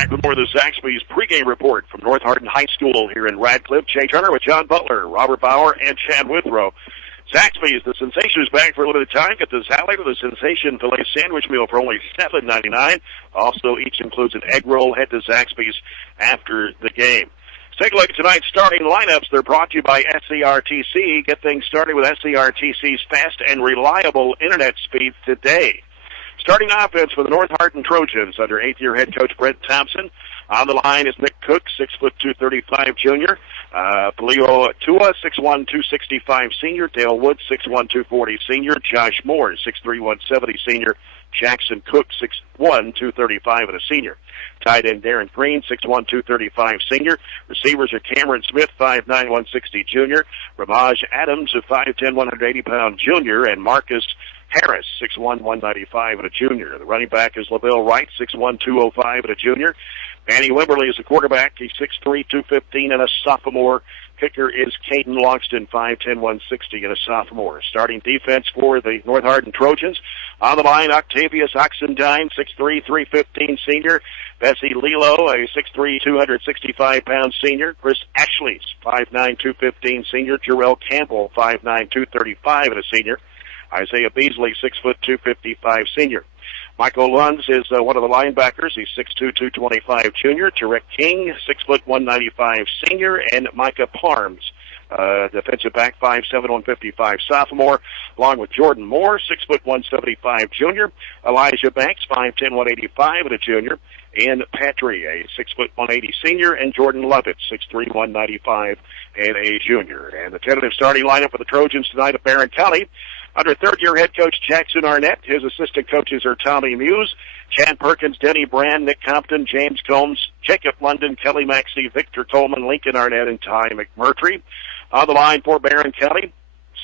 Back with more of the Zaxby's pregame report from North Hardin High School here in Radcliffe. Jay Turner with John Butler, Robert Bauer, and Chad Withrow. Zaxby's, the Sensation is back for a limited time. Get the salad or the Sensation filet sandwich meal for only $7.99. Also, each includes an egg roll. Head to Zaxby's after the game. Let's take a look at tonight's starting lineups. They're brought to you by SCRTC. Get things started with SCRTC's fast and reliable internet speed today. Starting offense for the North Hardin Trojans under 8th-year head coach Brent Thompson. On the line is Nick Cook, 6'2", 235 junior. Palio Tua, 6'1", 265 senior. Dale Wood, 6'1", 240 senior. Josh Moore, 6'3", 170 senior. Jackson Cook, 6'1", 235 and a senior. Tight end Darren Green, 6'1", 235 senior. Receivers are Cameron Smith, 5'9", 160 junior. Ramaj Adams, a 5'10", 180-pound junior. And Marcus Harris, 6'1", 195 and a junior. The running back is LaVille Wright, 6'1", 205 and a junior. Manny Wimberly is the quarterback. He's 6'3", 215 and a sophomore. Kicker is Caden Longston, 5'10", 160 and a sophomore. Starting defense for the North Hardin Trojans. On the line, Octavius Oxendine, 6'3", 315 senior. Bessie Lilo, a 6'3", 265-pound senior. Chris Ashley's 5'9", 215 senior. Jarrell Campbell, 5'9", 235 and a senior. Isaiah Beasley, 6', 255 senior. Michael Lunds is one of the linebackers. He's 6'2", 225 junior. Tarek King, 6', 195 senior. And Micah Parms, defensive back, 5'7", 155 sophomore, along with Jordan Moore, 6', 175 junior. Elijah Banks, 5'10", 185 and a junior. And Patry, a 6', 180 senior. And Jordan Lovett, 6'3", 195 and a junior. And the tentative starting lineup for the Trojans tonight at Barren County. Under third-year head coach Jackson Arnett, his assistant coaches are Tommy Muse, Chad Perkins, Denny Brand, Nick Compton, James Combs, Jacob London, Kelly Maxey, Victor Coleman, Lincoln Arnett, and Ty McMurtry. On the line for Barren County,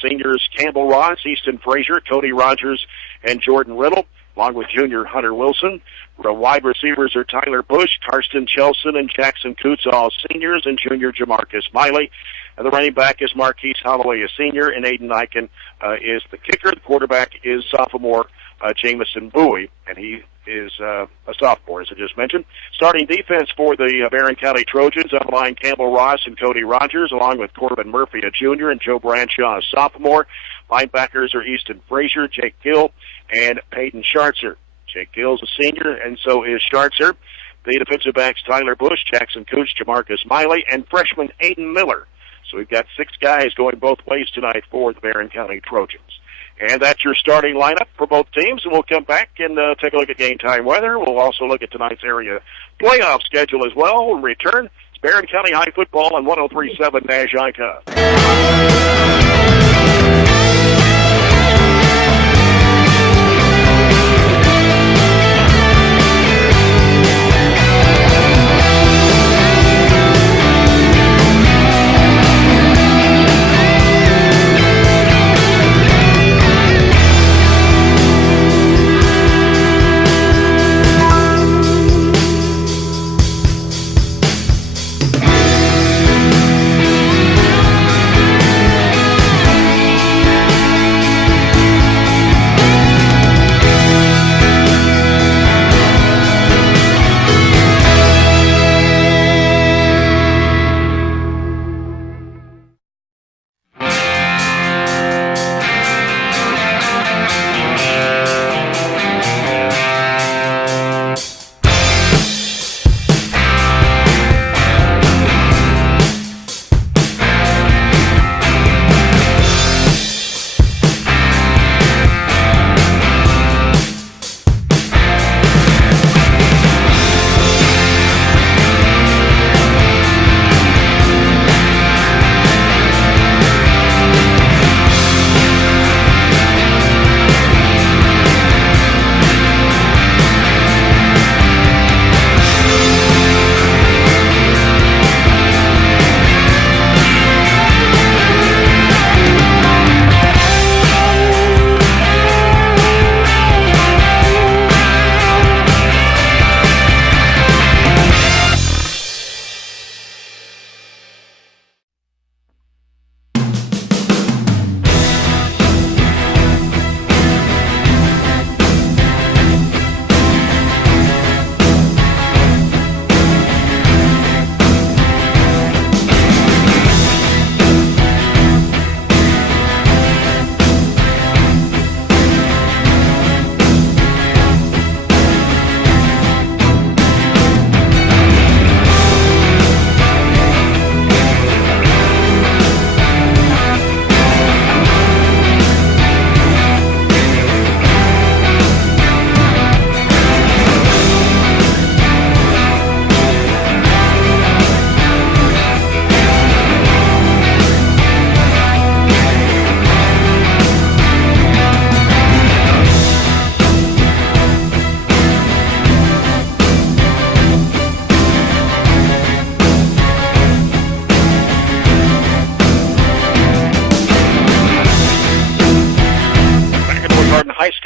seniors Campbell Ross, Easton Frazier, Cody Rogers, and Jordan Riddle, along with junior Hunter Wilson. The wide receivers are Tyler Bush, Karsten Chelson, and Jackson Coots, all seniors, and junior Jamarcus Miley. And the running back is Marquise Holloway, a senior, and Aiden Eichen is the kicker. The quarterback is sophomore Jamison Bowie, and he is a sophomore, as I just mentioned. Starting defense for the Barren County Trojans, on the line Campbell Ross and Cody Rogers, along with Corbin Murphy, a junior, and Joe Branshaw, a sophomore. Linebackers are Easton Frazier, Jake Gill, and Peyton Schartzer. Jake Gill's a senior, and so is Schartzer. The defensive backs Tyler Bush, Jackson Cooch, Jamarcus Miley, and freshman Aiden Miller. So we've got 6 guys going both ways tonight for the Barren County Trojans. And that's your starting lineup for both teams, and we'll come back and take a look at game time weather. We'll also look at tonight's area playoff schedule as well. We'll return. It's Barren County High Football on 103.7 Nash Icon.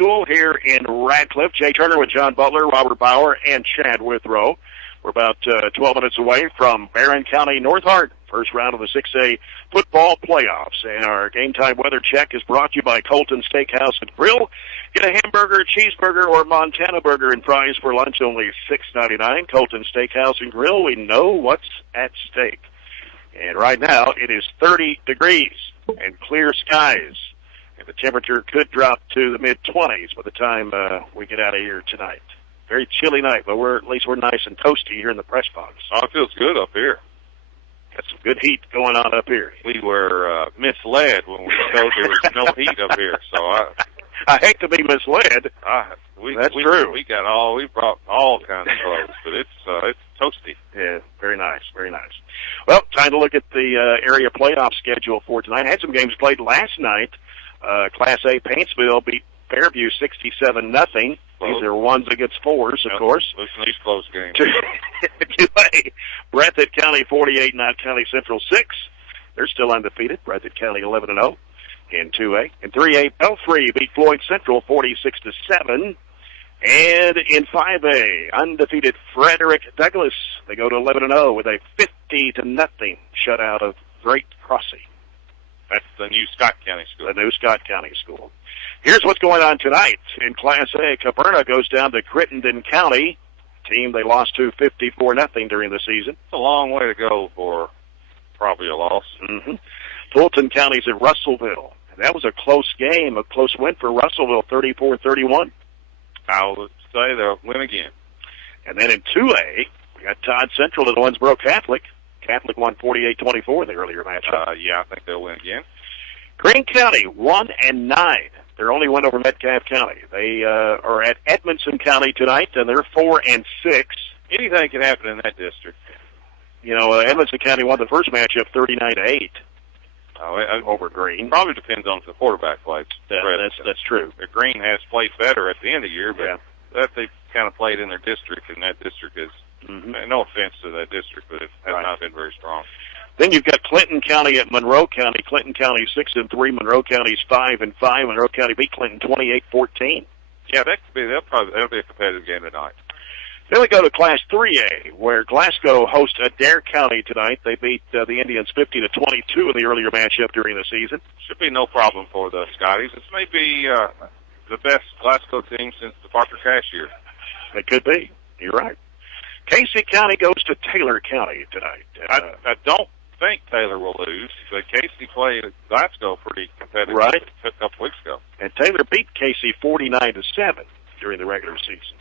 School here in Radcliffe. Jay Turner with John Butler, Robert Bauer, and Chad Withrow. We're about 12 minutes away from Barren County, North Hardin, first round of the 6A football playoffs. And our game time weather check is brought to you by Colton Steakhouse and Grill. Get a hamburger, cheeseburger, or Montana burger and fries for lunch, only $6.99. Colton Steakhouse and Grill, we know what's at stake. And right now, it is 30 degrees and clear skies. And the temperature could drop to the mid-20s by the time we get out of here tonight. Very chilly night, but at least we're nice and toasty here in the press box. Oh, it feels good up here. Got some good heat going on up here. We were misled when we told there was no heat up here. So I hate to be misled. That's true. We brought all kinds of clothes, but it's toasty. Yeah, very nice, very nice. Well, time to look at the area playoff schedule for tonight. I had some games played last night. Class A Paintsville beat Fairview 67-0. These are ones against fours, of course. Listen to these close games. 2A, Breathitt County 48, Knott County Central 6. They're still undefeated. Breathitt County 11-0 in 2A. In 3A, Belfry beat Floyd Central 46-7. And in 5A, undefeated Frederick Douglass. They go to 11-0 with a 50-0 shutout of Great Crossing. That's the new Scott County School. The new Scott County School. Here's what's going on tonight. In Class A, Caperna goes down to Crittenden County, team they lost to 54-0 during the season. It's a long way to go for probably a loss. Mm-hmm. Fulton County's at Russellville. That was a close game, a close win for Russellville, 34-31. I would say they'll win again. And then in 2A, we got Todd Central at Owensboro Catholic. Catholic won 48-24 in the earlier matchup. Yeah, I think they'll win again. Greene County 1-9. Their only win over Metcalfe County. They are at Edmondson County tonight, and they're 4-6. Anything can happen in that district. You know, Edmondson County won the first matchup 39-8 over Greene. Probably depends on the quarterback plays. That's true. Greene has played better at the end of the year, but they've kind of played in their district, and that district is. No offense to that district, but it has not been very strong. Then you've got Clinton County at Monroe County. Clinton County 6-3. Monroe County's 5-5. Monroe County beat Clinton 28-14. Yeah, that'll be a competitive game tonight. Then we go to Class 3A, where Glasgow hosts Adair County tonight. They beat the Indians 50-22 in the earlier matchup during the season. Should be no problem for the Scotties. This may be the best Glasgow team since the Parker Cash year. It could be. You're right. Casey County goes to Taylor County tonight. I don't think Taylor will lose, but Casey played Glasgow pretty competitive a couple weeks ago. And Taylor beat Casey 49-7 during the regular season.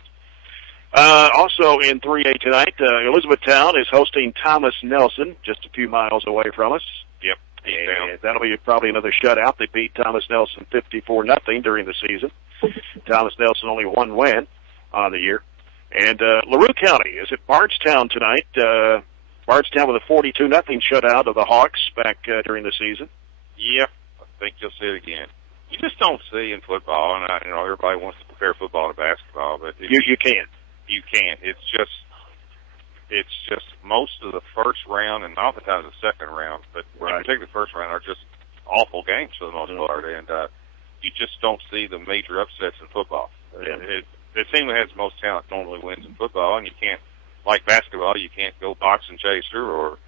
Also in 3A tonight, Elizabethtown is hosting Thomas Nelson, just a few miles away from us. Yep. And that'll be probably another shutout. They beat Thomas Nelson 54-0 during the season. Thomas Nelson only one win on the year. And LaRue County is at Bardstown tonight. Bardstown with a 42-0 shutout of the Hawks back during the season. Yeah, I think you'll see it again. You just don't see in football, and everybody wants to compare football to basketball, but you can't. You can't. It's just most of the first round and oftentimes the second round, but particularly the first round are just awful games for the most part, and you just don't see the major upsets in football. The team that has the most talent normally wins in football, and you can't, like basketball, you can't go box and chaser or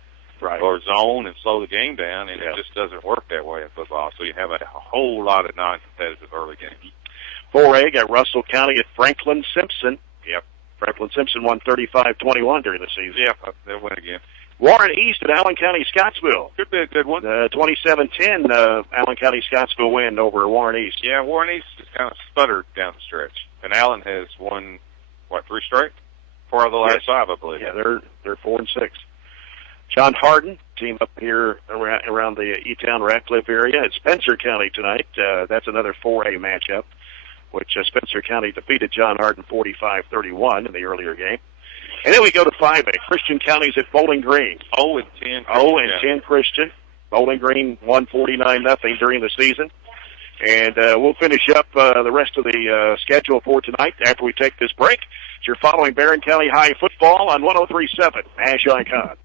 zone and slow the game down, and it just doesn't work that way in football. So you have a whole lot of non-competitive early games. 4A got Russell County at Franklin Simpson. Yep. Franklin Simpson won 35-21 during the season. Yep, they'll win again. Warren East at Allen County Scottsville. Could be a good one. 27-10 Allen County Scottsville win over Warren East. Yeah, Warren East has kind of stuttered down the stretch. And Allen has won, 3 straight? 4 of the last 5, I believe. Yeah, they're 4-6. John Hardin, team up here around the E-Town Radcliffe area. It's Spencer County tonight. That's another 4A matchup, which Spencer County defeated John Hardin 45-31 in the earlier game. And then we go to 5A. Christian County's at Bowling Green. 0-10. 0-10 Christian. Bowling Green won 49-0 during the season. And we'll finish up the rest of the schedule for tonight after we take this break. You're following Barren County High football on 103.7 Ash Icon.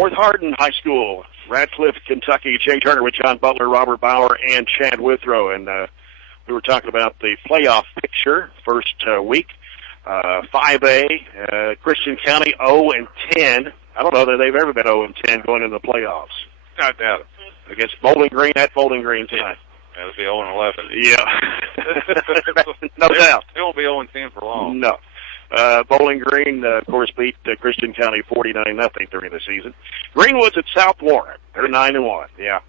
North Hardin High School, Radcliffe, Kentucky. Jay Turner with John Butler, Robert Bauer, and Chad Withrow. And we were talking about the playoff picture first week. 5A, Christian County 0-10. I don't know that they've ever been 0-10 going into the playoffs. I doubt it. Against Bowling Green at Bowling Green tonight. It'll be 0-11. Yeah. No doubt. It won't be 0-10 for long. No. Bowling Green, of course, beat Christian County 49-0 during the season. Greenwood's at South Warren. They're 9-1. Yeah.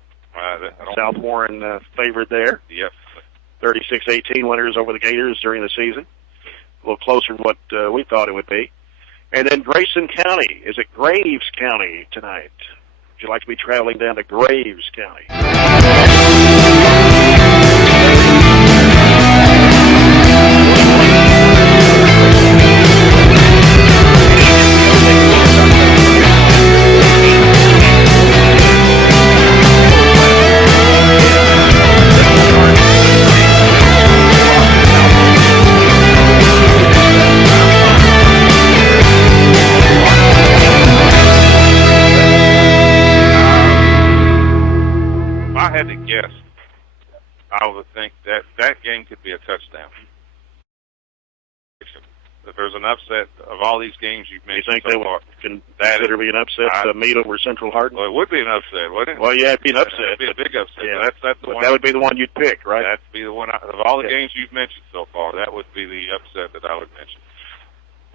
South Warren favored there. Yep. 36-18 winners over the Gators during the season. A little closer to what we thought it would be. And then Grayson County is at Graves County tonight. Would you like to be traveling down to Graves County? I would think that game could be a touchdown. If there's an upset of all these games you've mentioned so far, can consider be an upset to meet over Central Hardin? Well, it would be an upset, wouldn't it? Well, yeah, it'd be an upset. It'd be a big upset. Yeah. That's the one. That would be the one you'd pick, right? That'd be the one of all the games you've mentioned so far. That would be the upset that I would mention.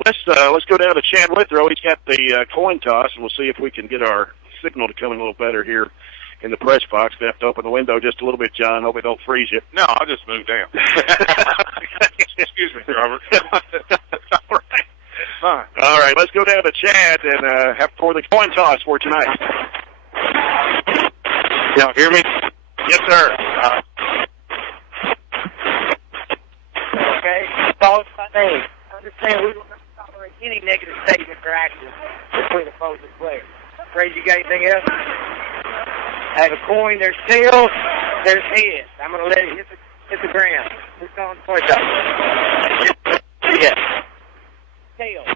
Let's go down to Chad Withrow. He's got the coin toss, and we'll see if we can get our signal to come in a little better here in the press box. We have to open the window just a little bit, John. Hope it don't freeze you. No, I'll just move down. Excuse me, Robert. All right. Fine. All right, let's go down to Chad and have for the coin toss for tonight. Y'all hear me? Yes, sir. Okay. Follow my name. Understand we will not tolerate any negative statements or actions between opposing players. Crazy, you got anything else? I have a coin. There's tails. There's heads. I'm going to let it hit the ground. Who's calling for it? Yes. Tails.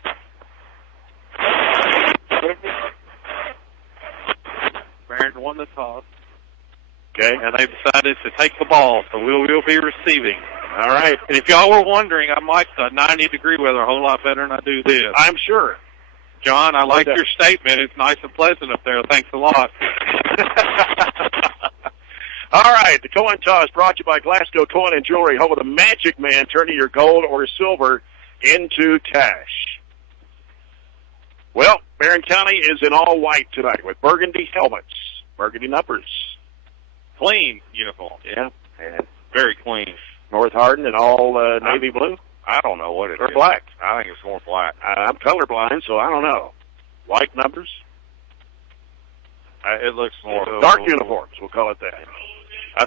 Barren won the toss. Okay. And they decided to take the ball, so we will be receiving. All right. And if y'all were wondering, I like the 90-degree weather a whole lot better than I do this. I'm sure. John, I like your statement. It's nice and pleasant up there. Thanks a lot. All right, the coin toss brought to you by Glasgow Coin and Jewelry, home of the Magic Man, turning your gold or silver into cash. Well, Barren County is in all white tonight with burgundy helmets, burgundy numbers. Clean uniform. Yeah. And very clean. North Hardin in all navy blue? I don't know what it is. Or black? I think it's more black. I'm colorblind, so I don't know. White numbers? It looks more... Dark uniforms, we'll call it that.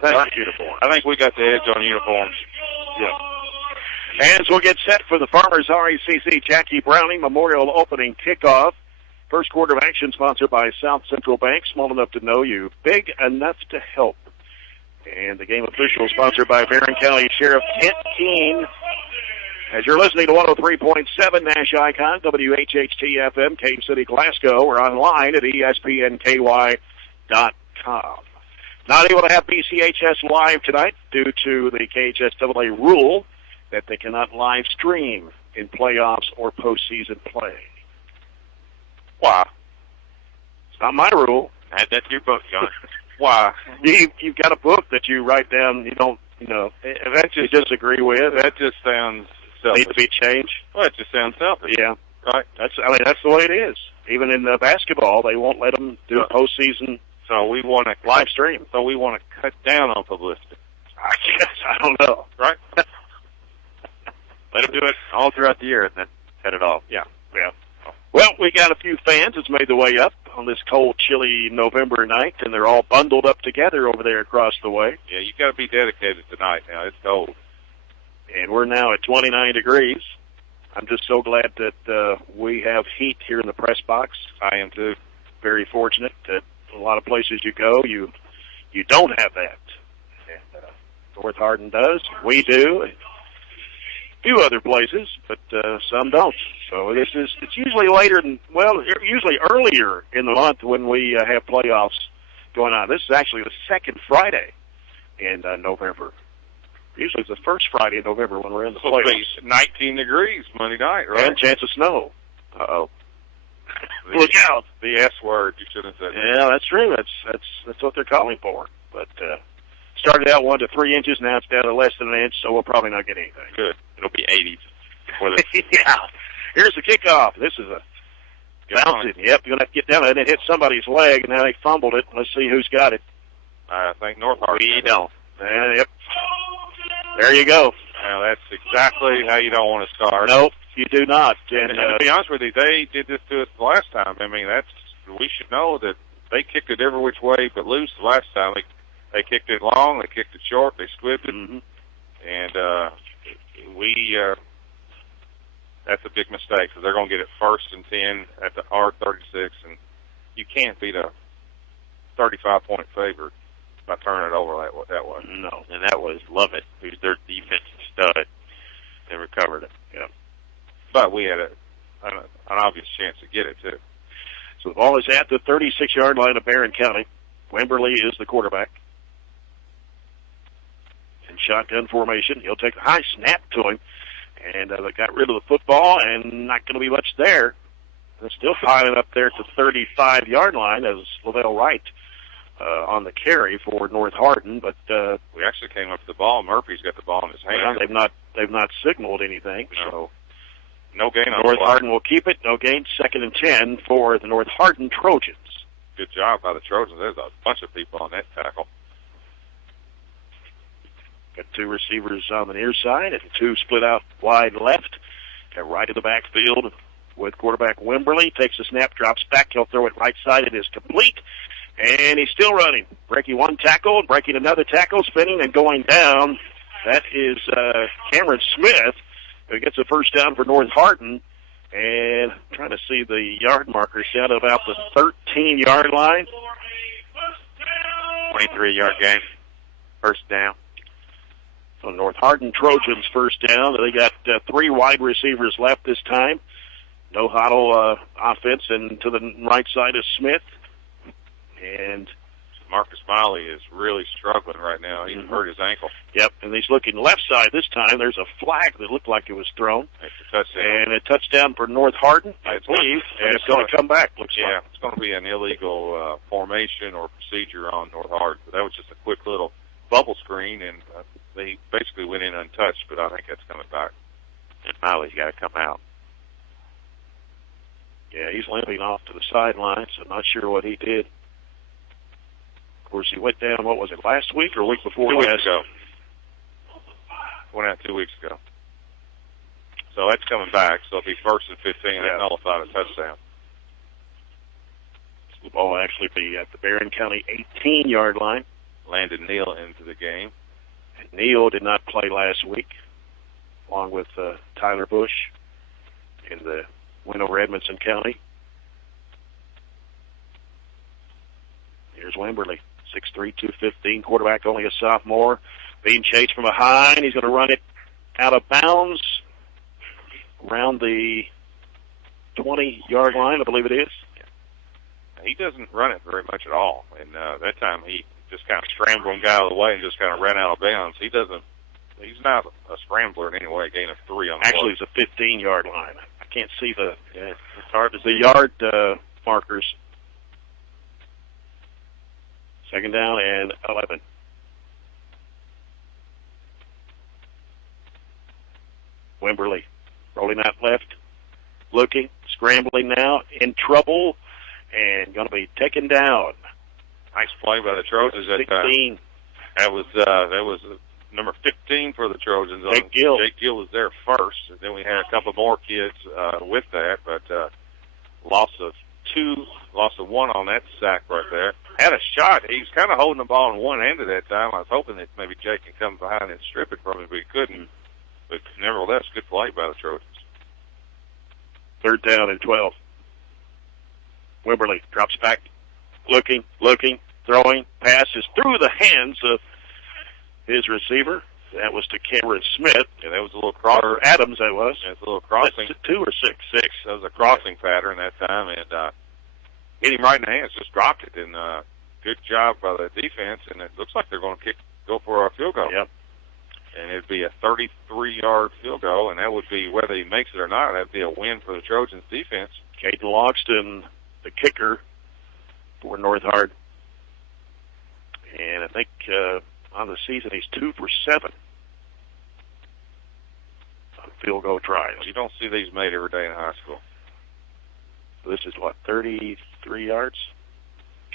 Dark uniforms. I think we got the edge on uniforms. Yeah. And so we'll get set for the Farmers RACC Jackie Browning Memorial Opening Kickoff. First quarter of action sponsored by South Central Bank, small enough to know you, big enough to help. And the game official sponsored by Barren County Sheriff Kent Keene. As you're listening to 103.7 Nash Icon, WHHT-FM, Cave City, Glasgow, or online at ESPNKY.com. Not able to have BCHS live tonight due to the KHSAA rule that they cannot live stream in playoffs or postseason play. Why? It's not my rule. Add that to your book, John. Why? You've got a book that you write down. You don't, that just disagree with. That just sounds selfish. Needs to be changed. Well, it just sounds selfish. Yeah, right. That's the way it is. Even in basketball, they won't let them do a postseason. So we want to live stream. So we want to cut down on publicity. I guess I don't know. Right. Let them do it all throughout the year and then cut it off. Yeah. Well, we got a few fans that's made the way up on this cold, chilly November night, and they're all bundled up together over there across the way. Yeah, you got to be dedicated tonight. Now it's cold, and we're now at 29 degrees. I'm just so glad that we have heat here in the press box. I am too. Very fortunate that a lot of places you go, you don't have that. And North Hardin does. We do. few other places, but some don't. So it's usually later usually earlier in the month when we have playoffs going on. This is actually the second Friday in November. Usually it's the first Friday in November when we're in the playoffs. 19 degrees Monday night, right? And chance of snow. Uh-oh. Look out. The S word, you shouldn't have said that. Yeah, that's true. That's what they're calling for. But started out 1 to 3 inches, now it's down to less than an inch, so we'll probably not get anything. Good. It'll be 80s. Yeah. Here's the kickoff. This is a bouncing. Yep, you're going to have to get down and it hit somebody's leg, and now they fumbled it. Let's see who's got it. I think North Hardin. We don't. Yep. There you go. Well, that's exactly how you don't want to start. Nope, you do not. And to be honest with you, they did this to us the last time. I mean, we should know that they kicked it every which way but loose the last time. They kicked it long, they kicked it short, they squibbed it, and that's a big mistake because they're going to get it 1st and 10 at the R36, and you can't beat a 35-point favorite by turning it over that way. No, and that was Lovett, who's their defensive stud, and recovered it. Yeah. But we had an obvious chance to get it, too. So the ball is at the 36-yard line of Barren County. Wimberly is the quarterback. In shotgun formation, he'll take a high snap to him. And they got rid of the football, and not going to be much there. They're still piling up there at the 35-yard line as Lavelle Wright on the carry for North Hardin. But we actually came up to the ball. Murphy's got the ball in his hand. Well, they've not signaled anything. No. So no gain on North Hardin will keep it. No gain. 2nd and 10 for the North Hardin Trojans. Good job by the Trojans. There's a bunch of people on that tackle. Got 2 receivers on the near side and 2 split out wide left. Got right in the backfield with quarterback Wimberly. Takes the snap, drops back. He'll throw it right side. It is complete. And he's still running. Breaking one tackle and breaking another tackle, spinning and going down. That is Cameron Smith, who gets a first down for North Hardin. And I'm trying to see the yard markers down at about the 13-yard line. 23-yard gain. First down. So North Hardin Trojans first down. They got 3 wide receivers left this time. No huddle offense, and to the right side is Smith. And Marcus Miley is really struggling right now. He's hurt his ankle. Yep, and he's looking left side this time. There's a flag that looked like it was thrown. It's a touchdown. And a touchdown for North Hardin, I believe. And it's going to come back, looks like. Yeah, it's going to be an illegal formation or procedure on North Hardin. But that was just a quick little bubble screen, and they basically went in untouched, but I think that's coming back. And Miley's got to come out. Yeah, he's limping off to the sideline, so I'm not sure what he did. Of course, he went down, what was it, last week or a week before? 2 weeks ago. Went out 2 weeks ago. So that's coming back, so it'll be 1st and 15. Yeah. That nullified a touchdown. The ball will actually be at the Barren County 18-yard line. Landed Neal into the game. And Neal did not play last week, along with Tyler Bush in the win over Edmondson County. Here's Wimberly, 6'3", 215, quarterback, only a sophomore, being chased from behind. He's going to run it out of bounds around the 20-yard line, I believe it is. He doesn't run it very much at all, and that time he just kind of scrambled and got out of the way and just kind of ran out of bounds. He's not a scrambler in any way, gain of 3 on the Actually, it's a 15-yard line. I can't see it's hard to see yard markers. 2nd down and 11. Wimberly rolling out left, looking, scrambling now, in trouble, and going to be taken down. Nice play by the Trojans. 16. That was number 15 for the Trojans. Jake Gill. Jake Gill was there first, and then we had a couple more kids with that, but loss of 1 on that sack right there. Had a shot. He was kind of holding the ball in one hand at that time. I was hoping that maybe Jake could come behind and strip it from him, but he couldn't. But nevertheless, good play by the Trojans. 3rd down and 12. Wimberly drops back, looking, throwing, passes through the hands of his receiver. That was to Cameron Smith. Yeah, that was a little cross. Or Adams, that was. Yeah, it's a little crossing. That's 2 or 6? 6. That was a crossing pattern that time, and hit him right in the hands, just dropped it. And good job by the defense, and it looks like they're going to go for a field goal. Yep. And it'd be a 33-yard field goal, and that would be, whether he makes it or not, that'd be a win for the Trojans defense. Caden Logston, the kicker for North Hardin. And I think on the season he's 2 for 7 on field goal tries. You don't see these made every day in high school. So this is, 33 yards?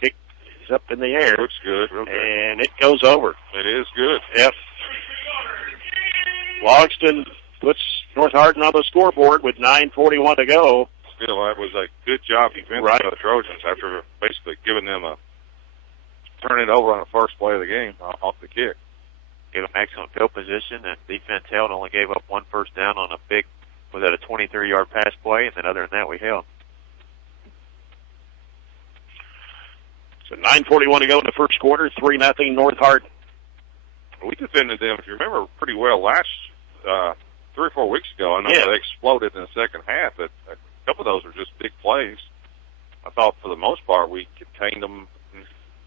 Kick is up in the air. Looks good. Real good. And it goes over. It is good. Yep. Logston puts North Hardin on the scoreboard with 9:41 to go. Still, that was a good job defense by the Trojans after basically giving them turn it over on the first play of the game off the kick. Gave them excellent field position, and defense held, only gave up 1 first down on a big, was that a 23-yard pass play, and then other than that, we held. So 9:41 to go in the first quarter, 3-0 North Hardin. We defended them, if you remember, pretty well last 3 or 4 weeks ago. I know they exploded in the second half, but a couple of those were just big plays. I thought for the most part we contained them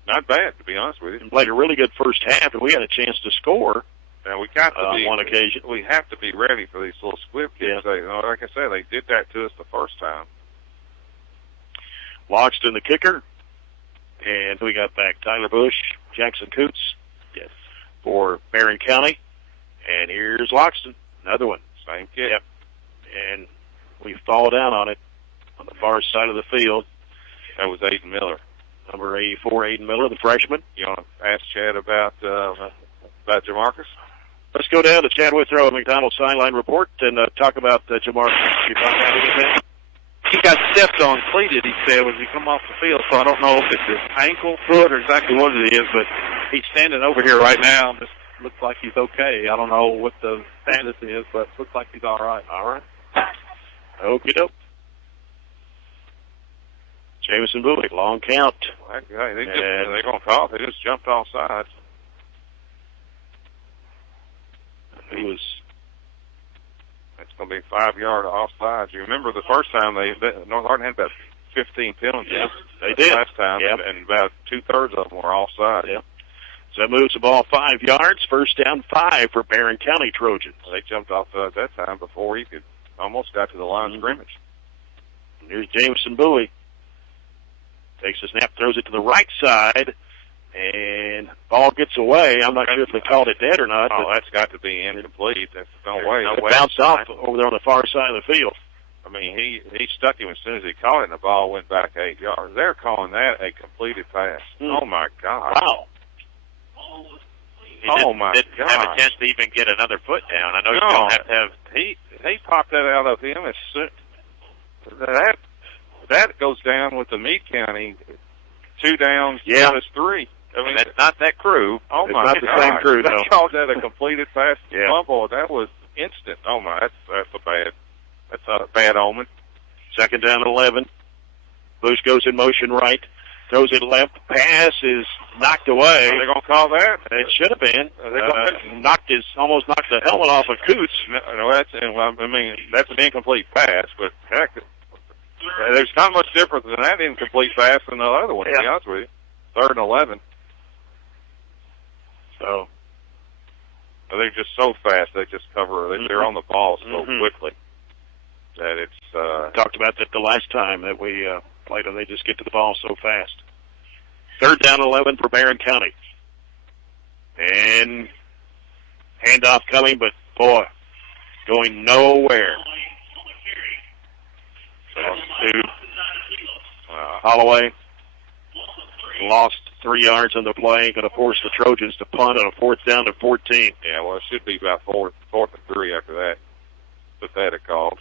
not bad, to be honest with you. Played a really good first half, and we had a chance to score. And we got to be, on one occasion. We have to be ready for these little squib kicks. Yeah. Like I said, they did that to us the first time. Logston, the kicker. And we got back Tyler Bush, Jackson Coots. Yes. For Barren County. And here's Logston, another one. Same kick. Yep. And we fall down on it on the far side of the field. That was Aiden Miller. Number 84, Aiden Miller, the freshman. You want to ask Chad about Jamarcus? Let's go down to Chad Withrow at McDonald's sideline report and talk about Jamarcus. You found out anything? He got stepped on, cleated, he said, when he come off the field. So I don't know if it's his ankle, foot, or exactly what it is, but he's standing over here right now. Just looks like he's okay. I don't know what the status is, but looks like he's all right. All right. Okie doke. Jameson Bowie, long count. They're going to call it. They just jumped off sides. It's going to be 5-yard offsides. You remember the first time North Hardin had about 15 penalties. Yeah, they did Last time, and about 2/3 of them were offside. Yeah. So that moves the ball 5 yards. First down 5 for Barren County Trojans. They jumped off at that time before he could almost got to the line of scrimmage. Here's Jameson Bowie. Takes a snap, throws it to the right side, and ball gets away. I'm not sure if they called it dead or not. Oh, that's got to be incomplete. That's no way. It bounced off over there on the far side of the field. I mean, he stuck him as soon as he caught it, and the ball went back 8 yards. They're calling that a completed pass. Oh, my God. Wow. He didn't have a chance to even get another foot down. I know you don't have to have... He popped that out of him as soon... That goes down with the Meade County 2 downs, minus 3. I mean, that's not that crew. Oh, it's my not God. the same crew, They called that a completed pass fumble. That was instant. Oh, my, that's a bad omen. Second down 11. Bush goes in motion right. Throws it left. Pass is knocked away. Are they going to call that? It should have been. Almost knocked the helmet off of Coots. No, that's an incomplete pass, but heck, there's not much difference in that incomplete pass than the other one, to be honest with you. 3rd and 11. So, they're just so fast. They just cover. They're on the ball so quickly that it's... Talked about that the last time that we played them. They just get to the ball so fast. 3rd down 11 for Barren County. And handoff coming, but, boy, going nowhere. To Holloway. Lost 3 yards on the play. Going to force the Trojans to punt on a 4th down to 14. Yeah, well, it should be about 4th and 3 after that. Pathetic call.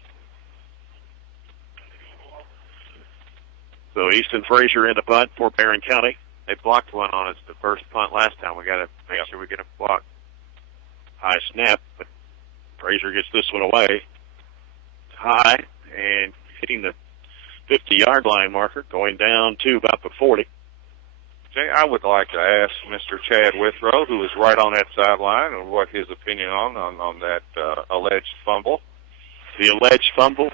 So Easton Frazier in the punt for Barren County. They blocked one on us the first punt last time. We got to make sure we get a block. High snap, but Frazier gets this one away. High and hitting the 50-yard line marker, going down to about the 40. Jay, I would like to ask Mr. Chad Withrow, who is right on that sideline, and what his opinion on that alleged fumble. The alleged fumble?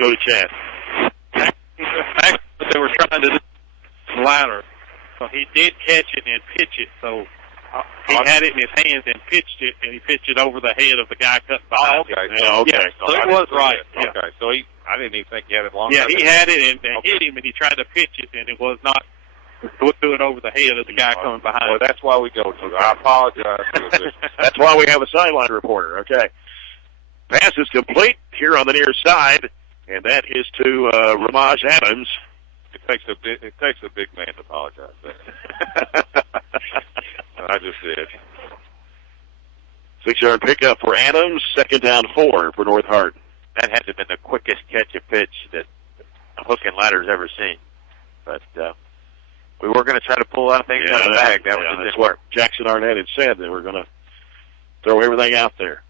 Go to Chad. Actually, they were trying to do ladder. So he did catch it and pitch it. So he had it in his hands and pitched it, and he pitched it over the head of the guy cutting behind him. Okay. Yeah, okay. Yeah, so it was right. Yeah. Okay, so I didn't even think he had it long. Yeah, he had it and hit him, and he tried to pitch it, and it was not. Threw it over the head of the guy coming behind. Well, that's why we go to. I apologize. That's why we have a sideline reporter. Okay. Pass is complete here on the near side, and that is to Ramaj Adams. It takes a big man to apologize. I just did. 6-yard pickup for Adams. 2nd down 4 for North Hardin. That had to have been the quickest catch of pitch that a hook and ladder's ever seen. But we were going to try to pull out things out of the bag. That's what Jackson Arnett had said. They were going to throw everything out there.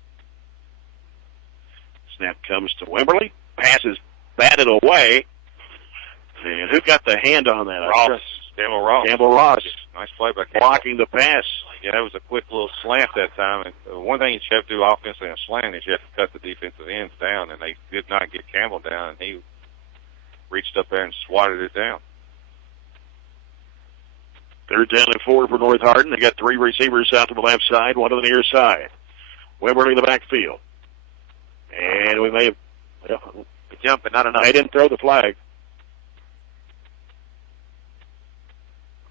Snap comes to Wimberly. Pass is batted away. And who got the hand on that? Ross. Campbell Ross. Campbell Ross. Nice play by Campbell. Blocking the pass. Yeah, that was a quick little slant that time. And one thing you have to do offensively in a slant is you have to cut the defensive ends down, and they did not get Campbell down, and he reached up there and swatted it down. 3rd down and 4 for North Hardin. They got 3 receivers out to the left side, 1 to the near side. Wimberly in the backfield. And we may have a jump, but not enough. They didn't throw the flag.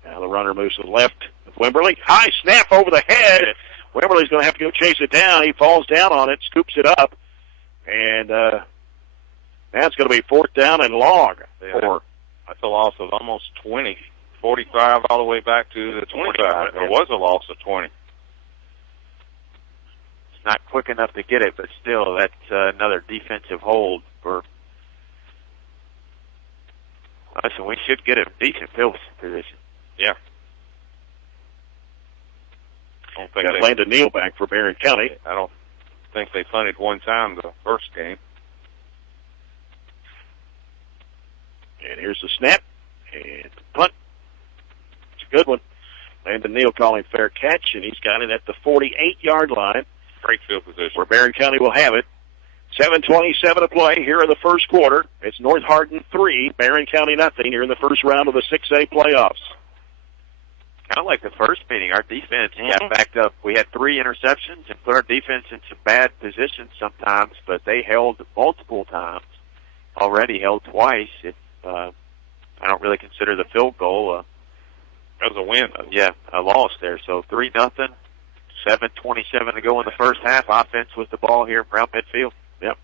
Now the runner moves to the left of Wimberly. High snap over the head. Wimberly's going to have to go chase it down. He falls down on it, scoops it up, and that's going to be 4th down and long. That's a loss of almost 20, 45 all the way back to the 25. There was a loss of 20. It's not quick enough to get it, but still, that's another defensive hold for. Listen, we should get a decent field position. Yeah. Got Landon Neal back for Barren County. I don't think they punted one time the first game. And here's the snap. And the punt. It's a good one. Landon Neal calling fair catch, and he's got it at the 48-yard line. Great field position. Where Barren County will have it. 7:27 to play here in the first quarter. It's North Hardin 3, Barren County nothing here in the first round of the 6A playoffs. Kind of like the first meeting, our defense got backed up. We had 3 interceptions and put our defense in some bad positions sometimes, but they held multiple times. Already held twice. I don't really consider the field goal that was a win. A loss there. So 3-0, 7:27 to go in the first half. Offense with the ball here around midfield. Yep.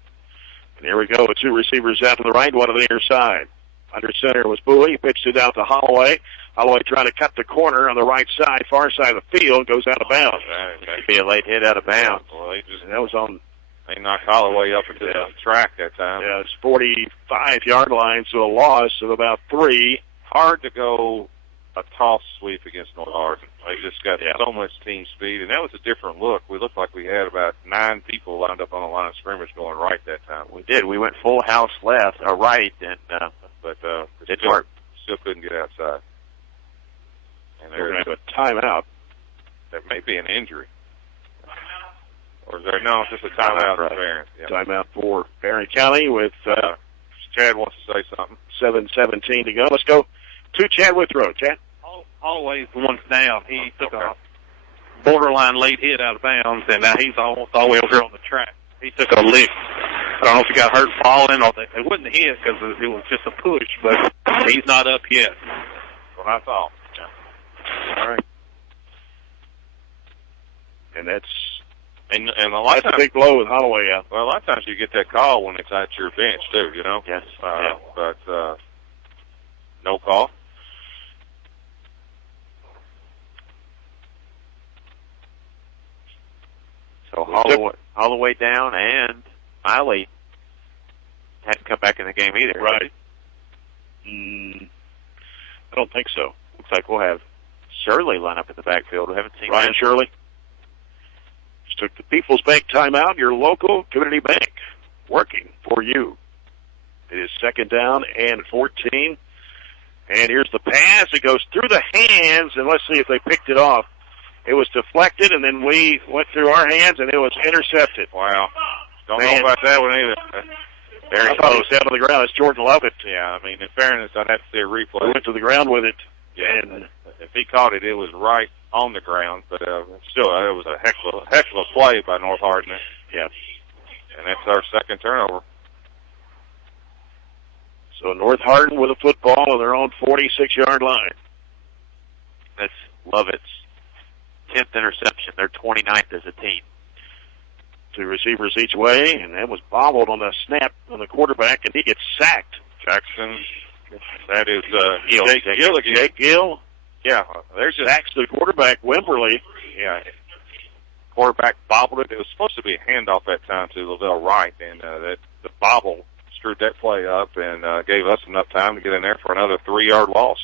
And here we go with 2 receivers out to the right, 1 to the near side. Under center was Bowie. He pitched it out to Holloway. Holloway trying to cut the corner on the right side, far side of the field, goes out of bounds. Could be a late hit out of bounds. Well, that was on. They knocked Holloway up into the track that time. Yeah, it's 45-yard line, so a loss of about 3. Hard to go a toss sweep against North Hardin. They just got so much team speed, and that was a different look. We looked like we had about 9 people lined up on the line of scrimmage going right that time. We did. We went full house left or right, and but didn't work. Still couldn't get outside. And they're going to have a timeout. There may be an injury. Or is there? No, it's just a timeout for Barren. Yeah. Timeout for Barren County with Chad wants to say something. 7:17 to go. Let's go to Chad Withrow. Chad? Holloway's the one down. He took a borderline late hit out of bounds, and now he's almost all the way over here on the track. He took a lick. I don't know if he got hurt falling or they wouldn't hit because it was just a push, but he's not up yet. That's what I thought. All right. And that's and a lot of times, a big blow with Holloway out. Well, a lot of times you get that call when it's at your bench too, you know. Yes. But no call. So Holloway down, and Miley hadn't come back in the game either. Right. I don't think so. Looks like we'll have Shirley line up in the backfield. We haven't seen Ryan Shirley. Just took the People's Bank timeout. Your local community bank working for you. It is 2nd down and 14. And here's the pass. It goes through the hands, and let's see if they picked it off. It was deflected, and then we went through our hands, and it was intercepted. Wow. Don't know about that one either. I thought it was down to the ground. It's Jordan Lovett. Yeah, I mean, in fairness, I'd have to see a replay. We went to the ground with it. Yeah, and if he caught it, it was right on the ground. But still, it was a heck of a play by North Hardin. Yeah. And that's our second turnover. So North Hardin with a football on their own 46-yard line. That's Lovett's 10th interception. They're 29th as a team. 2 receivers each way, and that was bobbled on the snap on the quarterback, and he gets sacked. Jackson, that is Gill. Jake Gill. Yeah, there's just sacks the quarterback, Wimberly. Yeah, quarterback bobbled it. It was supposed to be a handoff that time to Lavelle Wright, and the bobble screwed that play up and gave us enough time to get in there for another 3-yard loss.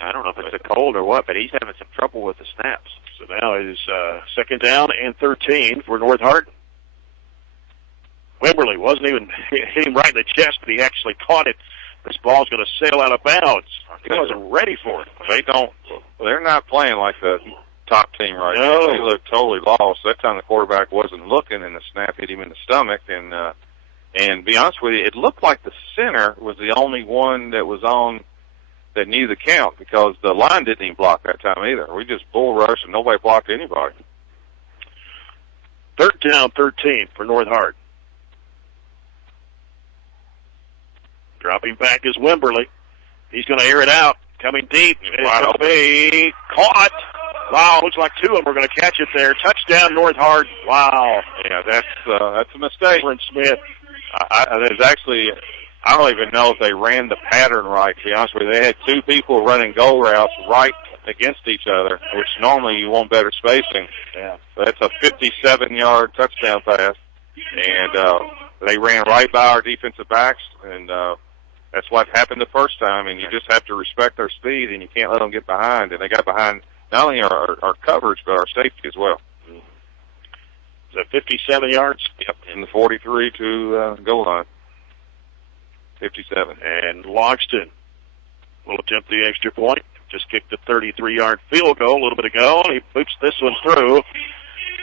I don't know if it's a cold or what, but he's having some trouble with the snaps. So now it is second down and 13 for North Hardin. Wimberly wasn't even hit him right in the chest, but he actually caught it. This ball's going to sail out of bounds. He wasn't ready for it. They're not playing like the top team right now. No. They look totally lost. That time the quarterback wasn't looking, and the snap hit him in the stomach. And to be honest with you, it looked like the center was the only one that was on that knew the count, because the line didn't even block that time either. We just bull rushed, and nobody blocked anybody. Third down, 13 for North Hardin. Dropping back is Wimberly. He's going to air it out. Coming deep. It's going to be caught. Wow, looks like 2 of them are going to catch it there. Touchdown, North Hardin. Wow. Yeah, that's a mistake. Cameron Smith. There's actually, I don't even know if they ran the pattern right, to be honest with you. They had 2 people running goal routes right against each other, which normally you want better spacing. Yeah. So that's a 57-yard touchdown pass. And they ran right by our defensive backs, and that's what happened the first time, and you just have to respect their speed, and you can't let them get behind. And they got behind not only our coverage, but our safety as well. Is that 57 yards? Yep, from the 43 to goal line. 57. And Logston will attempt the extra point. Just kicked a 33-yard field goal a little bit ago. He boots this one through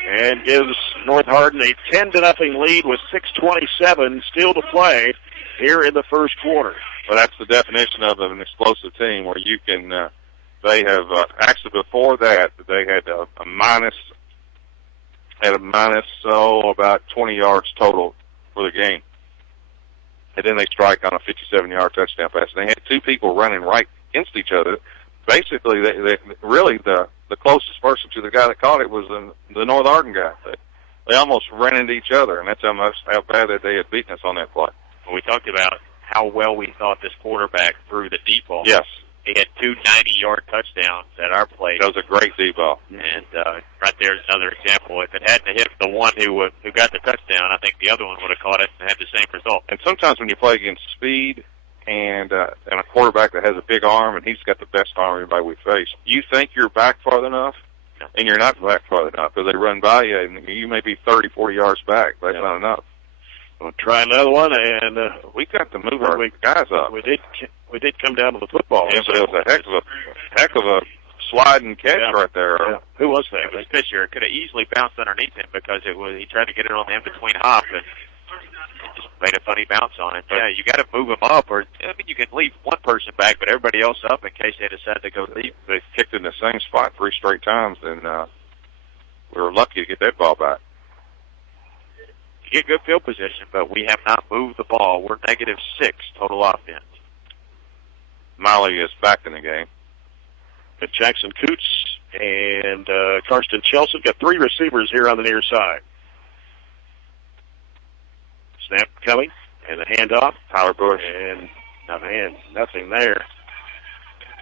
and gives North Hardin a 10-0 lead with 6:27 still to play here in the first quarter. Well, that's the definition of an explosive team, where you can. They have actually before that they had a minus about 20 yards total for the game, and then they strike on a 57-yard touchdown pass. And they had 2 people running right against each other. Basically, they really the closest person to the guy that caught it was the North Hardin guy. They almost ran into each other, and that's how bad that they had beaten us on that play. We talked about how well we thought this quarterback threw the deep ball. Yes. He had 2 90-yard touchdowns at our place. That was a great deep ball. And right there's another example. If it hadn't hit the one who got the touchdown, I think the other one would have caught it and had the same result. And sometimes when you play against speed and a quarterback that has a big arm, and he's got the best arm anybody we face, you think you're back far enough, and you're not back far enough, because they run by you, and you may be 30, 40 yards back, but that's not enough. We'll try another one, and we got to move our guys up. We did come down to the football. Yeah, but it was a heck of a slide and catch right there. Yeah. Who was that? It was Fisher. It could have easily bounced underneath him, because he tried to get it on the in-between hop, and it just made a funny bounce on it. Yeah, you got to move him up, or you can leave one person back, but everybody else up in case they decide to go deep. They kicked in the same spot 3 straight times, and we were lucky to get that ball back. You get good field position, but we have not moved the ball. We're -6 total offense. Miley is back in the game. But Jackson Coots and Karsten Chelson got 3 receivers here on the near side. Snap coming, and the handoff. Tyler Bush. And nothing there.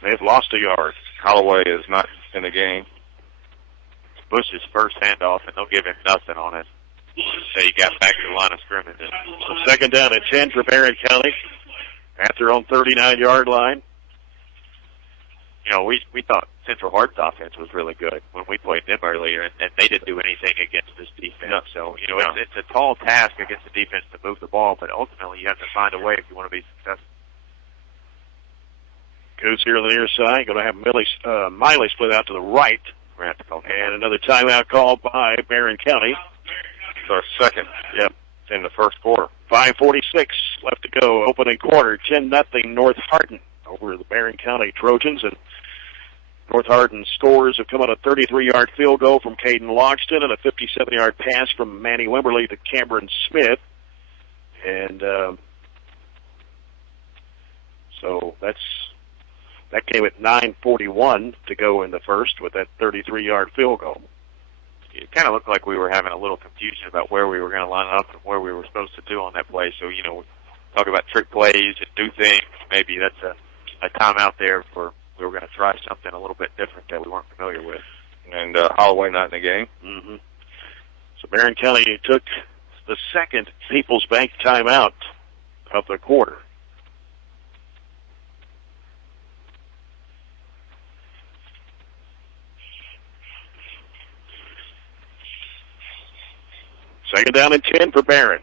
They've lost a yard. Holloway is not in the game. Bush's first handoff, and they'll give him nothing on it. So you got back to the line of scrimmage. So second down and 10 for Barren County at their own 39-yard line. You know, we thought Central Hardin's offense was really good when we played them earlier, and they didn't do anything against this defense. No. So, you know, it's a tall task against the defense to move the ball, but ultimately you have to find a way if you want to be successful. Goose here on the near side. Going to have Miley split out to the right. And another timeout called by Barren County. It's our second. Yep. In the first quarter. 5:46 left to go. Opening quarter. 10-0 North Hardin over the Barren County Trojans. And North Hardin scores have come on a 33-yard field goal from Caden Logston and a 57-yard pass from Manny Wimberly to Cameron Smith. And so that came at 9:41 to go in the first with that 33-yard field goal. It kind of looked like we were having a little confusion about where we were going to line up and where we were supposed to do on that play. So, talk about trick plays and do things. Maybe that's a timeout there for we were going to try something a little bit different that we weren't familiar with. And Holloway not in the game. Mm-hmm. So Barren County took the second People's Bank timeout of the quarter. Second down and 10 for Barren.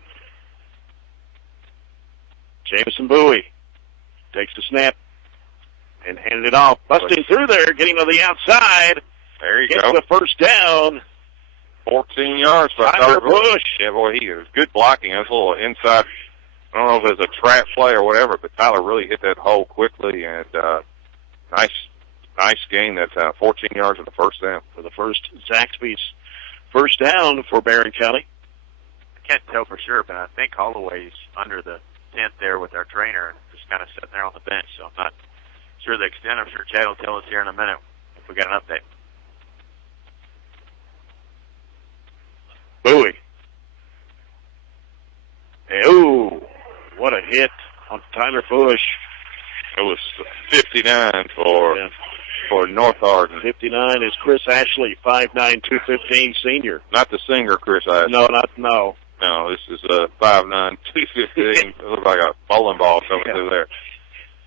Jameson Bowie takes the snap and handed it off. Busting through there, getting to the outside. There you Gets go. the first down. 14 yards by Tyler Tyler Bush. Yeah, boy, he was good blocking. It was a little inside. I don't know if it was a trap play or whatever, but Tyler really hit that hole quickly, and nice gain. That's 14 yards of the first down. For the first Zaxby's first down for Barren County. I can't tell for sure, but I think Holloway's under the tent there with our trainer and just kind of sitting there on the bench, so I'm not sure the extent. I'm sure Chad will tell us here in a minute if we got an update. Bowie. Ooh, what a hit on Tyler Bush. It was 59 for North Hardin. 59 is Chris Ashley, 5'9", 215 senior. Not the singer, Chris Ashley. No. No, this is 5'9", 215. It looked like a bowling ball coming through there.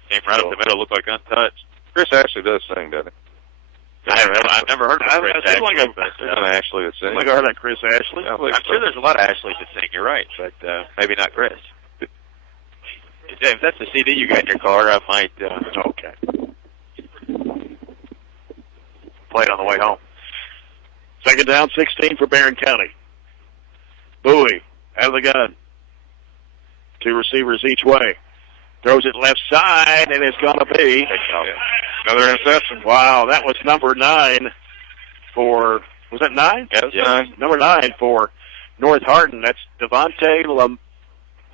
Came right up the middle, looked like untouched. Chris Ashley does sing, doesn't he? I've never heard of Chris Ashley. There's an Ashley that sings. I heard that Chris Ashley. Yeah, I'm sure there's a lot of Ashleys that sing, you're right, but maybe not Chris. If that's the CD you got in your car, I might Okay. play it on the way home. Second down, 16 for Barren County. Bowie out of the gun. Two receivers each way. Throws it left side, and it's going to be another interception. Wow, that was number 9 for, was that 9? Yeah, that's 9. Number 9 for North Hardin. That's Devontae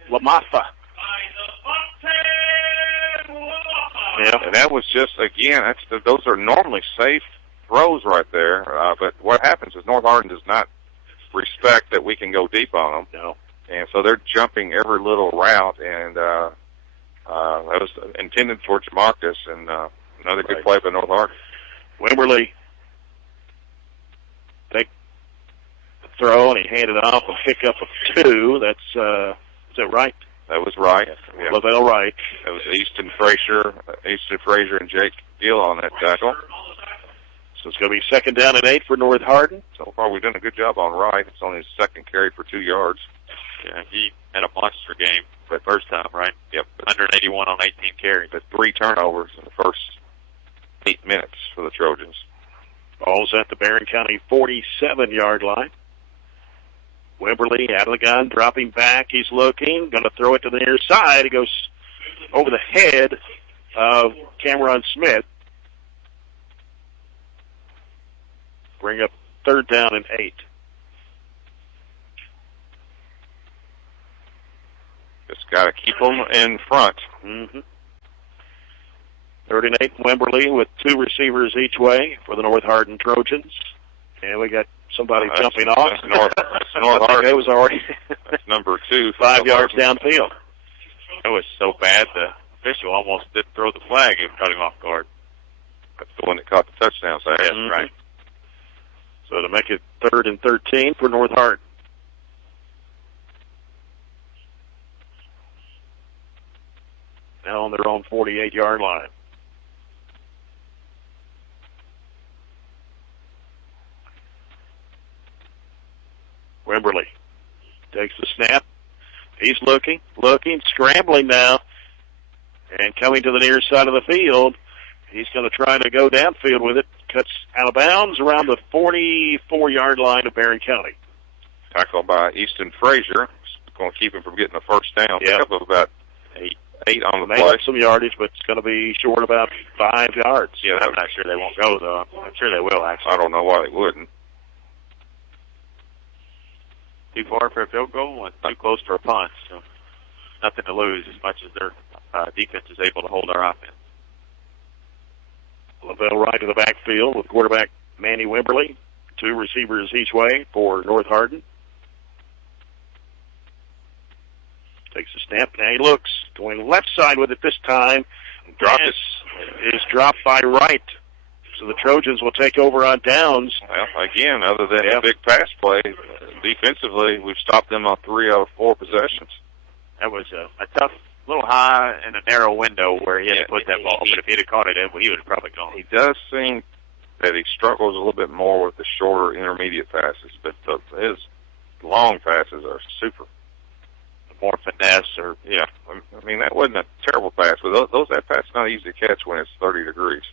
Lamatha. Yeah, and that was just, again, those are normally safe throws right there. But what happens is North Hardin does not respect that we can go deep on them. No. And so they're jumping every little route, and that was intended for Jamarcus, and another good play by North Hardin. Wimberly take the throw, and he handed it off a pickup of 2. That's, is that right? That was right. Yeah. Lavelle Wright. That was Easton Frazier, and Jake Gill on that tackle. So it's going to be second down and 8 for North Hardin. So far, we've done a good job on Wright. It's only his second carry for 2 yards. Yeah, he had a monster game for the first time, right? Yep. 181 on 18 carries. But 3 turnovers in the first 8 minutes for the Trojans. Ball's at the Barren County 47-yard line. Wimberly out of the gun, dropping back. He's looking, going to throw it to the near side. He goes over the head of Cameron Smith. Bring up third down and 8. Just got to keep them in front. Mm-hmm. Third and 8, Wimberly with 2 receivers each way for the North Hardin Trojans. And we got somebody jumping off. That's North Hardin. It was already that's number 2. 5 yards downfield. It was so bad the official almost did throw the flag and cut him off guard. That's the one that caught the touchdown pass. Yes, Mm-hmm. right. So to make it 3rd and 13 for North Hardin. Now on their own 48-yard line. Wimberly takes the snap. He's looking, scrambling now, and coming to the near side of the field He's going to try to go downfield with it. Cuts out of bounds around the 44-yard line of Barren County. Tackle by Easton Frazier. Going to keep him from getting the first down. Yeah. Pick up of about eight on the They play. have some yardage, but it's going to be short about 5 yards. Yeah, I'm not sure they won't go, though. I'm sure they will, actually. I don't know why they wouldn't. Too far for a field goal and too close for a punt, so nothing to lose as much as their defense is able to hold our offense. LaBelle right to the backfield with quarterback Manny Wimberly. 2 receivers each way for North Hardin. Takes a snap. Now he looks. Going left side with it this time. Dropped it. Is dropped by right. So the Trojans will take over on downs. Well, again, other than a big pass play, defensively, we've stopped them on 3 out of 4 possessions. That was a tough, little high and a narrow window where he had to put that ball. But if he'd have caught it in, he would have probably gone. He does seem that he struggles a little bit more with the shorter intermediate passes, but his long passes are super. More finesse, or yeah. I mean, that wasn't a terrible pass, but that pass is not easy to catch when it's 30 degrees.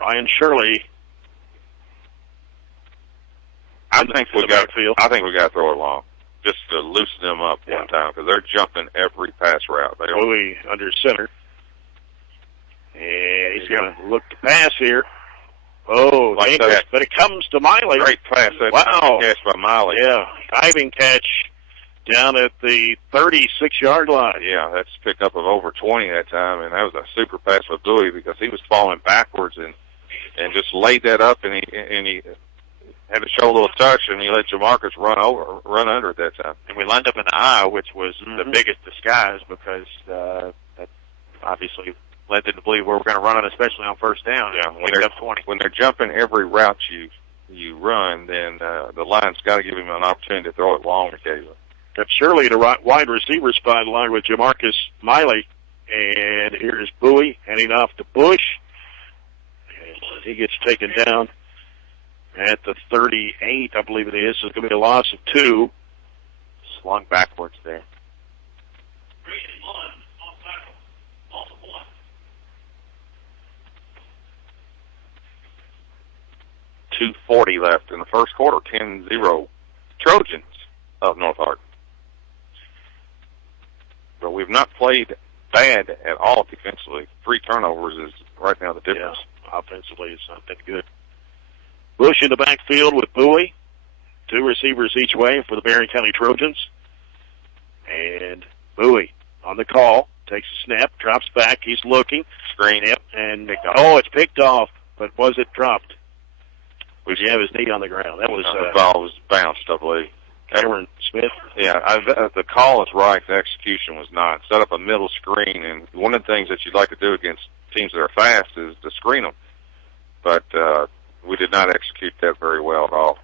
Ryan Shirley. I think we got to throw it long, just to loosen them up one time, because they're jumping every pass route. They don't. Bowie under center, and he's going to look to pass here. Oh, Like dangerous, that. but it comes to Miley. Great pass. Wow. Catch by Miley. Yeah, diving catch down at the 36-yard line. Yeah, that's a pickup of over 20 that time, and that was a super pass for Bowie because he was falling backwards and just laid that up, and he had to show a little touch, and he let Jamarcus run under at that time. And we lined up in the eye, which was the biggest disguise because that obviously led them to believe we were going to run it, especially on first down. Yeah, when they're up 20. When they're jumping every route you run, then the line's got to give him an opportunity to throw it long occasionally. Got Shirley to wide receiver spot along with Jamarcus Miley. And here's Bowie heading off to Bush. And he gets taken down at the 38, I believe it is. So it's going to be a loss of 2. Slung backwards there. 2:40 left in the first quarter. 10-0 Trojans of North Hardin. But we've not played bad at all defensively. 3 turnovers is right now the difference. Yeah, offensively, it's not that good. Bush in the backfield with Bowie. 2 receivers each way for the Barren County Trojans. And Bowie on the call. Takes a snap, drops back. He's looking. Screen. Yep. And it's picked off, but was it dropped? Was he have his knee on the ground? That was the ball was bounced, I believe. Cameron Smith. Yeah, the call is right. The execution was not. Set up a middle screen, and one of the things that you'd like to do against teams that are fast is to screen them. But we did not execute that very well at all.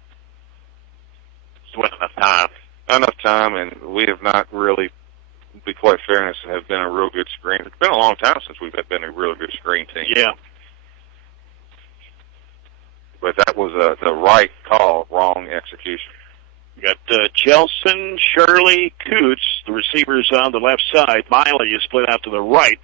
Just wasn't enough time. Not enough time, and we have not really, to be quite fairness, have been a real good screen. It's been a long time since we've been a really good screen team. Yeah. But that was the right call, wrong execution. We got Chelson, Shirley, Coots, the receivers on the left side. Miley is split out to the right.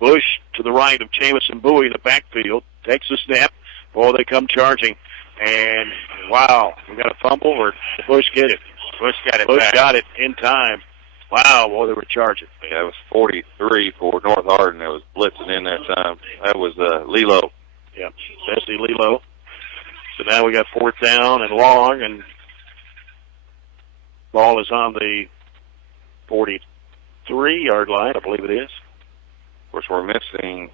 Bush to the right of Jamison Bowie in the backfield. Takes a snap. Oh, they come charging. And, wow, we got a fumble, or did Bush get it? Bush got it Bush back. got it in time. Wow, well, they were charging. Yeah, it was 43 for North Hardin that was blitzing in that time. That was Lilo. Yeah, Bessie Lilo. So now we got 4th down and long, and ball is on the 43-yard line, I believe it is. Of course, we're missing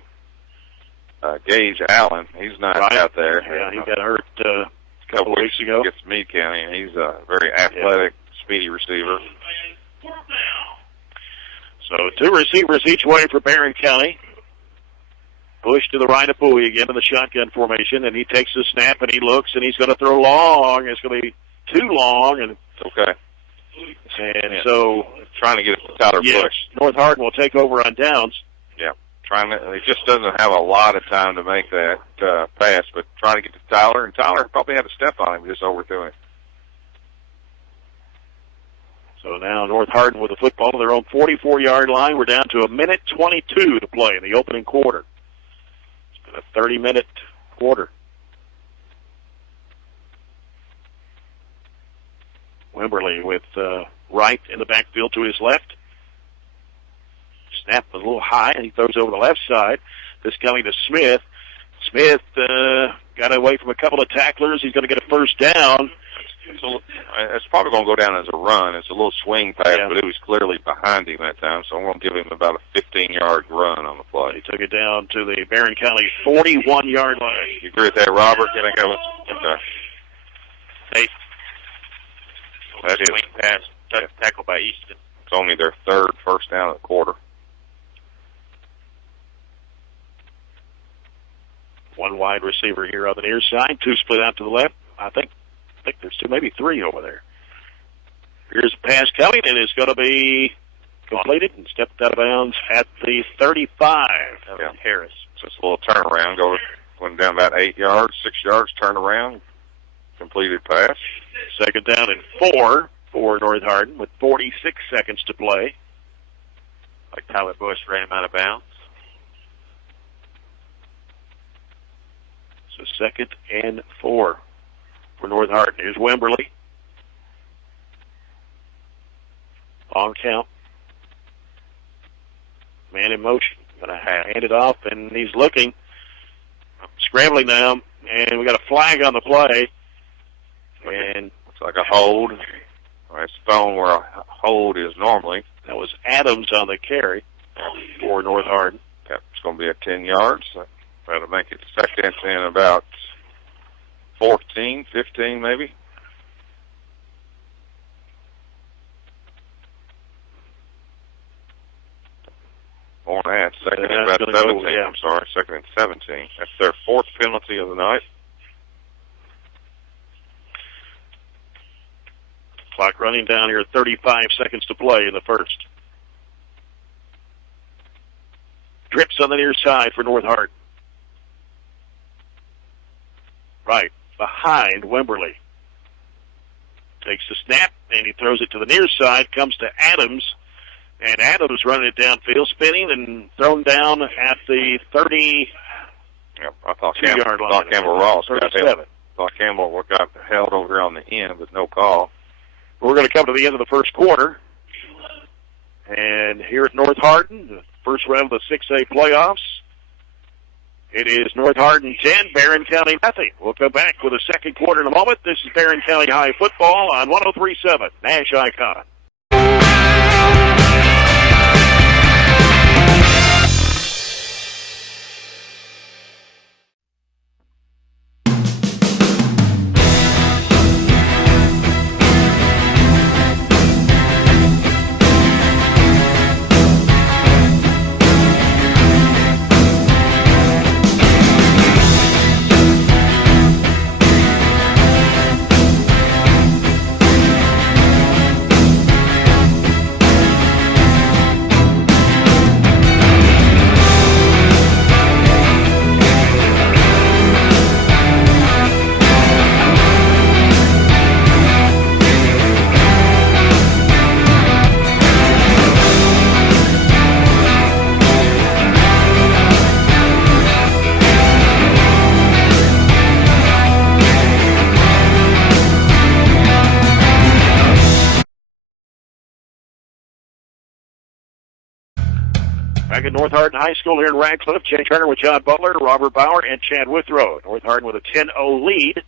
Gage Allen. He's not out there. Yeah, he got hurt a couple of weeks ago. Gets Meade County, and he's a very athletic, speedy receiver. So 2 receivers each way for Barren County. Bush to the right of Bowie again in the shotgun formation, and he takes the snap, and he looks, and he's going to throw long. It's going to be too long, and okay. And so trying to get it to Tyler Bush. North Hardin will take over on downs. Yeah, he just doesn't have a lot of time to make that pass, but trying to get to Tyler, and Tyler probably had a step on him, just overthrew it. So now North Hardin with the football to their own 44-yard line. We're down to 1:22 to play in the opening quarter. It's been a 30-minute quarter. Wimberly with Wright in the backfield to his left. Snap was a little high, and he throws over the left side. This coming to Smith. Smith got away from a couple of tacklers. He's going to get a first down. It's probably going to go down as a run. It's a little swing pass, but it was clearly behind him that time, so I'm going to give him about a 15-yard run on the play. He took it down to the Barren County 41-yard line. You agree with that, Robert? Can I go? Okay. Hey, swing pass, tackle by Easton. It's only their third first down of the quarter. One wide receiver here on the near side, two split out to the left. I think there's two, maybe three over there. Here's a pass coming, and it's going to be completed and stepped out of bounds at the 35. Harris. Just a little turnaround, going down about 8 yards, 6 yards, turn around, completed pass. Second down and 4 for North Hardin with 46 seconds to play. Like Tyler Bush ran him out of bounds. So second and 4 for North Hardin. Here's Wimberly. On count. Man in motion. Going to hand it off, and he's looking. Scrambling now, and we got a flag on the play. And looks like a hold. It's thrown where a hold is normally. That was Adams on the carry for North Hardin. Yep, it's going to be at 10 yards. That'll make it second and about 14, 15 maybe. More than that. Second and about 17. I'm sorry, second and 17. That's their fourth penalty of the night. Clock running down here, 35 seconds to play in the first. Trips on the near side for North Hardin. Right behind Wimberly. Takes the snap, and he throws it to the near side, comes to Adams, and Adams running it downfield, spinning, and thrown down at the 30. Yep, I thought Campbell Ross got Campbell got held over here on the end, but no call. We're going to come to the end of the first quarter. And here at North Hardin, the first round of the 6A playoffs, it is North Hardin 10, Barren County nothing. We'll come back with a second quarter in a moment. This is Barren County High Football on 103.7 Nash Icon. Back at North Hardin High School here in Radcliffe, Jay Turner with John Butler, Robert Bauer, and Chad Withrow. North Hardin with a 10-0 lead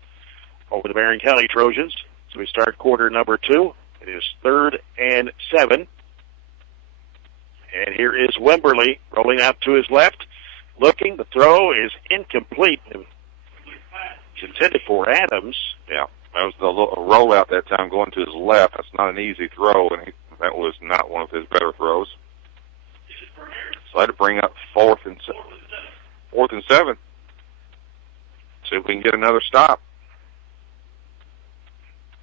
over the Barren County Trojans. So we start quarter number 2. It is 3rd and 7. And here is Wimberly rolling out to his left. Looking, the throw is incomplete. It's intended for Adams. Yeah, that was the rollout that time going to his left. That's not an easy throw, and that was not one of his better throws. So I had to bring up 4th and 7. See if we can get another stop.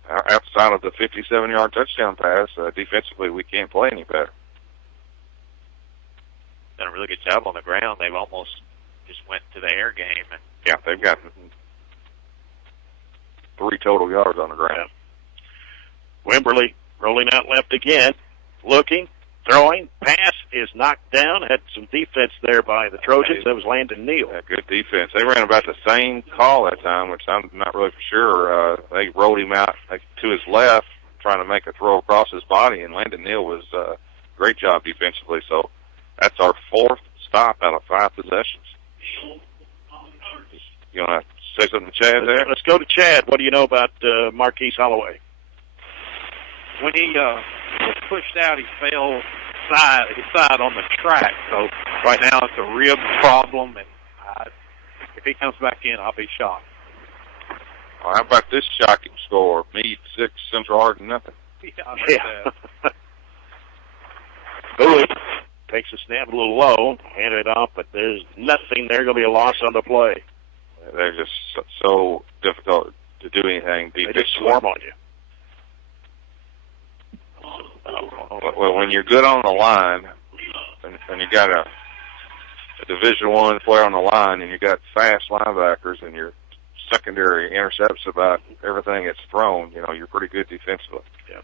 Outside of the 57-yard touchdown pass, defensively we can't play any better. Done a really good job on the ground. They've almost just went to the air game. And yeah, they've got 3 total yards on the ground. Wimberly Rolling out left again. Looking. Throwing. Pass is knocked down. Had some defense there by the Trojans. That was Landon Neal. Yeah, good defense. They ran about the same call that time, which I'm not really for sure. They rolled him out to his left, trying to make a throw across his body, and Landon Neal was great job defensively. So that's our 4th stop out of 5 possessions. You want to say something to Chad there? Let's go to Chad. What do you know about Marquise Holloway? When he was pushed out, he fell his side on the track. So right now it's a rib problem, and if he comes back in, I'll be shocked. Well, how about this shocking score? Meade 6, Central Hardin nothing. Yeah. Bowie takes a snap a little low, handed it off, but there's nothing there. Going to be a loss on the play. They're just so difficult to do anything. They just swarm on you. Well, when you're good on the line, and you got a Division I player on the line, and you got fast linebackers, and your secondary intercepts about everything that's thrown, you're pretty good defensively. Yeah.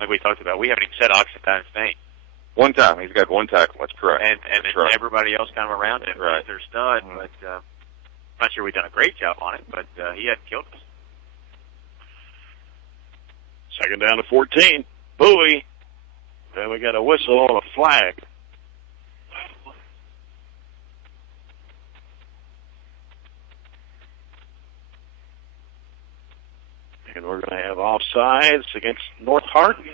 Like we talked about, we haven't even said Oxentine's name. One time, he's got 1 tackle. That's correct. And that's right. Everybody else kind of around him. Right. They're stud, but I'm not sure we've done a great job on it, but he hadn't killed us. Second down to 14. Bowie. Then we got a whistle on a flag. And we're going to have offsides against North Hardin.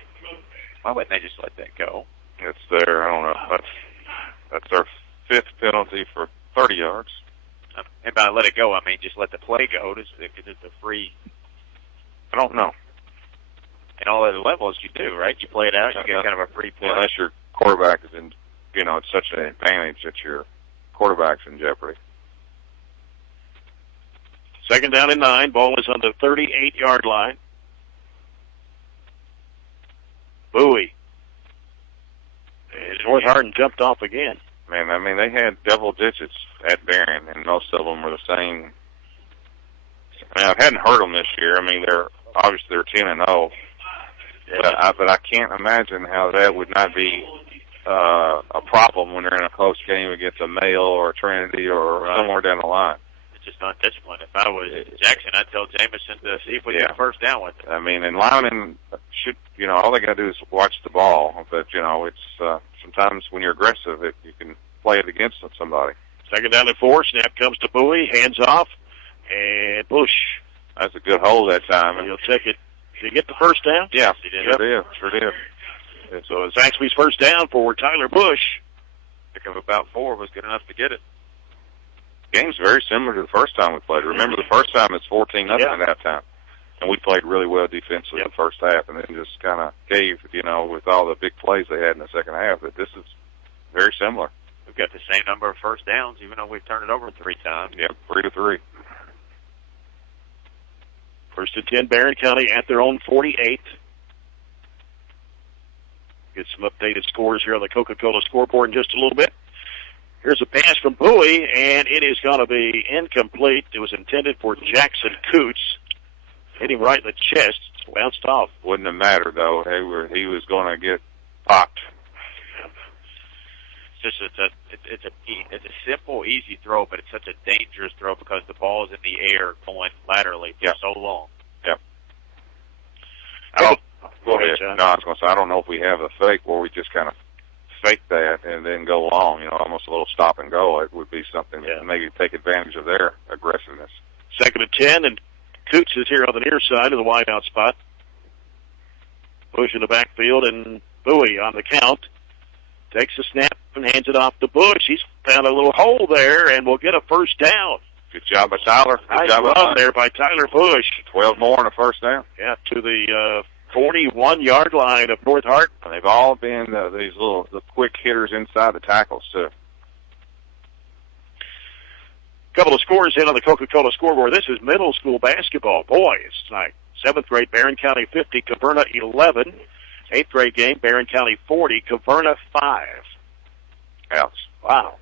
Why wouldn't they just let that go? It's there. I don't know. That's our 5th penalty for 30 yards. And by let it go, I mean just let the play go. Because it's a free. I don't know. In all other levels, you do, right? You play it out, you get kind of a free play. Unless your quarterback is in, it's such an advantage that your quarterback's in jeopardy. Second down and 9. Ball is on the 38-yard line. Bowie. And North Hardin jumped off again. Man, I mean, they had double digits at Barren, and most of them were the same. I mean, I hadn't heard them this year. I mean, they're 10-0. But I can't imagine how that would not be a problem when they're in a close game against a Mayo or a Trinity or somewhere down the line. It's just not disciplined. If I was Jackson, I'd tell Jameson to see if we get a first down with it. I mean, and linemen should, all they got to do is watch the ball. But, it's sometimes when you're aggressive, you can play it against somebody. Second down and 4. Snap comes to Bowie. Hands off. And Bush. That's a good hold that time. And he'll take it. Did he get the first down? Yeah, he did. Sure did. And so it's Zaxby's first down for Tyler Bush. Pick of about 4 was good enough to get it. Game's very similar to the first time we played. Remember, the first time it's 14-0 at that time. And we played really well defensively in the first half, and then just kind of gave, with all the big plays they had in the second half, that this is very similar. We've got the same number of first downs, even though we've turned it over 3 times. Yep, 3-3. First and 10, Barren County at their own 48. Get some updated scores here on the Coca-Cola scoreboard in just a little bit. Here's a pass from Bowie, and it is going to be incomplete. It was intended for Jackson Coots. Hit him right in the chest. Bounced off. Wouldn't have mattered, though. He was going to get popped. It's a simple, easy throw, but it's such a dangerous throw because the ball is in the air going laterally for so long. Yep. Go ahead, John. No, I was going to say, I don't know if we have a fake where we just kind of fake that and then go long, almost a little stop and go. It would be something that maybe take advantage of their aggressiveness. Second and 10, and Coots is here on the near side of the wideout spot. Bush in the backfield, and Bowie on the count. Takes a snap and hands it off to Bush. He's found a little hole there, and will get a first down. Good job by Tyler. Nice run there by Tyler Bush. 12 more on a first down. Yeah, to the 41-yard line of North Hardin. They've all been the quick hitters inside the tackles, too. Couple of scores in on the Coca-Cola scoreboard. This is middle school basketball. Boy, it's tonight. 7th grade, Barren County 50, Caverna 11. 8th grade game, Barren County 40, Caverna 5. Ouch. Wow.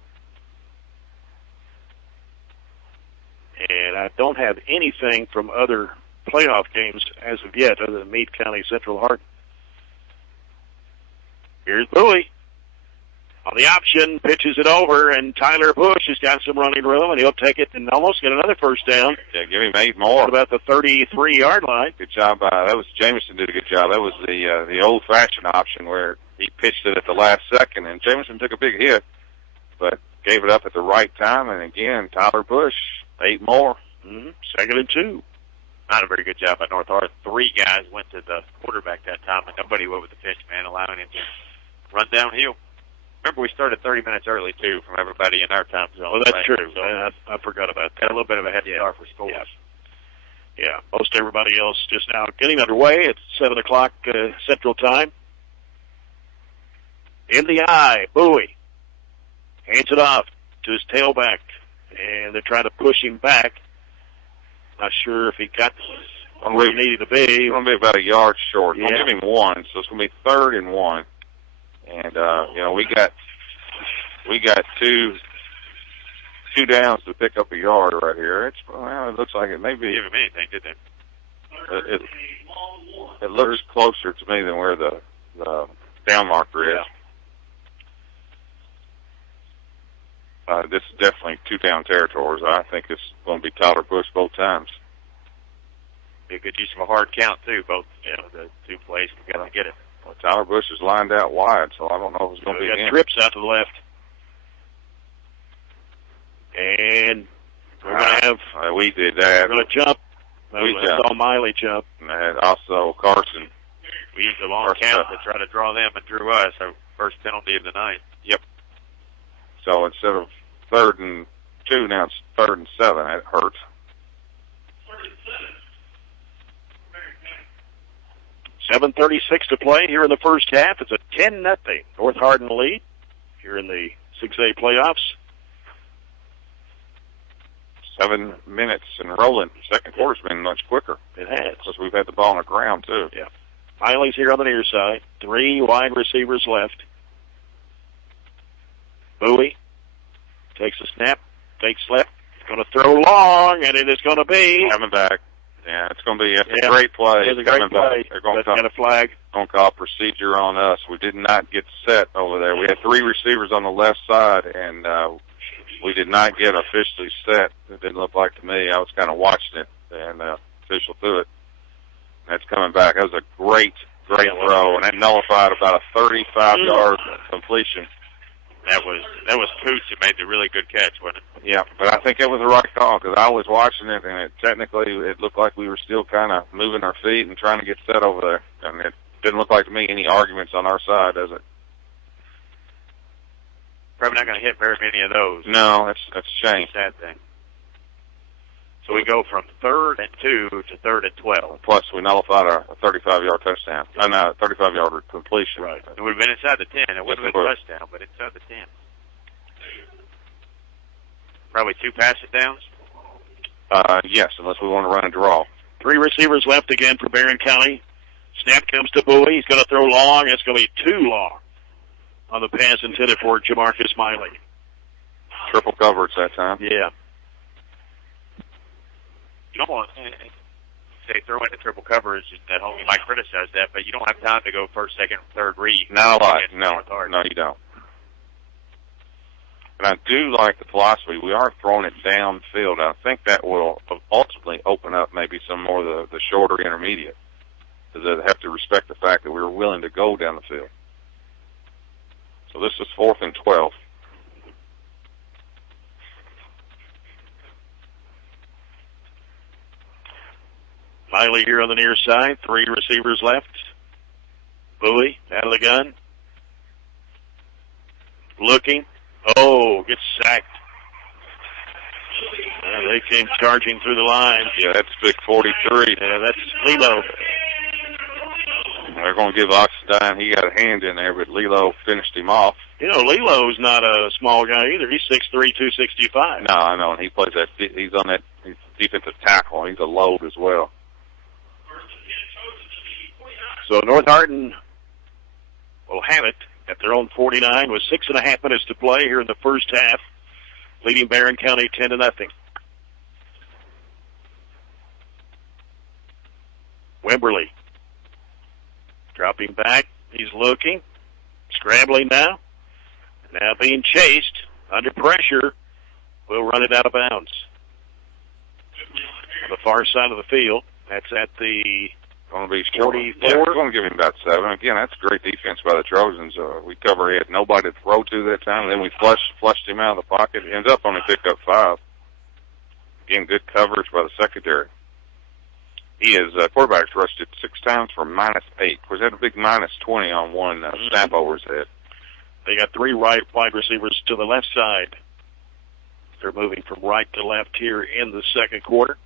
And I don't have anything from other playoff games as of yet, other than Meade County Central Hardin. Here's Bowie. On the option, pitches it over, and Tyler Bush has got some running room, and he'll take it and almost get another first down. Yeah, give him 8 more. About the 33-yard line. Good job. That was Jameson did a good job. That was the old-fashioned option where he pitched it at the last second, and Jameson took a big hit, but gave it up at the right time. And again, Tyler Bush, 8 more. Mm-hmm. 2nd and 2. Not a very good job by North Hardin. 3 guys went to the quarterback that time, and nobody went with the pitch man, allowing him to run downhill. Remember, we started 30 minutes early, too, from everybody in our time zone. Well, that's true. So I forgot about that. Had a little bit of a head start for scores. Yeah, most everybody else just now getting underway at 7 o'clock Central Time. In the eye, Bowie hands it off to his tailback, and they're trying to push him back. Not sure if he got where he needed to be. He's going to be about a yard short. Yeah. I'll give him 1, so it's going to be 3rd and 1. And we got two downs to pick up a yard right here. It looks like it may be. Give him anything, didn't it? It looks closer to me than where the down marker is. This is definitely 2 down territories. I think it's going to be Tyler Bush both times. Be a good use of a hard count too. Both, the 2 plays we got to get it. Well, Tyler Bush is lined out wide, so I don't know if it's going to be got him. trips out to the left. And we're going to have... we did that. We're going to jump. We saw Miley jump. And also Carson. We used a long count to try to draw them and drew us. Our first penalty of the night. Yep. So instead of 3rd and 2, now it's 3rd and 7. It hurts. 7:36 to play here in the first half. It's a 10-0 North Hardin lead here in the 6A playoffs. 7 minutes and rolling. Second quarter's been much quicker. It has. Because we've had the ball on the ground, too. Yeah. Miley's here on the near side. 3 wide receivers left. Bowie takes a snap, takes left, going to throw long, and it is going to be... Coming back. Yeah, it's going to be a great play. It's a great play. They're going to get a flag. Going to call procedure on us. We did not get set over there. We had 3 receivers on the left side, and we did not get officially set. It didn't look like to me. I was kind of watching it, and official threw it. That's coming back. That was a great throw, and that nullified about a 35-yard completion. That was Pooch who made the really good catch, wasn't it? Yeah, but I think it was the right call because I was watching it, and technically it looked like we were still kind of moving our feet and trying to get set over there. And it didn't look like to me any arguments on our side, does it? Probably not going to hit very many of those. No, that's a shame. Sad thing. So we go from 3rd and 2 to 3rd and 12. Plus, we nullified a 35-yard touchdown. No, 35-yard completion. Right. It would have been inside the 10. It wouldn't have been a touchdown, but inside the 10. Probably 2 passing downs? Yes, unless we want to run a draw. 3 receivers left again for Barren County. Snap comes to Bowie. He's going to throw long. It's going to be too long on the pass intended for Jamarcus Miley. Triple coverage that time. Yeah. You don't want to say throw into triple coverage at home. You might criticize that, but you don't have time to go 1st, 2nd, 3rd read. Not a lot. No, you don't. And I do like the philosophy. We are throwing it downfield. I think that will ultimately open up maybe some more of the shorter intermediate. Because they have to respect the fact that we were willing to go down the field. So this is 4th and 12. Miley here on the near side. 3 receivers left. Bowie out of the gun. Looking. Oh, gets sacked. They came charging through the line. Yeah, that's big 43. Yeah, that's Lilo. They're going to give Oxendine, he got a hand in there, but Lilo finished him off. You know, Lilo's not a small guy either. He's 6'3", 265. No, I know, and he plays that. He's on that defensive tackle. He's a load as well. So North Hardin will have it at their own 49 with 6.5 minutes to play here in the first half, leading Barren County 10-0. Wimberly dropping back. He's looking, scrambling now. Now being chased under pressure. Will run it out of bounds. On the far side of the field. That's at the Going to be 44. Yeah, we're going to give him about 7. Again, that's great defense by the Trojans. We cover. He had nobody to throw to that time. Then we flushed him out of the pocket. Ends up only picked up 5. Again, good coverage by the secondary. He is quarterback's rushed it 6 times for -8. Was that a big -20 on one snap over his head? They got 3 right wide receivers to the left side. They're moving from right to left here in the second quarter.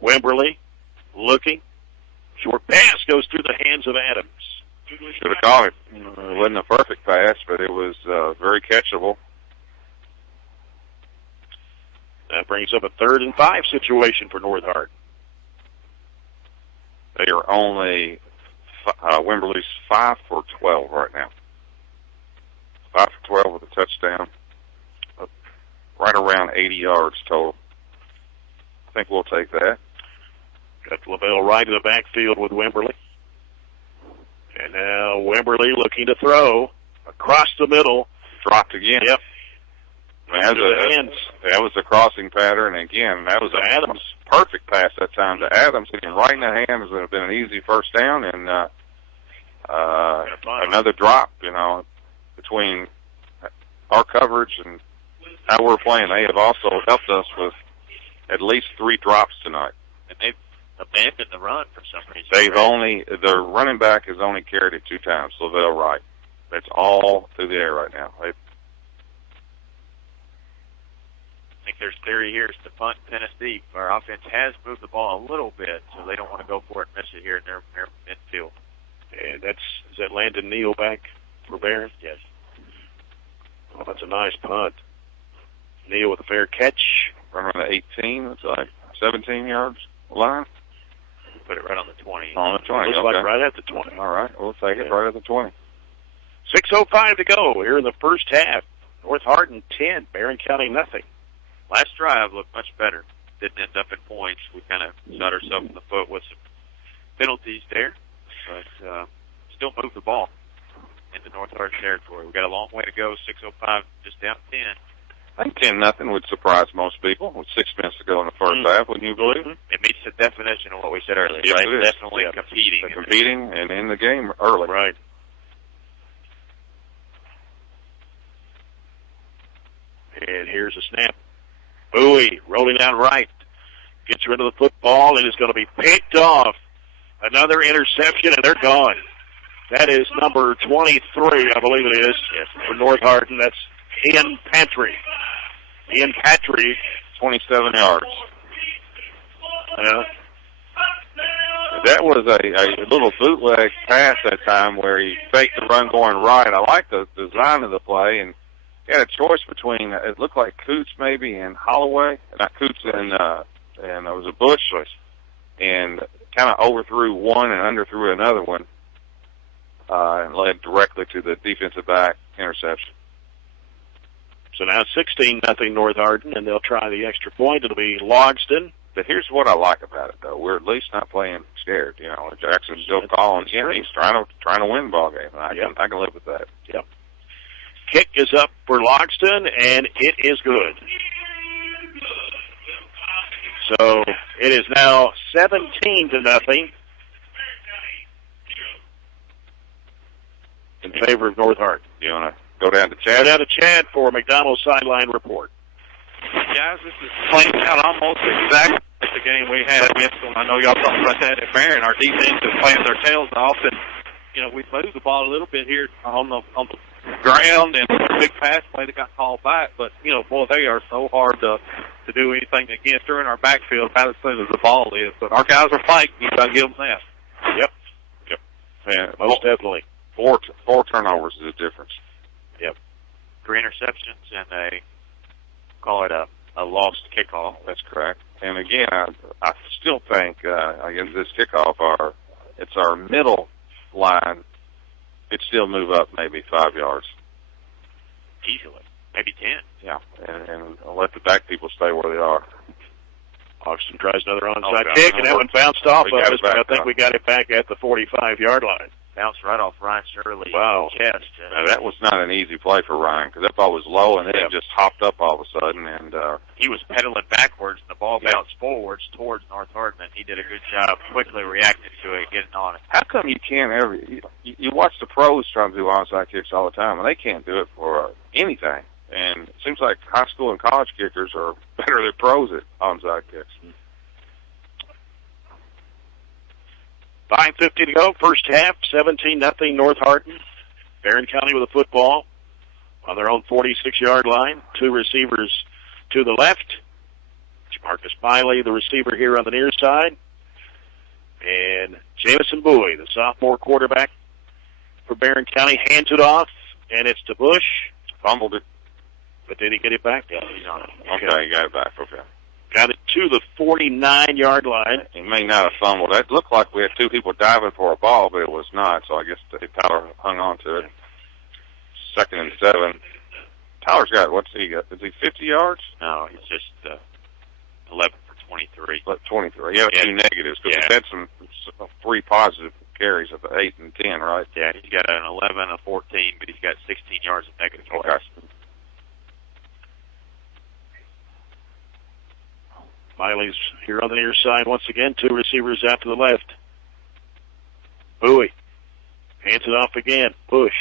Wimberly looking. Short pass goes through the hands of Adams. Should have caught it. It wasn't a perfect pass, but it was very catchable. That brings up a 3rd and 5 situation for North Hardin. They are only, Wimberly's 5 for 12 right now. 5 for 12 with a touchdown. Right around 80 yards total. I think we'll take that. Got LaBelle right in the backfield with Wimberly. And now Wimberly looking to throw across the middle. Dropped again. Yep. That was a crossing pattern. Again, that was Adams' perfect pass that time to Adams. Hitting right in the hands would have been an easy first down. And another drop, between our coverage and how we're playing. They have also helped us with at least 3 drops tonight. And they've abandoned the run for some reason. The running back has only carried it 2 times, LaBelle Wright. That's all through the air right now. I think there's theory here is to punt Tennessee. Our offense has moved the ball a little bit, so they don't want to go for it and miss it here in their midfield. And is that Landon Neal back for Barren? Yes. Oh, that's a nice punt. Neal with a fair catch. Running around the 18, it's like 17 yards line. Put it right on the 20. On the 20, Looks okay. like right at the 20. All right, we'll take it right at the 20. 6:05 to go here in the first half. North Hardin 10, Barren County nothing. Last drive looked much better. Didn't end up in points. We kind of shot ourselves in the foot with some penalties there, but still moved the ball into North Hardin territory. We've got a long way to go. 6:05, just down 10. I think 10-0 would surprise most people with 6 minutes to go in the first half, wouldn't you believe? It meets the definition of what we said earlier, Yes, right? it is. Definitely competing. They're competing and in the game early. Right. And here's a snap. Bowie rolling down right. Gets rid of the football and is going to be picked off. Another interception, and they're gone. That is number 23, I believe it is, for North Hardin. That's Ian Patry. 27 yards. That was a little bootleg pass that time where he faked the run going right. I like the design of the play, and he had a choice between, it looked like Coots maybe and Holloway. Not Coots and it was a Bush. And kind of overthrew one and underthrew another one and led directly to the defensive back interception. So now 16-0 North Hardin, and they'll try the extra point. It'll be Logston. But here's what I like about it, though. We're at least not playing scared. Jackson's still calling. Yeah, he's trying to win the ball game. I can live with that. Yep. Kick is up for Logston, and it is good. So it is now 17-0 in favor of North Hardin. You want to go down to Chad? Go down to Chad for McDonald's sideline report. Guys, this is playing out almost exactly like the game we had against them. I know y'all talked about that at Barren. Our defense is playing their tails off, and we moved the ball a little bit here on the ground, and a big pass play that got called back. But boy, they are so hard to do anything against. They're in our backfield about as soon as the ball is. But our guys are fighting. You got to give them that. Yep. Yeah, most definitely. Four turnovers is a difference. Yep. 3 interceptions and call it a lost kickoff. That's correct. And again, I still think against this kickoff, it's our middle line. It'd still move up maybe 5 yards. Easily. Maybe 10. Yeah, and let the back people stay where they are. Austin tries another onside kick, and that one bounced off of us, but I think we got it back at the 45-yard line. Bounced right off Ryan Shirley's chest. Now, that was not an easy play for Ryan because that ball was low, and then it just hopped up all of a sudden. And he was pedaling backwards, and the ball bounced forwards towards North Hardin. He did a good job quickly reacting to it, getting on it. How come you can't ever – you watch the pros try to do onside kicks all the time, and they can't do it for anything. And it seems like high school and college kickers are better than pros at onside kicks. 5:50 to go, first half, 17-0 North Hardin. Barren County with the football on their own 46-yard line. Two receivers to the left. Marcus Miley, the receiver here on the near side. And Jamison Bowie, the sophomore quarterback for Barren County, hands it off, and it's to Bush. Fumbled it. But did he get it back? Yeah, he's on it. Okay, he got it back, okay. Got it to the 49-yard line. He may not have fumbled. It looked like we had two people diving for a ball, but it was not, so I guess Tyler hung on to it. 2nd and 7. Tyler's got, what's he got? Is he 50 yards? No, he's just 11 for 23. 23. He had 2 negatives, because he had some 3 positive carries of 8 and 10, right? Yeah, he's got an 11, a 14, but he's got 16 yards of negative. Okay. Miley's here on the near side once again. 2 receivers out to the left. Bowie hands it off again. Bush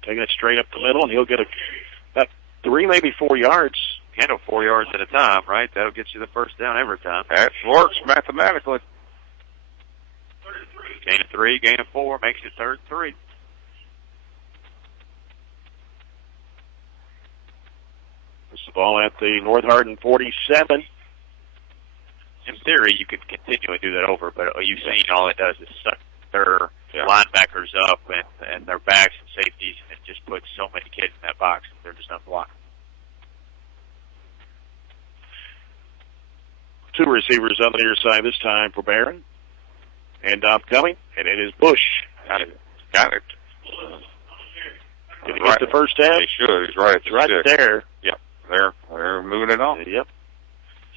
taking it straight up the middle, and he'll get about 3, maybe 4 yards. Handle 4 yards at a time, right? That'll get you the first down every time. That works mathematically. Gain of 3, gain of 4, makes it 3rd and 3. It's the ball at the North Hardin 47. In theory, you could continue and do that over, but you've seen all it does is suck their linebackers up and their backs and safeties, and it just puts so many kids in that box. They're just unblocked. 2 receivers on the near side this time for Barren. Handoff coming, and it is Bush. Got it. Did he get the first half? He should. He's right at the right stick. there. Yep. They're moving it on. Yep.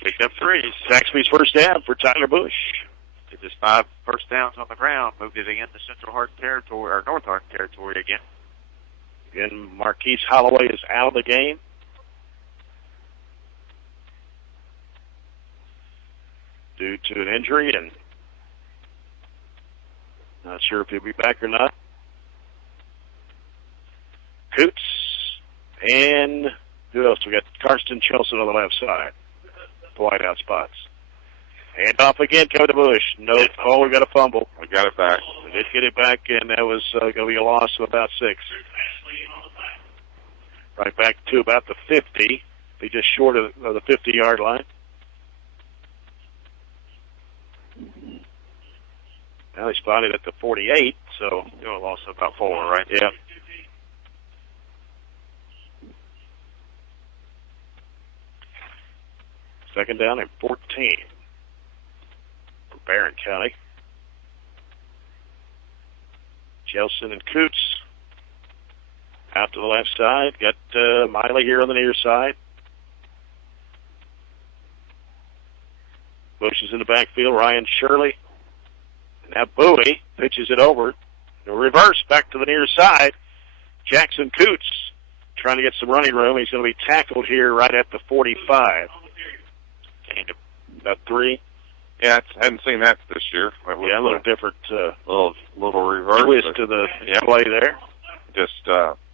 Picked up 3. Saxby's first down for Tyler Bush. Did just 5 first downs on the ground. Moved it again to Central Hardin territory, or North Hardin territory again. Again, Marquise Holloway is out of the game. Due to an injury, and not sure if he'll be back or not. Coots, and who else? We got Karsten Chelson on the left side. The wideout spots. Hand off again, coming to Bush. No, we got a fumble. We got it back. We did get it back, and that was going to be a loss of about 6. Right back to about the 50. Be just short of the 50-yard line. Now they spotted at the 48, so a loss of about 4, right? Yeah. Second down and 14 for Barren County. Jelson and Coots out to the left side. Got Miley here on the near side. Bush is in the backfield. Ryan Shirley. Now Bowie pitches it over. The reverse back to the near side. Jackson Coots trying to get some running room. He's going to be tackled here right at the 45. Gained about 3. Yeah, I hadn't seen that this year. A little different. Little reverse. Twist to the play there. Just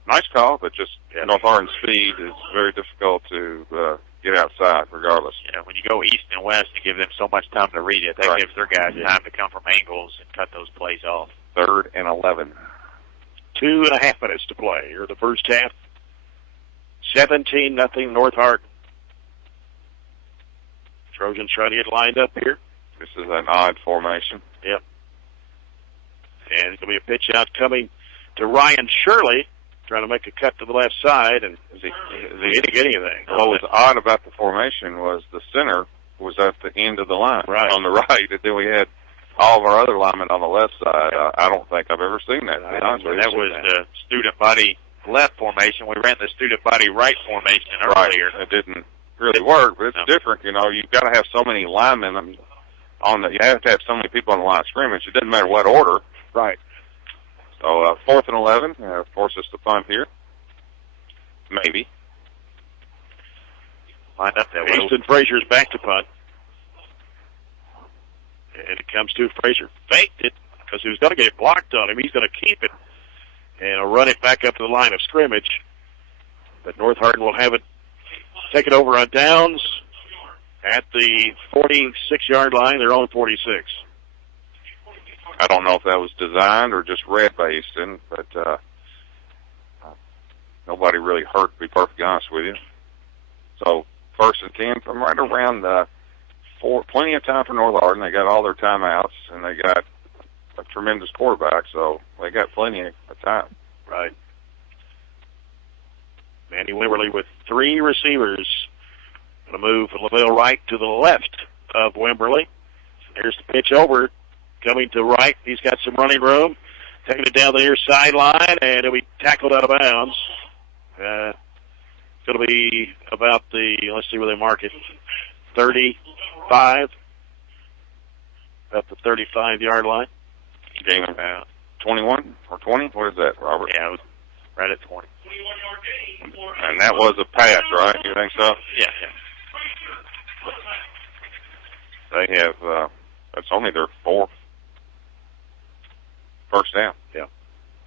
nice call, but just North Hardin speed is very difficult to get outside regardless. Yeah, when you go east and west and give them so much time to read it, that gives their guys time to come from angles and cut those plays off. 3rd and 11. 2.5 minutes to play here in the first half. 17-0 North Hardin. Trojans trying to get lined up here. This is an odd formation. Yep. And it's going to be a pitch out coming to Ryan Shirley, trying to make a cut to the left side, and he didn't get anything. What was odd about the formation was the center was at the end of the line, on the right, and then we had all of our other linemen on the left side. I don't think I've ever seen that. That was the student body left formation. We ran the student body right formation earlier. It didn't really work, but it's different. You know, you've got to have so many linemen on the. You have to have so many people on the line of scrimmage. It doesn't matter what order. Right. So 4th and 11, force us to punt here. Maybe. Line up that way. Easton Frazier's back to punt. And it comes to Frazier. Faked it because he was going to get it blocked on him. He's going to keep it and run it back up to the line of scrimmage. But North Hardin will have it, take it over on downs at the 46-yard line, their own 46. I don't know if that was designed or just read by Easton, but nobody really hurt, to be perfectly honest with you. So 1st and 10 from right around plenty of time for North Hardin. They got all their timeouts, and they got a tremendous quarterback, so they got plenty of time. Right. Manny Wimberly with 3 receivers. Going to move LaVelle Wright to the left of Wimberly. Here's the pitch over. Coming to right. He's got some running room. Taking it down the near sideline, and it'll be tackled out of bounds. It's going to be about let's see where they mark it, 35. About the 35-yard line. Game about 21 or 20? What is that, Robert? Yeah, it was right at 20. And that was a pass, right? You think so? Yeah. They have, that's only their 4th first down. Yeah.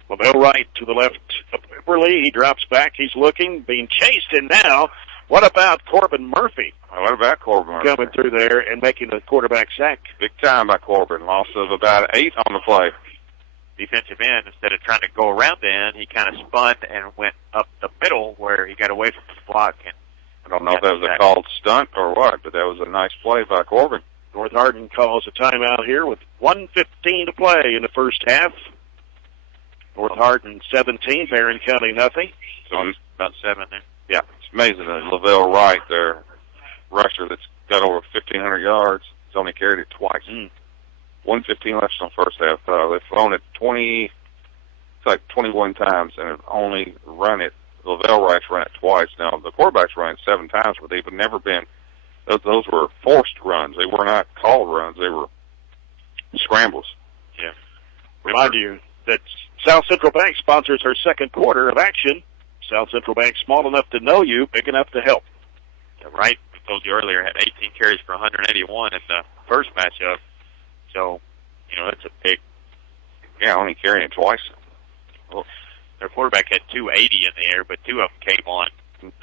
LaVelle Wright to the left of Wimberly. He drops back. He's looking, being chased, and now, what about Corbin Murphy? What about Corbin Murphy? Coming through there and making the quarterback sack. Big time by Corbin. Loss of about 8 on the play. Defensive end, instead of trying to go around the end, he kind of spun and went up the middle where he got away from the block. And I don't know if that was a called stunt or what, but that was a nice play by Corbin. North Hardin calls a timeout here with 1:15 to play in the first half. North Hardin 17, Barren County nothing. So about 7 there. Yeah, it's amazing that LaVelle Wright, their rusher that's got over 1,500 yards, has only carried it twice. 1:15 left on first half. They've thrown it 21 times and have only run it. LaVelle Wright's run it twice. Now, the quarterback's run it 7 times, but they've never been, those were forced runs. They were not called runs. They were scrambles. Yeah. Remind you that South Central Bank sponsors our second quarter of action. South Central Bank, small enough to know you, big enough to help. Yeah, Wright, we told you earlier, had 18 carries for 181 in the first matchup. So, that's a big. Yeah, only carrying it twice. Well, their quarterback had 280 in the air, but 2 of them came on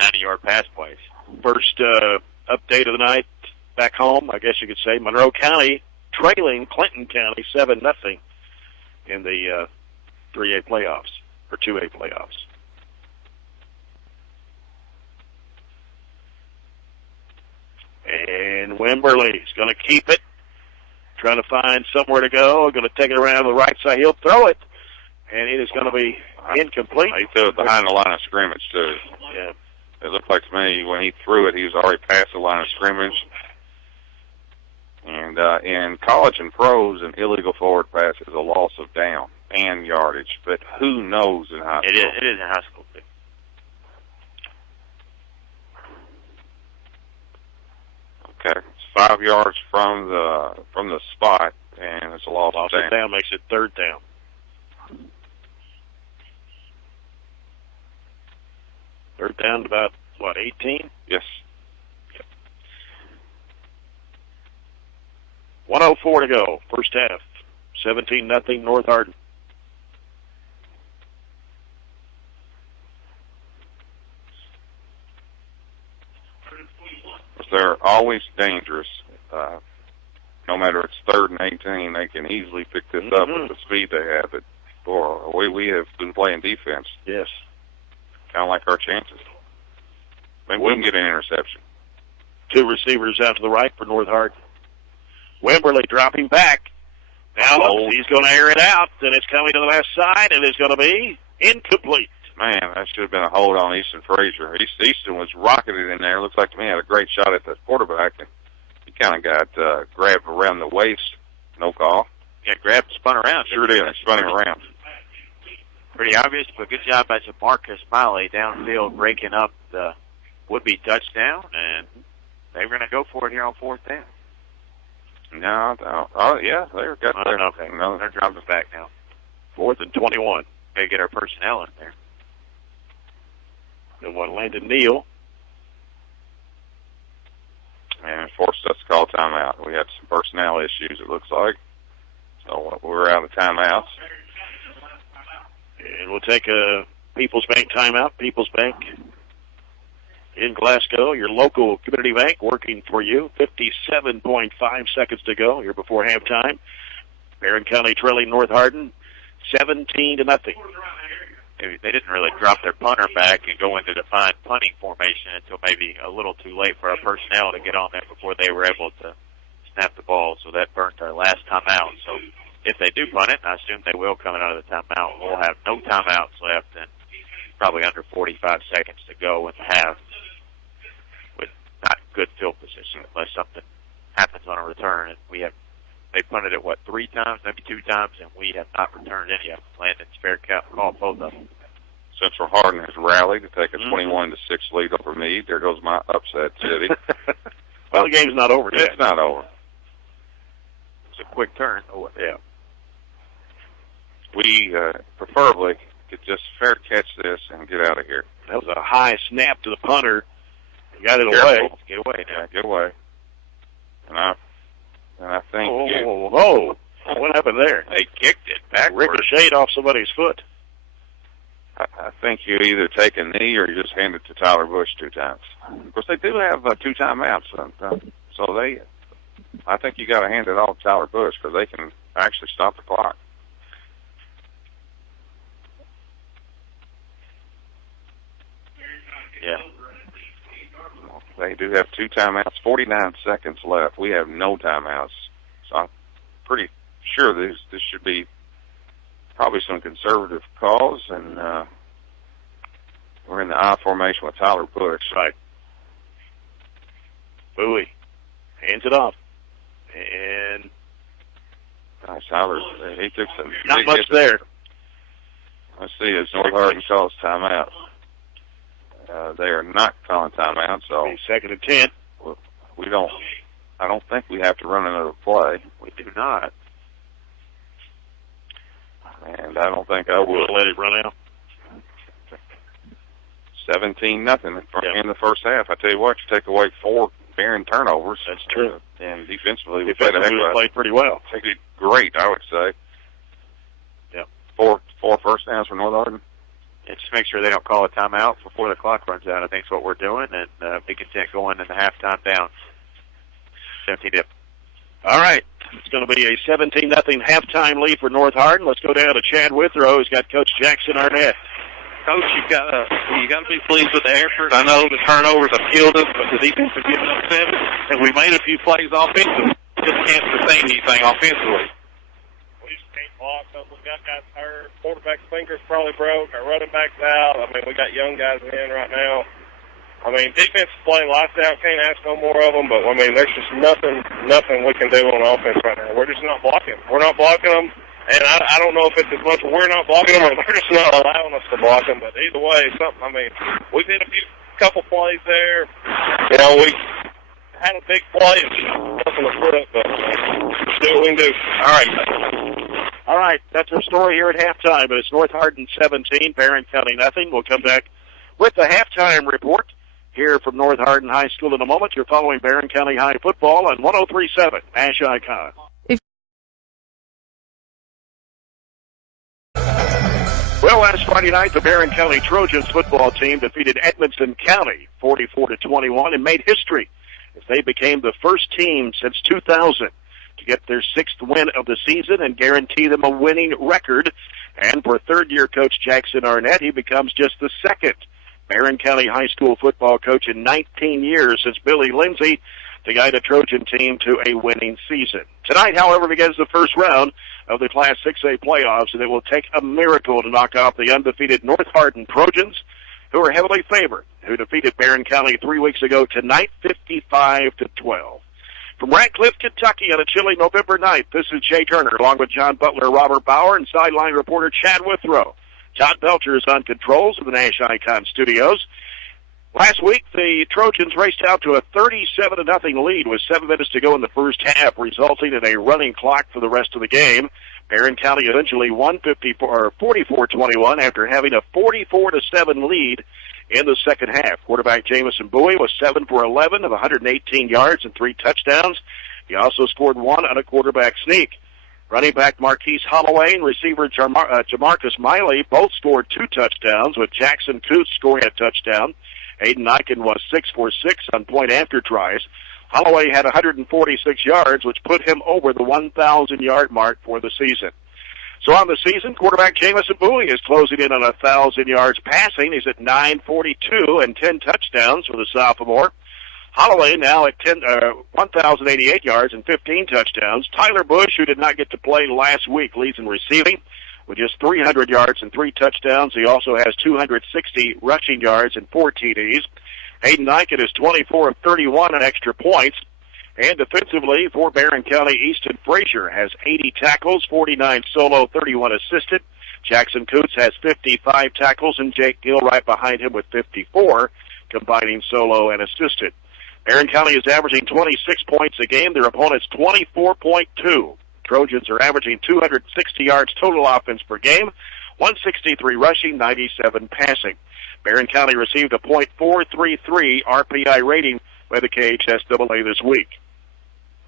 90-yard pass plays. First update of the night back home, I guess you could say. Monroe County trailing Clinton County 7-0 in the 3A playoffs, or 2A playoffs. And Wimberly's going to keep it, trying to find somewhere to go, going to take it around the right side. He'll throw it, and it is going to be incomplete. He threw it behind the line of scrimmage, too. Yeah. It looked like to me when he threw it, he was already past the line of scrimmage. And in college and pros, an illegal forward pass is a loss of down and yardage. But who knows in high school? It is in high school, too. Okay, it's 5 yards from the spot, and it's a loss of down. Down makes it 3rd down. Third down to about, 18? Yes. 1:04 to go, first half. 17-0 North Hardin. They're always dangerous. No matter it's 3rd and 18, they can easily pick this up with the speed they have. But boy, we have been playing defense. Yes. Kind of like our chances. Maybe we can get an interception. 2 receivers out to the right for North Hardin. Wimberly dropping back. Now he's going to air it out, and it's coming to the left side, and it's going to be incomplete. Man, that should have been a hold on Easton Frazier. Easton was rocketed in there. Looks like to me he had a great shot at the quarterback, and he kind of got grabbed around the waist. No call. Yeah, grabbed, spun around. Sure did. Spun him around. Pretty obvious, but good job by Jamarcus Smiley downfield breaking up the would-be touchdown, and they were going to go for it here on 4th down. No. Oh, yeah, they're got their. Okay. No, they're dropping back now. 4th and 21. Got to get our personnel in there. And one Landon Neal. And forced us to call timeout. We had some personnel issues, it looks like. So we're out of timeouts. And we'll take a People's Bank timeout. People's Bank in Glasgow, your local community bank working for you. 57.5 seconds to go here before halftime. Barren County trailing North Hardin 17-0. They didn't really drop their punter back and go into defined punting formation until maybe a little too late for our personnel to get on there before they were able to snap the ball. So that burnt our last timeout. So if they do punt it, and I assume they will coming out of the timeout, we'll have no timeouts left and probably under 45 seconds to go in the half with not good field position unless something happens on a return. And they punted it, 3 times, maybe 2 times, and we have not returned any of them. Landon's fair call, both of them. Central Hardin has rallied to take a 21-6 lead over Meade. There goes my upset city. Well, the game's not over yet. It's not over. It's a quick turn. Oh, yeah. We preferably could just fair catch this and get out of here. That was a high snap to the punter. He got it Careful. away. Get away now. Yeah, get away. And I think what happened there? They kicked it backwards. Ricocheted off somebody's foot. I think you either take a knee or you just hand it to Tyler Bush 2 times. Of course, they do have 2 timeouts, so I think you got to hand it all to Tyler Bush because they can actually stop the clock. Yeah. They do have 2 timeouts, 49 seconds left. We have no timeouts, so I'm pretty sure this should be probably some conservative calls, and we're in the I formation with Tyler Bush. Right. Bowie hands it off. And gosh, Tyler, he took some not big much hits. there. Let's see, as North Hardin calls timeout. They are not calling timeout, so 2nd and 10. I don't think we have to run another play. We do not. And I don't think I will. Let it run out. 17-0 in the first half. I tell you what, you take away 4 Barren turnovers. That's true. And defensively, we played pretty well. Played great, I would say. Yeah. 4 first downs for North Hardin. And just make sure they don't call a timeout before the clock runs out. I think is what we're doing, and be content going in the halftime down. 17-0. All right. It's going to be a 17-0 halftime lead for North Hardin. Let's go down to Chad Withrow, who's got Coach Jackson Arnett. Coach, you got to be pleased with the effort. I know the turnovers have killed us, but the defense has given up 7, and we made a few plays offensively. Just can't sustain anything offensively. We just can't block because we got guys hurt. Quarterback's finger's probably broke. Our running back's out. I mean, we got young guys in right now. I mean, defense is playing lights out. Can't ask no more of them. But, I mean, there's just nothing we can do on offense right now. We're just not blocking. We're not blocking them. And I don't know if it's as much we're not blocking them or they're just not allowing us to block them. But either way, I mean, we've hit a couple plays there. You know, we had a big play and nothing to put up. But do what we can do. All right. That's our story here at halftime. But it's North Hardin 17, Barren County nothing. We'll come back with the halftime report here from North Hardin High School in a moment. You're following Barren County High football on 103.7 Nash Icon. Well, last Friday night, the Barren County Trojans football team defeated Edmonson County 44-21 and made history as they became the first team since 2000 to get their 6th win of the season and guarantee them a winning record. And for third-year coach Jackson Arnett, he becomes just the 2nd Barren County High School football coach in 19 years since Billy Lindsay to guide a Trojan team to a winning season. Tonight, however, begins the first round of the Class 6A playoffs, and it will take a miracle to knock off the undefeated North Hardin Trojans, who are heavily favored, who defeated Barren County 3 weeks ago tonight, 55-12. From Radcliffe, Kentucky, on a chilly November night, this is Jay Turner, along with John Butler, Robert Bauer, and sideline reporter Chad Withrow. Todd Belcher is on controls of the Nash Icon Studios. Last week, the Trojans raced out to a 37-0 lead with 7 minutes to go in the first half, resulting in a running clock for the rest of the game. Barren County eventually won 44-21 after having a 44-7 lead in the second half. Quarterback Jamison Bowie was 7 for 11 of 118 yards and 3 touchdowns. He also scored 1 on a quarterback sneak. Running back Marquise Holloway and receiver Jamarcus Miley both scored 2 touchdowns, with Jackson Coots scoring a touchdown. Aiden Eichen was 6 for 6 on point-after tries. Holloway had 146 yards, which put him over the 1,000-yard mark for the season. So on the season, quarterback Jamison Bowie is closing in on 1,000 yards passing. He's at 942 and 10 touchdowns for the sophomore. Holloway now at 1,088 yards and 15 touchdowns. Tyler Bush, who did not get to play last week, leads in receiving with just 300 yards and 3 touchdowns. He also has 260 rushing yards and 4 TDs. Aiden Eichen is 24 of 31 on extra points. And defensively for Barren County, Easton Frazier has 80 tackles, 49 solo, 31 assisted. Jackson Coots has 55 tackles, and Jake Gill right behind him with 54, combining solo and assisted. Barren County is averaging 26 points a game. Their opponent's 24.2. Trojans are averaging 260 yards total offense per game, 163 rushing, 97 passing. Barren County received a .433 RPI rating by the KHSAA this week.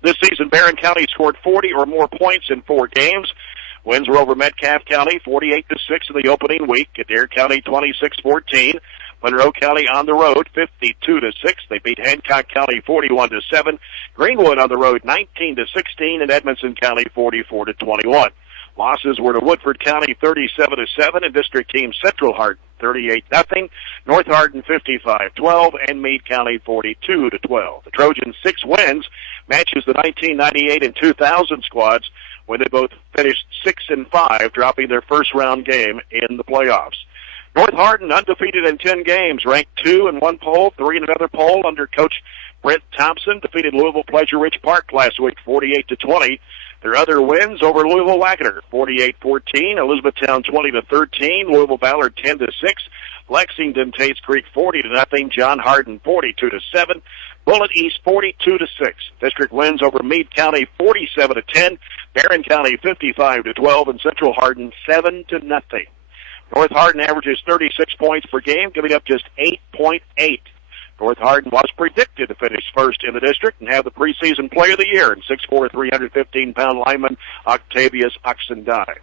This season, Barren County scored 40 or more points in 4 games. Wins were over Metcalfe County 48-6 in the opening week. Adair County 26-14. Monroe County on the road 52-6. They beat Hancock County 41-7. Greenwood on the road 19-16, and Edmondson County 44-21. Losses were to Woodford County 37-7 and district team Central Hardin 38-0. North Hardin 55-12 and Meade County 42-12. The Trojans' 6 wins matches the 1998 and 2000 squads when they both finished 6-5, dropping their first round game in the playoffs. North Hardin undefeated in 10 games, ranked 2 in one poll, 3 in another poll under Coach Brent Thompson. Defeated Louisville Pleasure Ridge Park last week 48-20. Their other wins over Louisville Wagner 48-14, Elizabethtown 20-13, Louisville Ballard 10-6, Lexington Tates Creek 40-0, John Hardin 42-7, Bullitt East 42-6. District wins over Meade County 47-10, Barren County 55-12, and Central Hardin 7-0. North Hardin averages 36 points per game, giving up just 8.8. North Hardin was predicted to finish first in the district and have the preseason player of the year in 6'4", 315-pound lineman Octavius Oxendine.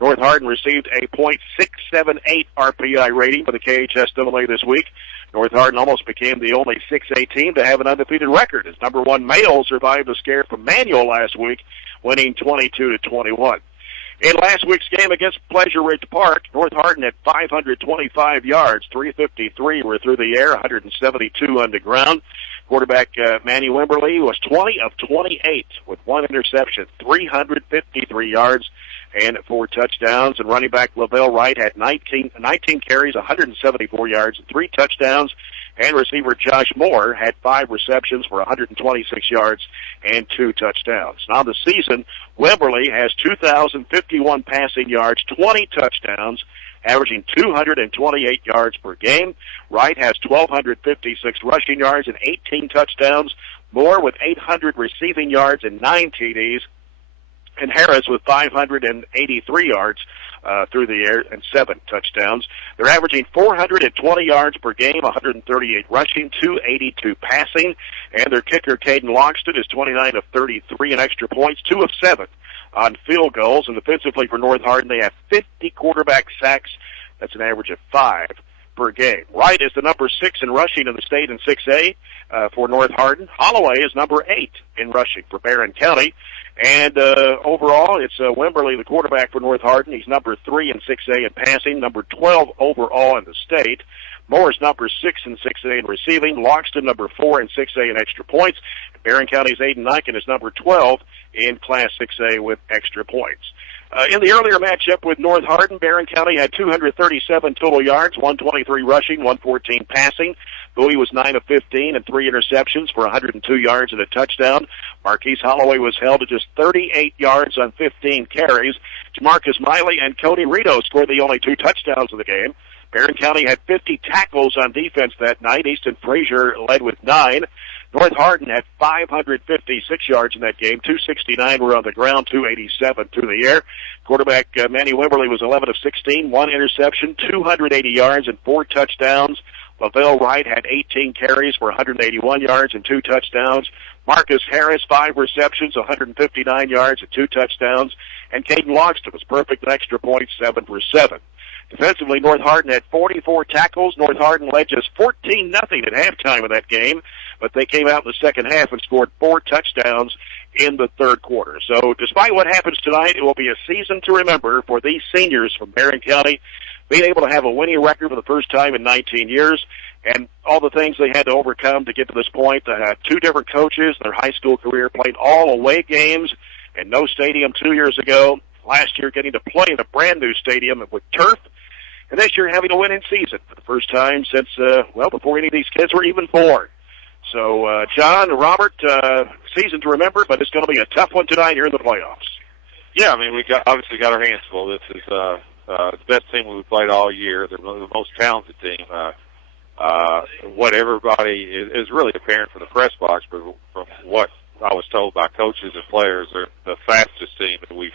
North Hardin received a .678 RPI rating for the KHSAA this week. North Hardin almost became the only 6A team to have an undefeated record, as number 1 male survived a scare from Manual last week, winning 22-21. In last week's game against Pleasure Ridge Park, North Hardin had 525 yards, 353 were through the air, 172 on the ground. Quarterback Manny Wimberly was 20 of 28 with 1 interception, 353 yards and 4 touchdowns. And running back Lavelle Wright had 19 carries, 174 yards, and 3 touchdowns. And receiver Josh Moore had 5 receptions for 126 yards and 2 touchdowns. Now the season, Wimberly has 2,051 passing yards, 20 touchdowns, averaging 228 yards per game. Wright has 1,256 rushing yards and 18 touchdowns. Moore with 800 receiving yards and 9 TDs. And Harris with 583 yards through the air and 7 touchdowns. They're averaging 420 yards per game, 138 rushing, 282 passing. And their kicker, Caden Logston, is 29 of 33 in extra points, 2 of 7 on field goals. And defensively for North Hardin, they have 50 quarterback sacks. That's an average of 5 per game. Wright is the number 6 in rushing in the state in 6A for North Hardin. Holloway is number 8 in rushing for Barren County. And overall, it's Wimberly, the quarterback for North Hardin. He's number 3 in 6A in passing, number 12 overall in the state. Moore's number 6 in 6A in receiving. Logston number 4 in 6A in extra points. Barren County's Aiden Eichen is number 12 in Class 6A with extra points. In the earlier matchup with North Hardin, Barren County had 237 total yards, 123 rushing, 114 passing. Bowie was 9 of 15 and 3 interceptions for 102 yards and a touchdown. Marquise Holloway was held to just 38 yards on 15 carries. Jamarcus Miley and Cody Rito scored the only 2 touchdowns of the game. Barren County had 50 tackles on defense that night. Easton Frazier led with 9. North Hardin had 556 yards in that game. 269 were on the ground, 287 through the air. Quarterback Manny Wimberly was 11 of 16, 1 interception, 280 yards and 4 touchdowns. Lavelle Wright had 18 carries for 181 yards and 2 touchdowns. Marcus Harris, 5 receptions, 159 yards and 2 touchdowns. And Caden Logston was perfect at extra points, 7 for 7. Defensively, North Hardin had 44 tackles. North Hardin led just 14-0 at halftime of that game, but they came out in the second half and scored 4 touchdowns in the third quarter. So despite what happens tonight, it will be a season to remember for these seniors from Barren County, being able to have a winning record for the first time in 19 years, and all the things they had to overcome to get to this point. They had 2 different coaches in their high school career, played all away games and no stadium 2 years ago. Last year getting to play in a brand-new stadium with turf. And this year having a winning season for the first time since, before any of these kids were even born. So, John, Robert, season to remember, but it's going to be a tough one tonight here in the playoffs. Yeah, I mean, we obviously got our hands full. This is the best team we've played all year. They're the most talented team. What everybody is really apparent from the press box, but from what I was told by coaches and players, they're the fastest team that we've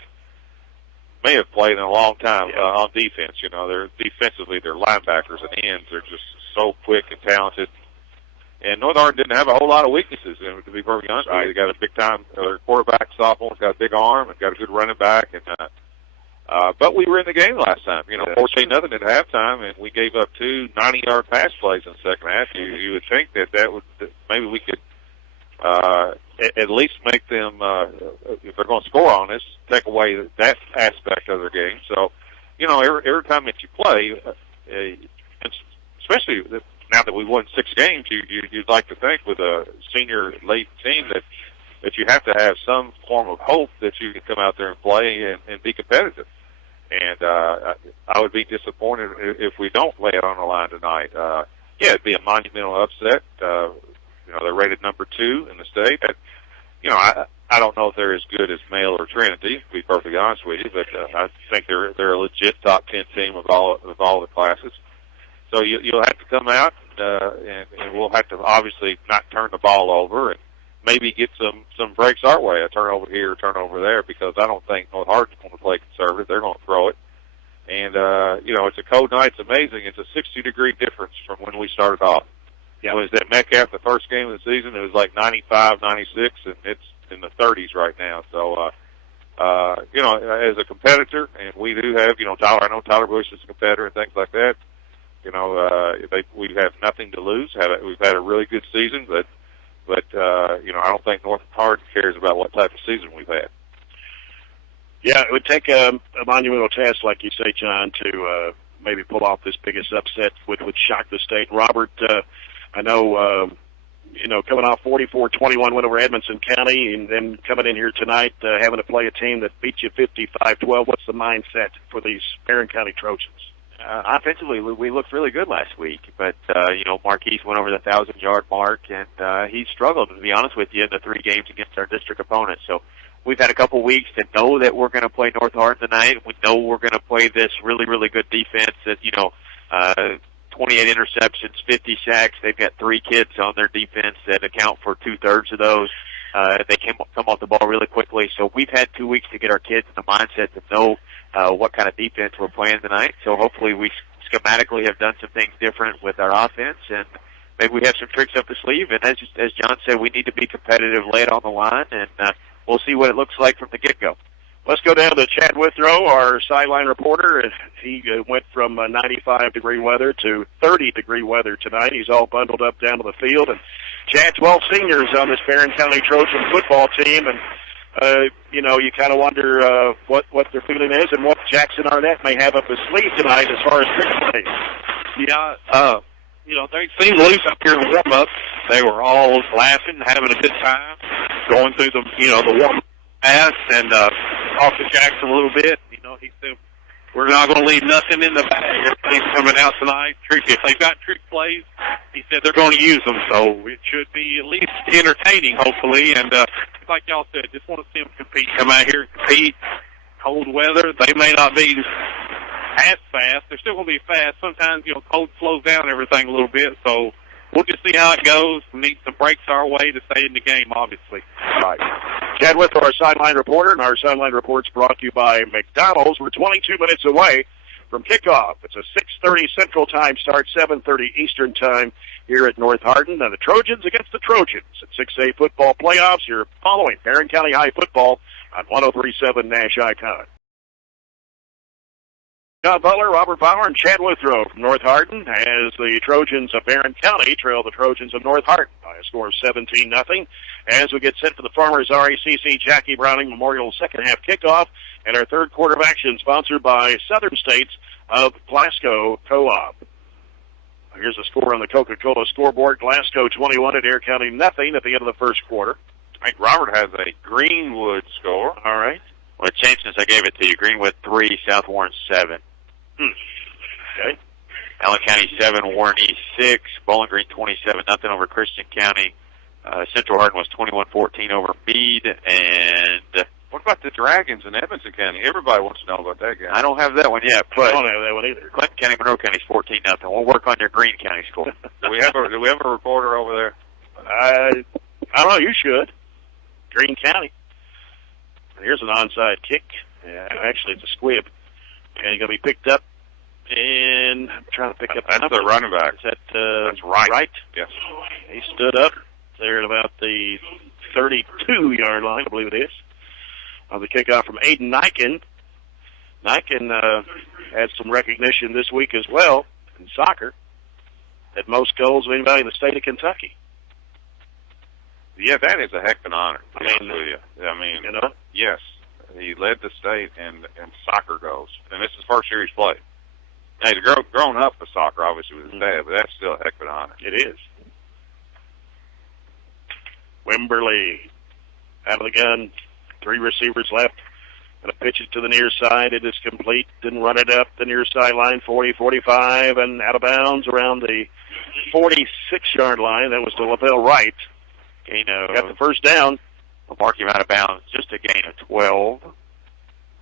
may have played in a long time on defense. You know, they're defensively, their linebackers and ends are just so quick and talented. And North Hardin didn't have a whole lot of weaknesses. And to be perfectly honest with you, they got a big time quarterback, sophomore, got a big arm, and got a good running back. And but we were in the game last time. You know, 14-0 at halftime, and we gave up 2 90-yard pass plays in the second half. You would think that would maybe we could at least make them, if they're going to score on us, take away that aspect of their game. So, you know, every time that you play, especially now that we've won 6 games, you'd like to think with a senior late team that you have to have some form of hope that you can come out there and play and be competitive. And I would be disappointed if we don't lay it on the line tonight. It'd be a monumental upset. You know, they're rated number 2 in the state. You know, I don't know if they're as good as Male or Trinity, to be perfectly honest with you, but I think they're a legit top 10 team of all the classes. So you'll have to come out, and we'll have to obviously not turn the ball over and maybe get some breaks our way, a turnover here, a turnover there, because I don't think North Hardin's going to play conservative. They're going to throw it. And, you know, it's a cold night. It's amazing. It's a 60-degree difference from when we started off. You know, it was at Metcalf the first game of the season. It was like 95, 96, and it's in the 30s right now. So, you know, as a competitor, and we do have, you know, I know Tyler Bush is a competitor and things like that. You know, we have nothing to lose. We've had a really good season, but you know, I don't think North Hardin cares about what type of season we've had. Yeah, it would take a monumental task, like you say, John, to maybe pull off this biggest upset, which would shock the state. Robert, I know, you know, coming off 44-21 win over Edmonson County, and then coming in here tonight, having to play a team that beat you 55-12. What's the mindset for these Barren County Trojans? Offensively, we looked really good last week, but, you know, Marquise went over the 1,000-yard mark, and he struggled, to be honest with you, in the 3 games against our district opponents. So we've had a couple weeks to know that we're going to play North Hardin tonight. We know we're going to play this really, really good defense that, you know, 28 interceptions, 50 sacks. They've got 3 kids on their defense that account for 2/3 of those. They come off the ball really quickly. So we've had 2 weeks to get our kids in the mindset to know what kind of defense we're playing tonight. So hopefully we schematically have done some things different with our offense, and maybe we have some tricks up the sleeve. And as John said, we need to be competitive, lay it on the line, and we'll see what it looks like from the get-go. Let's go down to Chad Withrow, our sideline reporter. He went from 95-degree weather to 30-degree weather tonight. He's all bundled up down to the field. And Chad, 12 seniors on this Barren County Trojan football team, and you know, you kind of wonder what their feeling is and what Jackson Arnett may have up his sleeve tonight as far as tricks plays. Yeah, you know, they seemed loose up here in the warm-up. They were all laughing, having a good time, going through the, you know, the warm-up pass and talk to Jackson a little bit. You know, he said, we're not going to leave nothing in the bag. Everything's coming out tonight. If they've got trick plays, he said they're going to use them. So it should be at least entertaining, hopefully. And like y'all said, just want to see them compete. Come out here and compete. Cold weather. They may not be as fast. They're still going to be fast. Sometimes, cold slows down everything a little bit, so we'll just see how it goes. We need some breaks our way to stay in the game, obviously. Right. Chad Withrow, our sideline reporter, and our sideline report's brought to you by McDonald's. We're 22 minutes away from kickoff. It's a 6:30 Central Time start, 7:30 Eastern Time here at North Hardin. And the Trojans against the Trojans at 6A football playoffs. You're following Barren County High football on 103.7 Nash Icon. John Butler, Robert Bauer, and Chad Withrow from North Hardin as the Trojans of Barren County trail the Trojans of North Hardin by a score of 17-0. As we get set for the Farmers RACC Jackie Browning Memorial second half kickoff and our third quarter of action sponsored by Southern States of Glasgow Co-op. Here's the score on the Coca-Cola scoreboard. Glasgow 21 at Dare County nothing at the end of the first quarter. I think Robert has a Greenwood score. All right. Well, it changed since I gave it to you. Greenwood 3, South Warren 7. Okay. Allen County 7, Warren East 6, Bowling Green 27-0 over Christian County. Central Hardin was 21-14 over Meade. And what about the Dragons in Edmonson County? Everybody wants to know about that game. I don't have that one yet, but I don't have that one either. Clinton County, Monroe County is 14-0. We'll work on your Greene County score. Do we have a reporter over there? I don't know. You should. Greene County. Here's an onside kick. Yeah, actually, it's a squib. And he's going to be picked up. And I'm trying to pick up That's the running back. Is that, that's right. Right? Yes. He stood up there at about the 32-yard line, I believe it is, on the kickoff from Aiden Nyken. Nyken had some recognition this week as well in soccer. Had most goals of anybody in the state of Kentucky. Yeah, that is a heck of an honor. I mean, you know, yes, he led the state in soccer goals, and this is his first year he's played. Now, he's grown up with soccer, obviously, with his dad, but that's still a heck of an honor. It is. Wimberly out of the gun. 3 receivers left. Going to pitch it to the near side. It is complete. Didn't run it up the near sideline. 40, 45, and out of bounds around the 46-yard line. That was to LaVelle Wright. Got the first down. We'll mark him out of bounds. Just a gain of 12.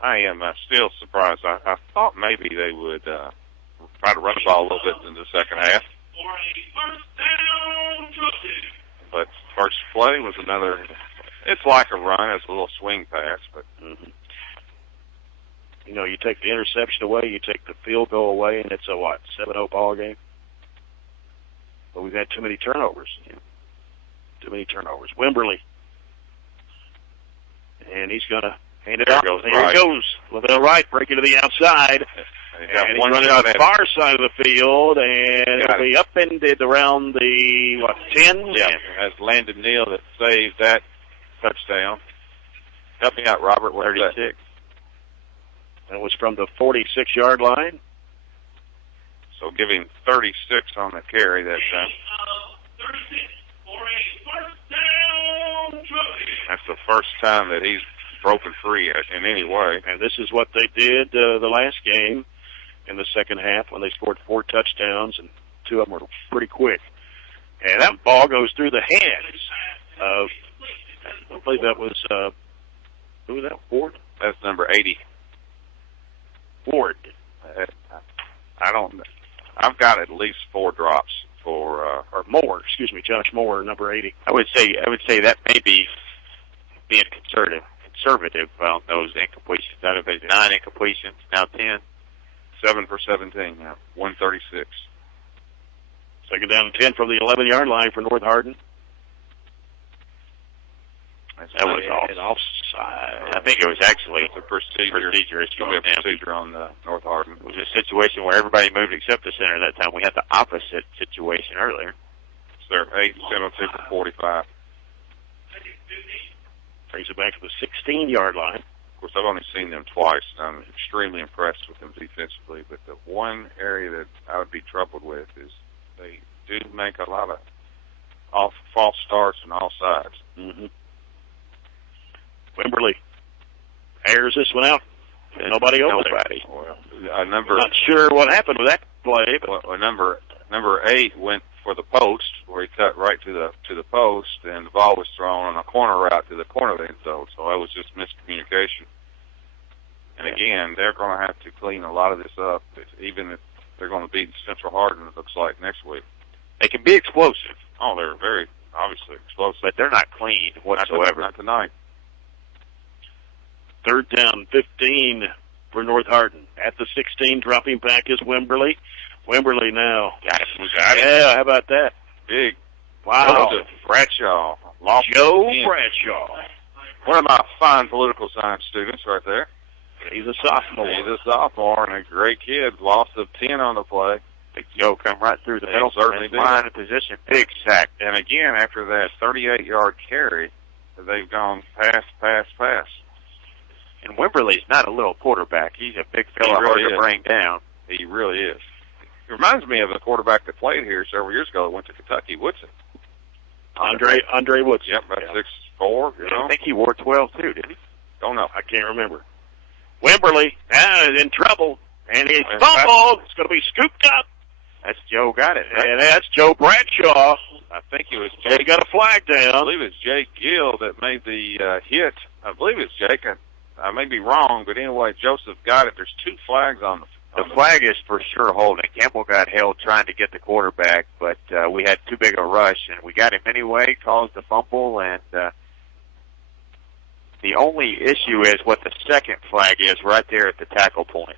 I am still surprised. I thought maybe they would try to run the ball a little bit in the second half. But first play was another. It's like a run. It's a little swing pass, but you take the interception away, you take the field goal away, and it's a 7-0 ball game. But we've had too many turnovers. Too many turnovers. Wimberly, and he's going to hand it off. There he goes. LaVelle Wright breaking to the outside. And he's running on the far side of the field, and it'll be upended around the 10? Yeah, as Landon Neal that saved that touchdown. Help me out, Robert. 36. That was from the 46-yard line. So giving 36 on the carry that time. That's the first time that he's broken free in any way. And this is what they did the last game in the second half when they scored 4 touchdowns, and 2 of them were pretty quick. And that ball goes through the hands of, I believe that was, who was that, Ford? That's number 80. Ford. I've got at least 4 drops for, or more, Josh Moore, number 80. I would say that may be being conservative on those incompletions. Out of it, 9 incompletions, now 10. 7 for 17, 136. Second down and 10 from the 11-yard line for North Hardin. That was offside. I think it was actually a procedure issue on the North Hardin. It was a situation where everybody moved except the center that time. We had the opposite situation earlier. Sir, 8 penalty for 45. Brings it back to the 16-yard line. Of course, I've only seen them twice, and I'm extremely impressed with them defensively. But the one area that I would be troubled with is they do make a lot of false starts on all sides. Mm-hmm. Wimberly airs this one out. Nobody over there. Well, not sure what happened with that play, but number 8 went for the post, where he cut right to the post, and the ball was thrown on a corner route to the corner of the end zone. So that was just miscommunication. And again, they're going to have to clean a lot of this up, even if they're going to beat Central Hardin, it looks like, next week. They can be explosive. Oh, they're very obviously explosive. But they're not clean whatsoever. Not tonight. Third down, 15 for North Hardin. At the 16, dropping back is Wimberly. Wimberly now. Got it. Yeah, how about that? Big. Wow. Joseph Bradshaw. Joe Bradshaw. One of my fine political science students right there. He's a sophomore. He's a sophomore and a great kid. Loss of 10 on the play. Big Joe come right through the middle. Certainly did. Line of position. Big sack. And again, after that 38-yard carry, they've gone pass. And Wimberly's not a little quarterback. He's a big fella, He really hard to is. bring down. He really is. It reminds me of the quarterback that played here several years ago that went to Kentucky, Woodson. Andre Woodson. Yep, about 6'4", you know. I think he wore 12 too, didn't he? Don't know. I can't remember. Wimberly is in trouble, and he's And fumbled. It's going to be scooped up, That's Joe got it. and that's Joe Bradshaw. I think it was He got a flag I down. believe it's Jake Gill that made the hit. I believe it's Jake. I may be wrong, but anyway, Joseph got it. There's 2 flags on The flag is for sure holding. Campbell got held trying to get the quarterback, but we had too big a rush, and we got him anyway, caused the fumble, and the only issue is what the second flag is right there at the tackle point.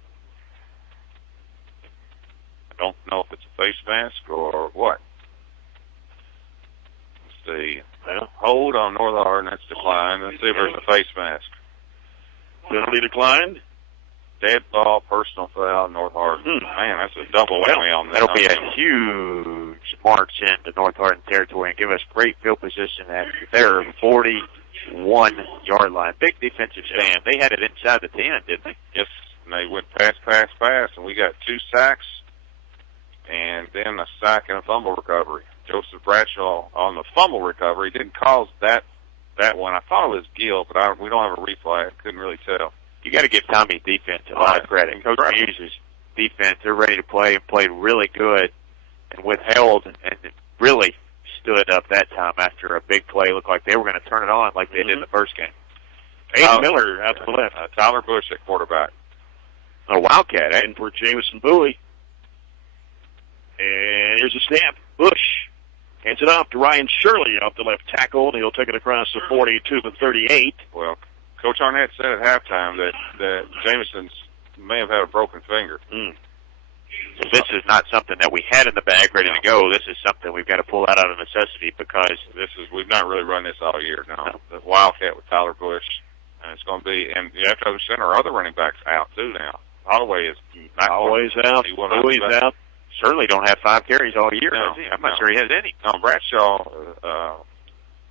I don't know if it's a face mask or what. Let's see. Well, Hold on North Hardin. That's declined. Let's see if there's a face mask. penalty declined. Dead ball, personal foul, North Hardin. Man, that's a double whammy on that. That'll be a huge march into North Hardin territory and give us great field position at their 41-yard line. Big defensive stand. They had it inside the 10, didn't they? Yes, and they went pass, and we got 2 sacks, and then a sack and a fumble recovery. Joseph Bradshaw on the fumble recovery didn't cause that one. I thought it was Gill, but we don't have a replay. I couldn't really tell. You got to give Tommy's defense a lot of credit. Coach Muse's defense, they're ready to play and played really good and withheld and really stood up that time after a big play. Looked like they were going to turn it on like they did in the first game. Aiden Miller out to the left. Tyler Bush at quarterback. A Wildcat, eh? And for Jameson Bowie. And here's a snap. Bush hands it off to Ryan Shirley off the left tackle, and he'll take it across the 40 to the 38. Well, Coach Arnett said at halftime that Jameson's may have had a broken finger. So this is not something that we had in the bag ready to go. This is something we've got to pull out of necessity because We've not really run this all year now. The Wildcat with Tyler Bush, and it's going to be, and you have to understand our other running backs out too now. Holloway is not Always out. He will not Bowie's be back. out. certainly don't have 5 carries all year, No, does he? I'm not sure he has any. No, Bradshaw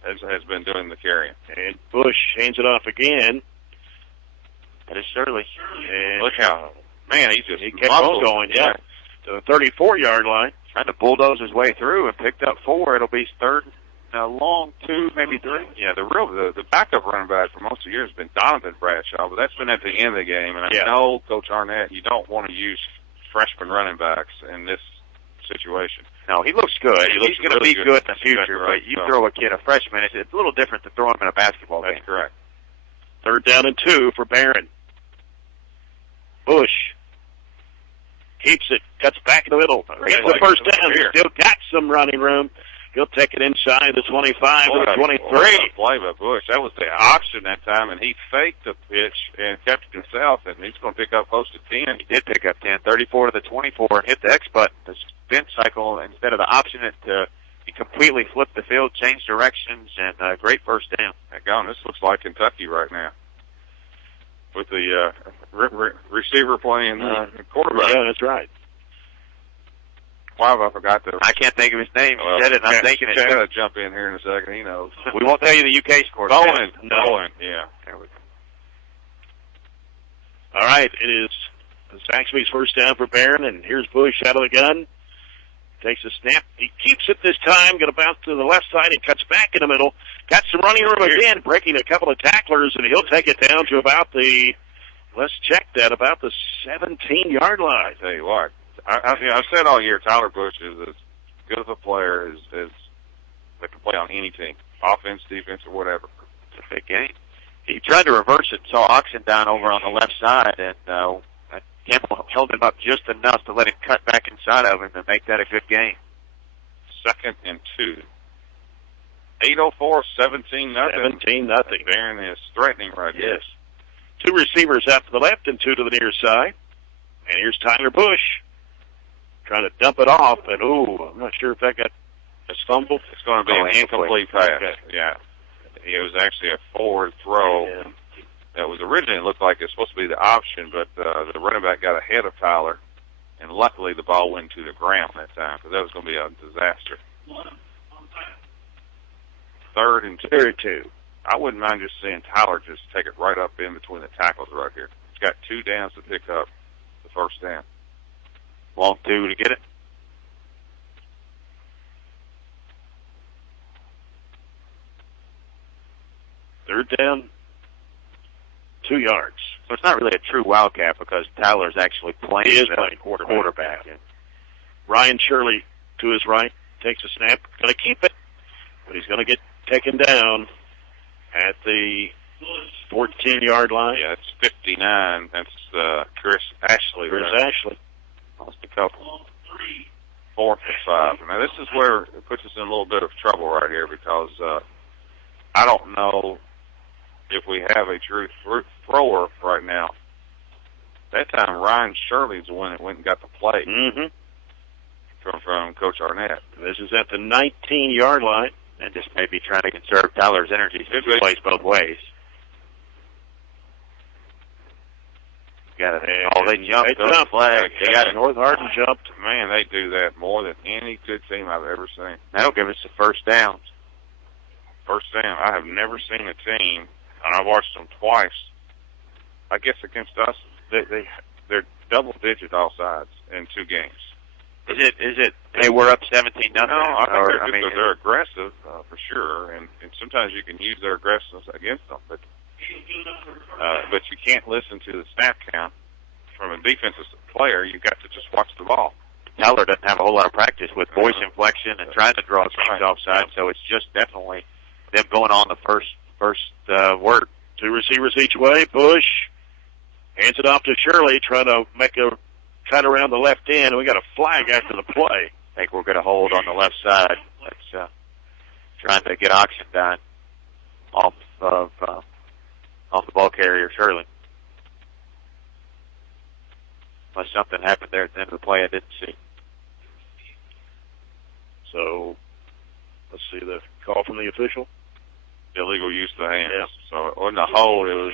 has been doing the carrying. And Bush hands it off again. That is Shirley. And Look how, man, he kept on going, yeah, to the 34-yard line. Trying to bulldoze his way through and picked up 4. It'll be third and long 2, maybe 3. Yeah, the backup running back for most of the year has been Donovan Bradshaw, but that's been at the end of the game. And I know, Coach Arnett, you don't want to use freshman running backs in this situation. No, he looks good. He's going to be good in the future, right, but you throw a kid, a freshman, it's a little different than throwing him in a basketball game. That's correct. 3rd down and 2 for Barren. Bush keeps it, cuts back in the middle. Gets the first down. He's still got some running room. He'll take it inside the 25 to the 23. Play by Bush. That was the option that time, and he faked the pitch and kept it himself, and he's going to pick up close to 10. He did pick up 10, 34 to the 24, and hit the X button. The spin cycle, instead of the option, he completely flipped the field, changed directions, and great first down. This looks like Kentucky right now with the receiver playing quarterback. Yeah, that's right. Wow, I forgot to. I can't think of his name. He said it, and I'm thinking it. Chad's got to jump in here in a second. He knows. We won't tell you the UK score. Bowen, yeah. There we go. All right, it is Saxby's first down for Barren, and here's Bush out of the gun. Takes a snap. He keeps it this time. Going to bounce to the left side. He cuts back in the middle. Got some running room again, breaking a couple of tacklers, and he'll take it down to about the, let's check that, about the 17-yard line. I tell you what, I've said all year, Tyler Bush is as good of a player as that can play on any team, offense, defense, or whatever. It's a big game. he tried to reverse it, saw Oxendine over on the left side, and Campbell held him up just enough to let him cut back inside of him and make that a good gain. 2nd and 2. 8:04, 17-0. 17-0. Barren is threatening right now. Yes. 2 receivers out to the left and 2 to the near side. And here's Tyler Bush trying to dump it off. And, I'm not sure if that got a fumble. It's going to be an incomplete pass. Okay. Yeah. It was actually a forward throw. Yeah. That was originally, it looked like it was supposed to be the option, but the running back got ahead of Tyler, and luckily the ball went to the ground that time, because that was going to be a disaster. 3rd and 2. I wouldn't mind just seeing Tyler just take it right up in between the tackles right here. He's got 2 downs to pick up the first down. Long 2 to get it. Third down, 2 yards. So it's not really a true Wildcat because Tyler's actually playing. He is playing quarterback. Yeah. Ryan Shirley to his right takes a snap. Going to keep it, but he's going to get taken down at the 14-yard line. Yeah, it's 59. That's Chris Ashley. Ashley. Lost a couple. 4th and 5. Now, this is where it puts us in a little bit of trouble right here because I don't know if we have a true thrower right now. That time, Ryan Shirley's the one that went and got the play from Coach Arnett. This is at the 19-yard line. And just maybe trying to conserve Tyler's energy since he plays both ways. Got it. They jumped. They jumped. Flag. They got North Hardin jumped. Man, they do that more than any good team I've ever seen. That'll give us the first downs. First down. I have never seen a team, and I've watched them twice. I guess against us, they're double-digit all sides in 2 games. Is it? Hey, we're up 17-0. No, I think they're aggressive for sure, and sometimes you can use their aggressiveness against them, but you can't listen to the snap count from a defensive player. You've got to just watch the ball. Tyler doesn't have a whole lot of practice with voice inflection and trying to draw things offside, so it's just definitely them going on the first word. 2 receivers each way. Bush hands it off to Shirley, trying to make a cut around the left end. We got a flag after the play. I think we're going to hold on the left side. That's trying to get Oxendine off the ball carrier, Shirley. Unless something happened there at the end of the play I didn't see. So, let's see the call from the official. Illegal use of the hands. Yeah. So it wasn't a hold. It was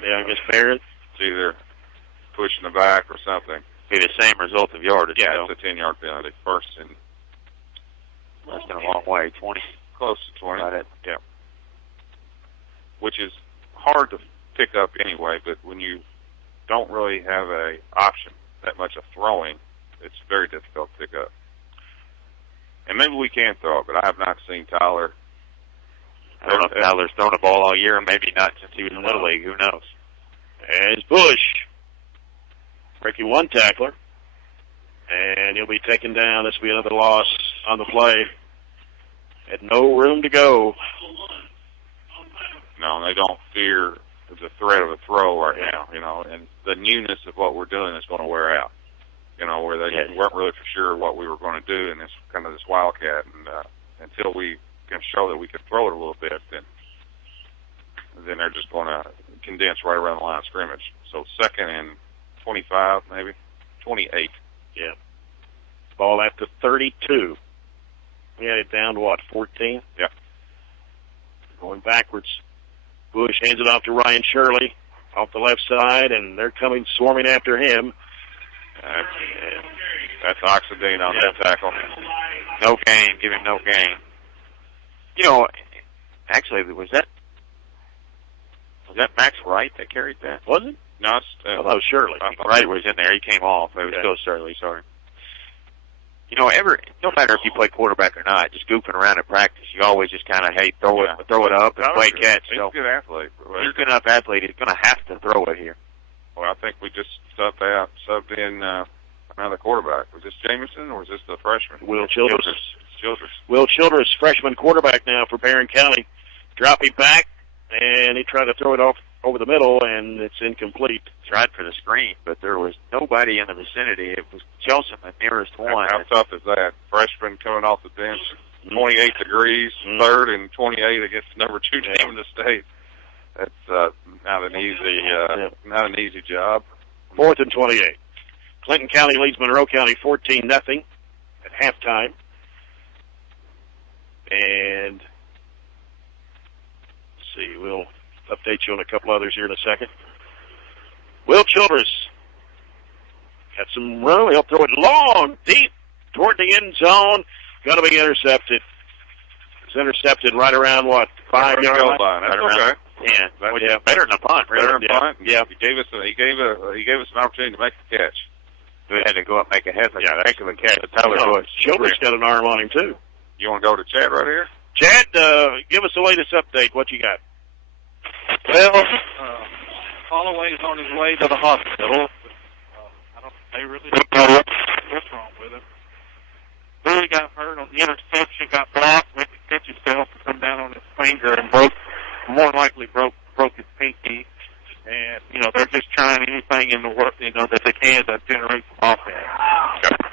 I guess Barren. It's either pushing the back or something. Be the same result of yardage. Yeah, it's a 10-yard penalty. First and less than a long way, 20. Close to 20. Right. Yeah. Which is hard to pick up anyway, but when you don't really have a option that much of throwing, it's very difficult to pick up. And maybe we can throw it, but I have not seen Tyler. I don't know if Tyler's thrown a ball all year, or maybe not since he was in Little League. Who knows? And it's Bush. Breaking 1 tackler. And he'll be taken down. This will be another loss on the play. Had no room to go. No, they don't fear the threat of a throw right now, and the newness of what we're doing is going to wear out. Where they weren't really for sure what we were going to do in this kind of this Wildcat, and until we can show that we can throw it a little bit, then they're just going to condense right around the line of scrimmage. So 2nd and 25, maybe 28. Yeah. Ball at the 32. We had it down to 14? Yeah. Going backwards. Bush hands it off to Ryan Shirley off the left side, and they're coming swarming after him. That's Oxendine on that tackle. No gain. Give him no gain. Actually, was that Max Wright that carried that? Was it? No, it's Shirley. Wright was in there. He came off. It was still Shirley, sorry. No matter if you play quarterback or not, just goofing around at practice, you always just kind of throw it up and play catch. He's a good athlete. He's a good enough athlete. He's going to have to throw it here. Well, I think we just subbed in another quarterback. Was this Jameson or was this the freshman? Will Childress. Childress. Will Childress, freshman quarterback now for Barren County. Dropping back, and he tried to throw it off over the middle, and it's incomplete. Tried for the screen, but there was nobody in the vicinity. It was Chelsea, the nearest one. How tough is that? Freshman coming off the bench, 28 degrees, third and 28 against the number 2 team in the state. That's not an easy job. 4th and 28. Clinton County leads Monroe County 14-0 at halftime. And let's see, we'll update you on a couple others here in a second. Will Childress got some room. He'll throw it long, deep toward the end zone. Going to be intercepted. It's intercepted right around, 5-yard line? That's okay. Yeah, better than a punt. Better than a punt. Yeah. He gave us an opportunity to make a catch. We had to go up and make a heck of a catch. Childress got an arm on him, too. You want to go to Chad right here? Chad, give us the latest update. What you got? Well, Holloway's on his way to the hospital. They really don't know what's wrong with him. Really got hurt on the interception, got blocked, went to catch himself and come down on his finger and more likely broke his pinky. And, they're just trying anything in the work, that they can to generate some offense.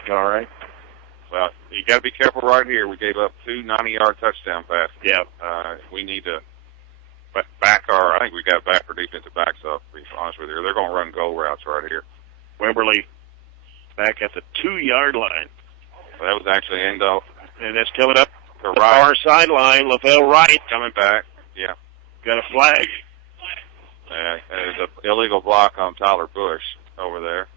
All right. Well, you got to be careful right here. We gave up 2 90-yard touchdown passes. Yeah. We need to I think we got to back our defensive backs up, to be honest with you. They're going to run goal routes right here. Wimberley back at the 2-yard line. Well, that was actually Endo. And that's coming up the far sideline. Lavelle Wright coming back. Yeah. Got a flag. There's an illegal block on Tyler Bush over there.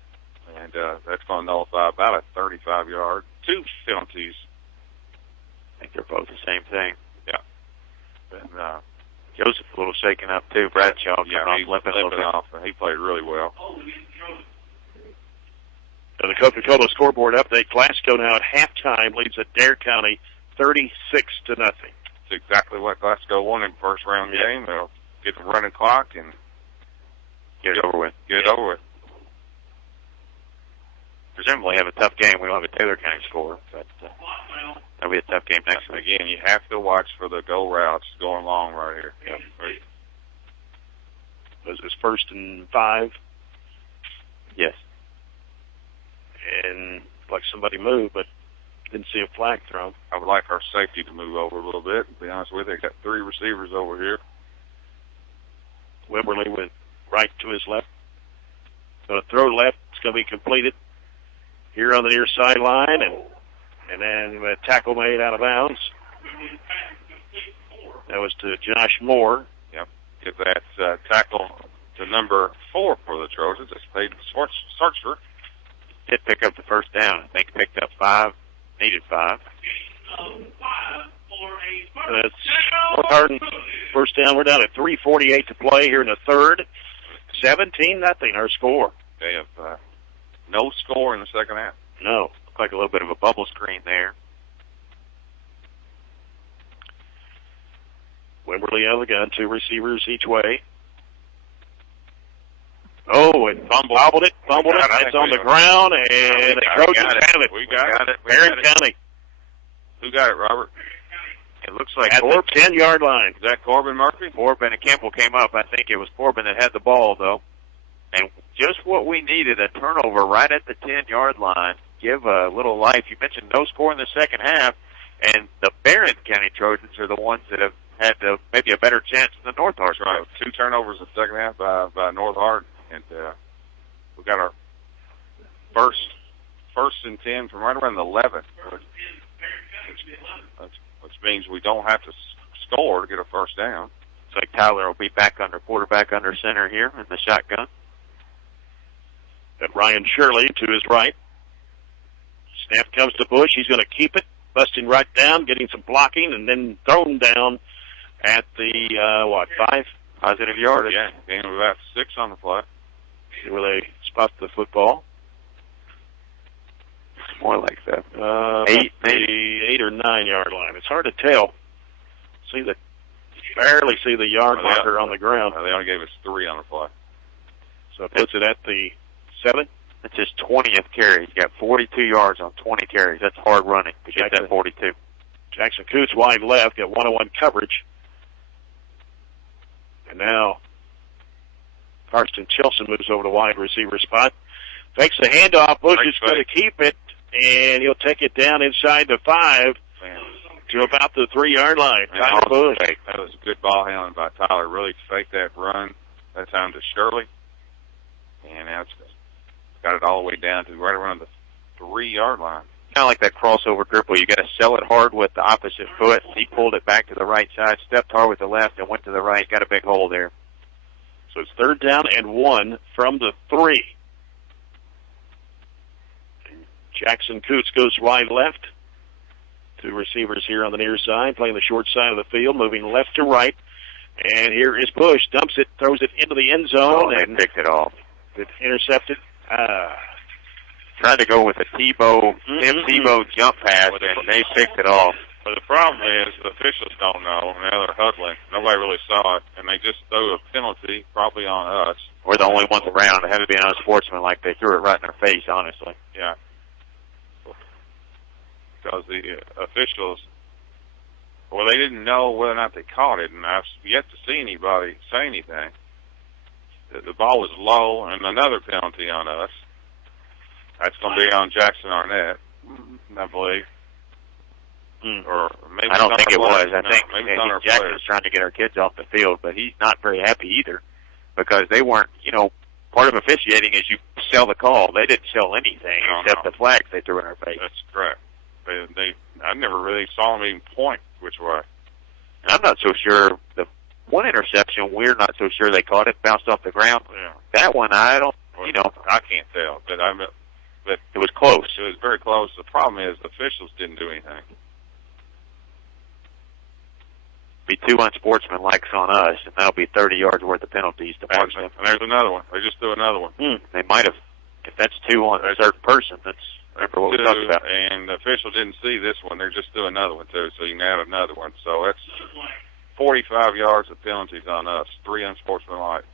And that's going to nullify about a 35-yard. 2 penalties. I think they're both the same thing. Yeah. And Joseph a little shaken up, too. Bradshaw he's limping off. He played really well. The Coca-Cola scoreboard update. Glasgow now at halftime leads at Dare County 36-0. It's exactly what Glasgow won in the first round game. They'll get the running clock and get it over with. Presumably have a tough game. We don't have a Taylor County score, but that'll be a tough game next week. Again, you have to watch for the goal routes going long right here. Yep. Right. Was this 1st and 5? Yes. And like somebody moved, but didn't see a flag thrown. I would like our safety to move over a little bit, to be honest with you. They got 3 receivers over here. Wimberley went right to his left. Going to throw left. It's going to be completed here on the near sideline, and then a tackle made out of bounds. That was to Josh Moore. Yep. Give that tackle to number 4 for the Trojans. It's paid Searcher. Did pick up the first down. I think picked up 5. Needed 5. That's North Hardin first down. We're down at 3:48 to play here in the third. 17-0 our score. They have no score in the second half. No. Looked like a little bit of a bubble screen there. Wimberley out of the gun. 2 receivers each way. Oh, and fumbled it. It's on the ground, and the Trojans have it. We got it. Barren County. Who got it, Robert? It looks like at the 10-yard line. Is that Corbin Murphy? Corbin and Campbell came up. I think it was Corbin that had the ball, though. And just what we needed, a turnover right at the 10-yard line. Give a little life. You mentioned no score in the second half, and the Barren County Trojans are the ones that have had maybe a better chance than the North Hardin. Right. 2 turnovers in the second half by North Hardin. And we got our first and 10 from right around the 11, which means we don't have to score to get a first down. Looks like Tyler will be quarterback under center here in the shotgun. And Ryan Shirley to his right. Snap comes to Bush. He's going to keep it, busting right down, getting some blocking, and then thrown down at the 5? Positive yardage. Yeah, gain of about 6 on the play. See where they spot the football. It's more like that. 8 or 9 yard line. It's hard to tell. Barely see the yard marker on the ground. They only gave us 3 on the play. So it puts it at the 7. That's his 20th carry. He's got 42 yards on 20 carries. That's hard running to get that 42. Jackson Coots wide left, got 1-on-1 coverage. And now Karsten Chilson moves over to wide receiver spot. Fakes the handoff. Bush is going to keep it, and he'll take it down inside the 5 to about the 3-yard line. Tyler Bush. That was a good ball handling by Tyler. Really faked that run that time to Shirley. And now it's got it all the way down to right around the 3-yard line. Kind of like that crossover dribble. You got to sell it hard with the opposite foot. He pulled it back to the right side, stepped hard with the left, and went to the right. Got a big hole there. So it's 3rd down and 1 from the 3. Jackson Coots goes wide left. 2 receivers here on the near side, playing the short side of the field, moving left to right. And here is Bush. Dumps it, throws it into the end zone. And picked it off. It's intercepted. Tried to go with a Tebow jump pass, and they picked it off. But the problem is the officials don't know, and now they're huddling. Nobody really saw it, and they just threw a penalty, probably on us. We're the only ones around. It had to be unsportsmanlike. They threw it right in our face, honestly. Yeah. Because the officials, well, they didn't know whether or not they caught it, and I've yet to see anybody say anything. The ball was low, and another penalty on us. That's going to be on Jackson Arnett, I believe. Or maybe I don't think it was. I think Jackson players. was trying to get our kids off the field, but he's not very happy either because they weren't, part of officiating is you sell the call. They didn't sell anything except the flags they threw in our face. That's correct. I never really saw them even point which way. And I'm not so sure. The one interception, we're not so sure they caught it, bounced off the ground. Yeah. That one, I don't, I can't tell, but it was close. It was very close. The problem is the officials didn't do anything. Be 2 unsportsmanlikes on us, and that'll be 30 yards worth of penalties to mark them. And there's another one. They just threw another one. They might have, if that's 2 on a certain person, that's remember what we talked about. And the official didn't see this one. They're just doing another one, too, so you can add another one. So that's 45 yards of penalties on us, 3 unsportsmanlike.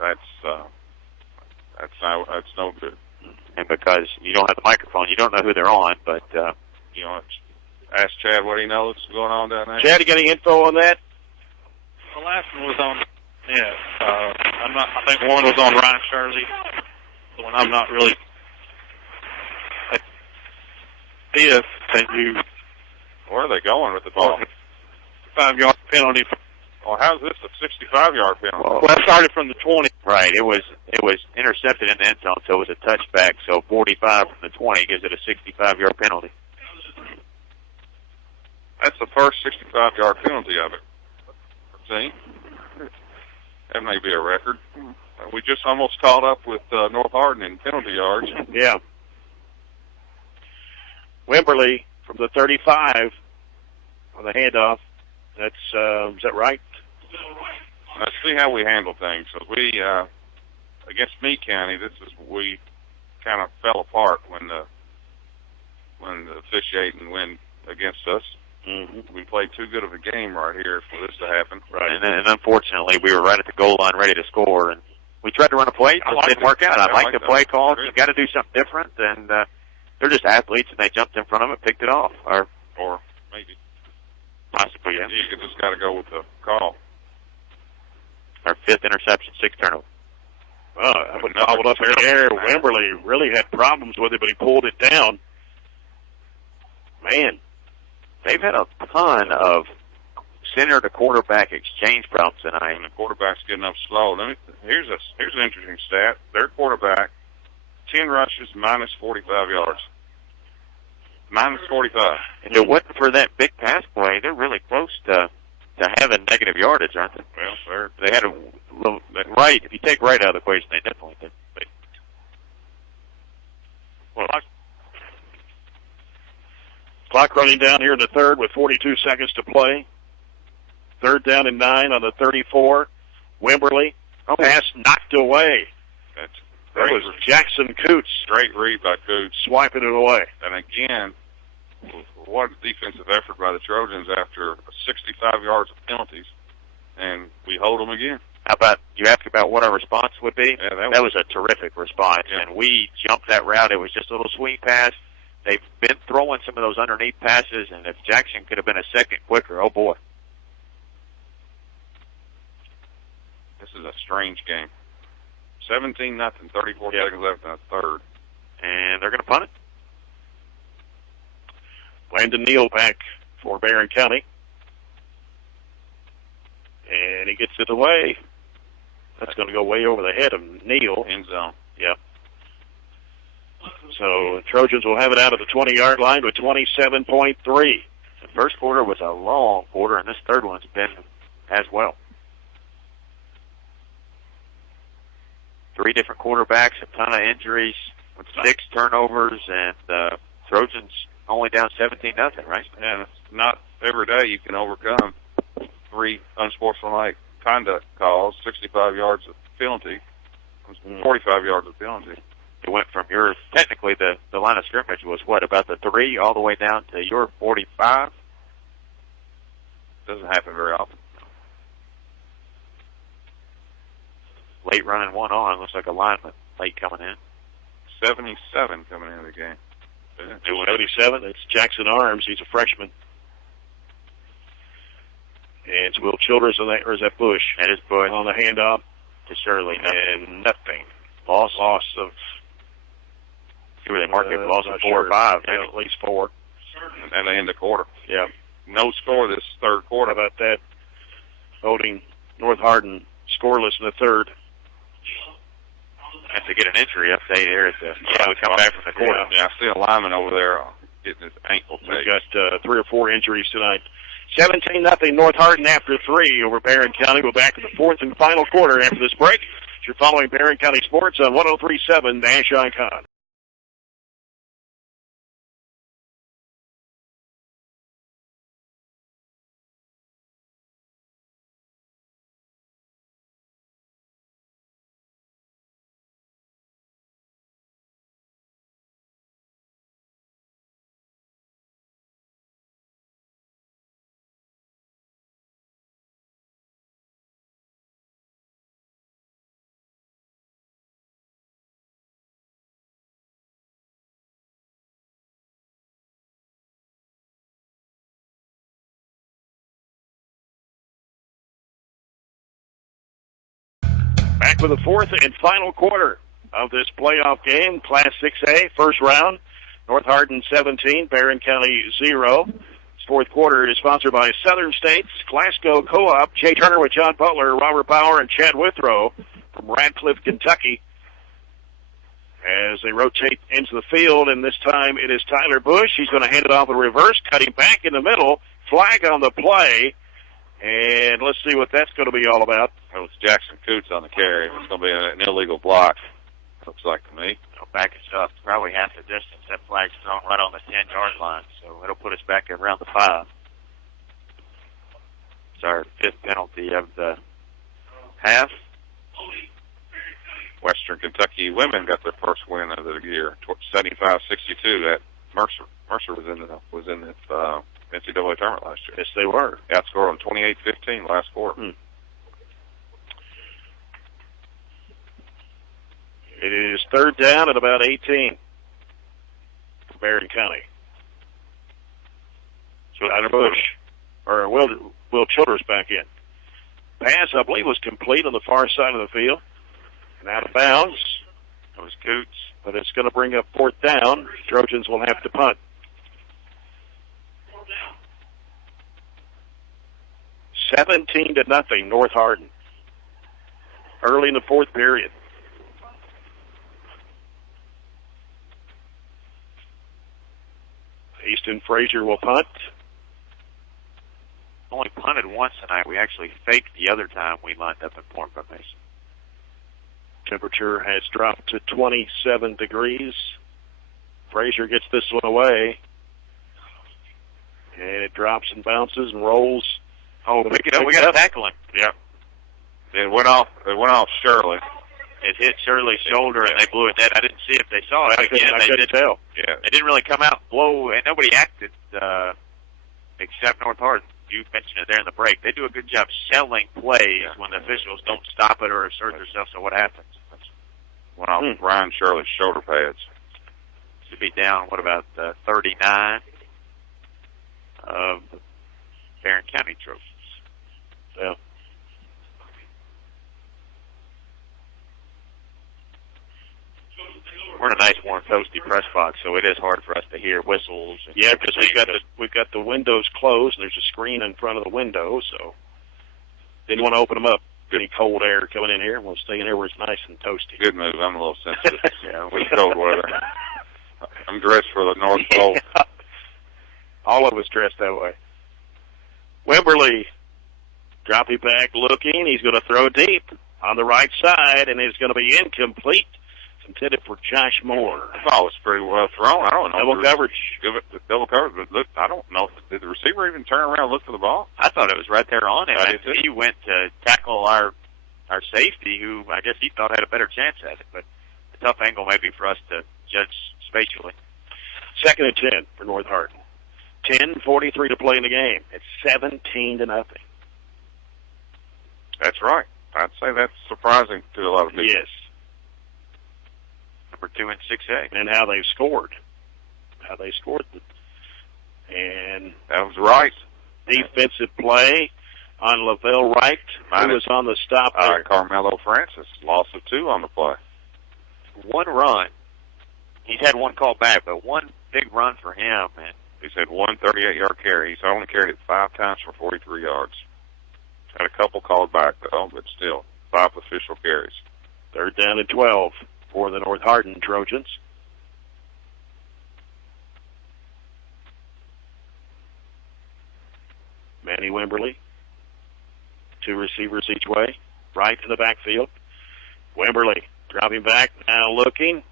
That's no good. And because you don't have the microphone, you don't know who they're on, but ask Chad what he knows going on down there. Chad, you got any info on that? The last one was on, I think one was on Ryan Shirley. The one I'm not really. If and you. Where are they going with the ball? 5-yard penalty. Well, how's this a 65-yard penalty? Well, it started from the 20. Right, it was intercepted in the end zone, so it was a touchback. So 45 from the 20 gives it a 65-yard penalty. That's the first 65-yard penalty of it. See? That may be a record. We just almost caught up with North Hardin in penalty yards. Yeah. Wimberly from the 35 on the handoff. That's is that right? Let's see how we handle things. So we against Meade County, we kind of fell apart when the officiating went against us. Mm-hmm. We played too good of a game right here for this to happen. Right, and unfortunately, we were right at the goal line, ready to score, and we tried to run a play. It didn't work out. I like the play call. You got to do something different, and they're just athletes, and they jumped in front of it, picked it off, or maybe possibly, yeah. You just got to go with the call. Our 5th interception, 6 turnovers. Well, that would gobbled up in the air. Wimberly really had problems with it, but he pulled it down. Man. They've had a ton of center to quarterback exchange problems tonight. And the quarterback's getting up slow. Here's an interesting stat. Their quarterback, 10 rushes, minus 45 yards. Minus 45. If it wasn't for that big pass play, they're really close to having negative yardage, aren't they? Well, they had a little right. If you take right out of the equation, they definitely did. Clock running down here in the 3rd with 42 seconds to play. 3rd down and 9 on the 34. Wimberly. Pass knocked away. That was Jackson Coots. Great read by Coots. Swiping it away. And again, what a defensive effort by the Trojans after 65 yards of penalties. And we hold them again. How about, you asked about what our response would be? Yeah, that was a terrific response. Yeah. And we jumped that route. It was just a little swing pass. They've been throwing some of those underneath passes, and if Jackson could have been a second quicker, oh boy. is a strange game. 17-0, 34 seconds left in the third. And they're going to punt it. Landon Neal back for Barren County. And he gets it away. That's going to go way over the head of Neal. End zone. Yep. So the Trojans will have it out of the 20-yard line with 27.3. The first quarter was a long quarter, and this third one's been as well. 3 different quarterbacks, a ton of injuries, with 6 turnovers, and Trojans only down 17-0, right? And it's not every day you can overcome 3 unsportsmanlike conduct calls, 65 yards of penalty, 45 yards of penalty. It went from technically the line of scrimmage was what, about the 3 all the way down to your 45? Doesn't happen very often. Late running one on, looks like a lineman late coming in. 77 coming into the game. 77, it's Jackson Arms, he's a freshman. And it's Will Childress, or is that Bush? That is Bush. On the handoff To Shirley. and nothing. Loss of. See where they mark it, loss of 4 or 5. Yeah, at least 4. And they end the quarter. Yeah. No score this third quarter. How about that? Holding North Hardin scoreless in the third. Have to get an injury update here at the we come back from the quarter. Yeah, I see a lineman over there getting his ankle taped. We've got 3 or 4 injuries tonight. 17-0 North Hardin after 3 over Barren County. We'll back to the 4th and final quarter after this break. You're following Barren County Sports on 103.7 Nash Icon. Back for the 4th and final quarter of this playoff game, Class 6A, first round. North Hardin 17, Barren County 0. This 4th quarter is sponsored by Southern States, Glasgow Co-op, Jay Turner with John Butler, Robert Bauer, and Chad Withrow from Radcliffe, Kentucky. As they rotate into the field, and this time it is Tyler Bush. He's going to hand it off in reverse, cutting back in the middle, flag on the play. And let's see what that's going to be all about. It was Jackson Coots on the carry. It's going to be an illegal block, looks like to me. It'll back us up probably half the distance. That flag's thrown right on the 10-yard line, so it'll put us back around the 5. It's our 5th penalty of the half. Western Kentucky women got their first win of the year, 75-62. That Mercer was in the NCAA tournament last year. Yes, they were. Outscored on 28-15 last quarter. It is 3rd down at about 18 for Barren County. So Tyler Bush, or Will Childress back in. Pass, I believe, was complete on the far side of the field. And out of bounds. It was Coots. But it's going to bring up 4th down. Trojans will have to punt. 17-0 North Hardin. Early in the 4th period. Easton Frazier will punt. Only punted once tonight. We actually faked the other time we lined up in point formation. Temperature has dropped to 27 degrees. Frazier gets this one away. And it drops and bounces and rolls. Oh, pick it up. We got to tackle him. Yep. It went off Shirley. It hit Shirley's shoulder, and they blew it dead. I didn't see if they saw it. Again, I couldn't tell. Yeah. They didn't really come out and blow, and nobody acted except North Hardin. You mentioned it there in the break. They do a good job selling plays when the officials don't stop it or assert themselves. So what happens? Went off Ryan Shirley's shoulder pads. Should be down, what about 39 of the Barren County Trojans. Yeah. we're in a nice, warm, toasty press box, so it is hard for us to hear whistles. And yeah, because we've got the windows closed, and there's a screen in front of the window, so didn't want to open them up. Any cold air coming in here. We'll stay in here where it's nice and toasty. Good move. I'm a little sensitive. Yeah, with cold weather. I'm dressed for the North Pole. All of us dressed that way. Wimberly, dropping back, looking. He's going to throw deep on the right side, and it's going to be incomplete. It's intended for Josh Moore. I thought it was pretty well thrown. I don't know. Double coverage. Give it the double coverage, but look, I don't know. Did the receiver even turn around and look for the ball? I thought it was right there on him. I did too. He went to tackle our safety, who I guess he thought had a better chance at it, but a tough angle maybe for us to judge spatially. 2nd and 10 for North Hardin. 10:43 to play in the game. It's 17-0. That's right. I'd say that's surprising to a lot of people. Yes. Number 2 and 6A. And how they've scored. And That was right. defensive play on Lavelle Wright, who was on the stop there. Carmelo Francis, loss of 2 on the play. One run. He's had one call back, but one big run for him. And He's had one 38-yard carry. He's only carried it 5 times for 43 yards. Had a couple called back, though, but still, 5 official carries. 3rd down and 12 for the North Hardin Trojans. Manny Wimberly. 2 receivers each way. Right in the backfield. Wimberly dropping back, now looking.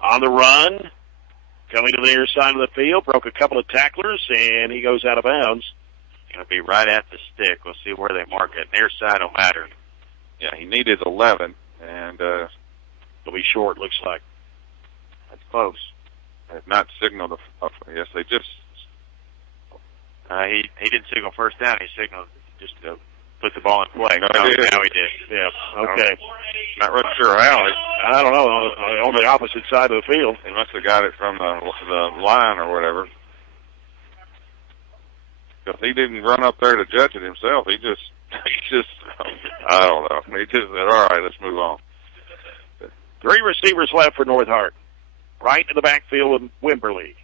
On the run. Coming to the near side of the field. Broke a couple of tacklers, and he goes out of bounds. going to be right at the stick. We'll see where they mark it. Near side will matter. Yeah, he needed 11, and it'll be short, looks like. That's close. They have not signaled. Yes, they just. He didn't signal first down. He signaled just to put the ball in play. No, now he did. he did. Yeah. Okay. Not really sure how. I don't know. On the opposite side of the field. He must have got it from the line or whatever. Because he didn't run up there to judge it himself. He just, I don't know. He just said, all right, let's move on. 3 receivers left for North Hardin. Right in the backfield with Wimberly.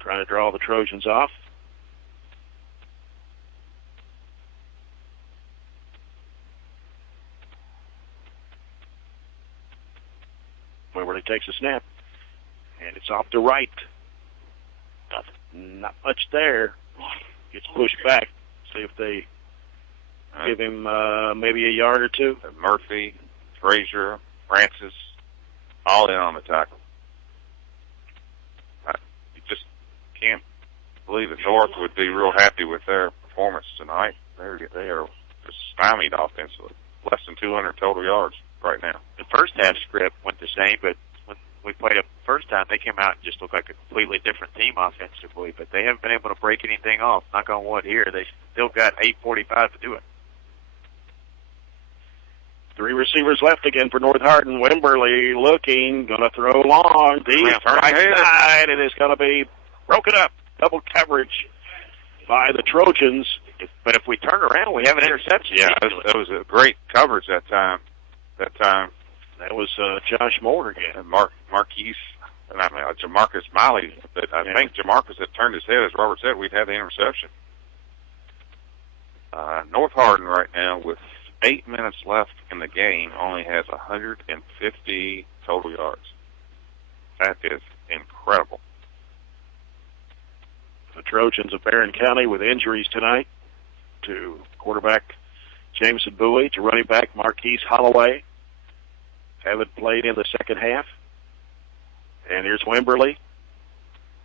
Trying to draw the Trojans off. Wimberly takes a snap. And it's off to right. Not much there. Gets pushed back. See if they give him maybe a yard or two. Murphy, Frazier, Francis, all in on the tackle. You just can't believe that North would be real happy with their performance tonight. They are just stymied offensively. Less than 200 total yards right now. The first half script went the same, but when we played it the first time, they came out and just looked like a completely different team offensively, but they haven't been able to break anything off. Knock on wood here. They still got 8:45 to do it. 3 receivers left again for North Hardin. Wimberly looking, going to throw long, deep, right side, and it's going to be broken up. Double coverage by the Trojans. But if we turn around, we have an interception. Yeah, that was a great coverage that time. That was Josh Moore again. And Marquise, and I mean, Jamarcus Miley, but I think Jamarcus had turned his head, as Robert said, we'd had the interception. North Hardin right now, with 8 minutes left in the game, only has 150 total yards. That is incredible. The Trojans of Barren County with injuries tonight to quarterback Jameson Bowie, to running back Marquise Holloway. Haven't played in the second half. And here's Wimberly.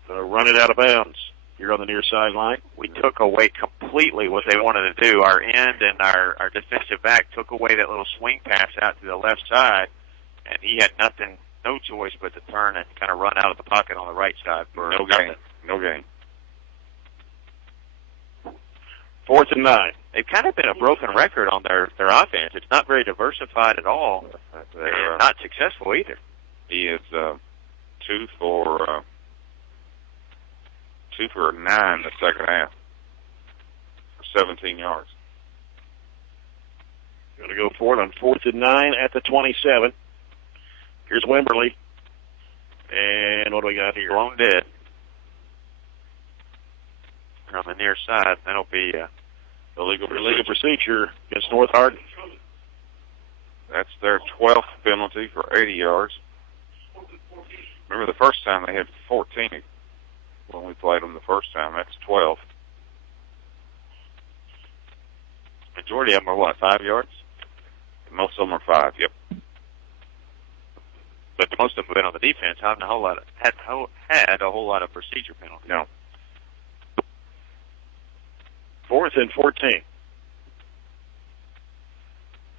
Run it out of bounds. You're on the near sideline. We took away completely what they wanted to do. Our end and our defensive back took away that little swing pass out to the left side, and he had no choice but to turn and kind of run out of the pocket on the right side for no gain. No gain. 4th and 9. They've kind of been a broken record on their offense. It's not very diversified at all. They're not successful either. He is 2 for 9 the second half for 17 yards. Going to go for it on 4th and 9 at the 27. Here's Wimberly. And what do we got here? Blown dead. From the near side. That'll be illegal procedure against North Hardin. That's their 12th penalty for 80 yards. Remember the first time they had 14 when we played them the first time. That's 12. Majority of them are what, 5 yards? Most of them are 5, yep. But most of them have been on the defense. Haven't had a whole lot of procedure penalties. No. 4th and 14.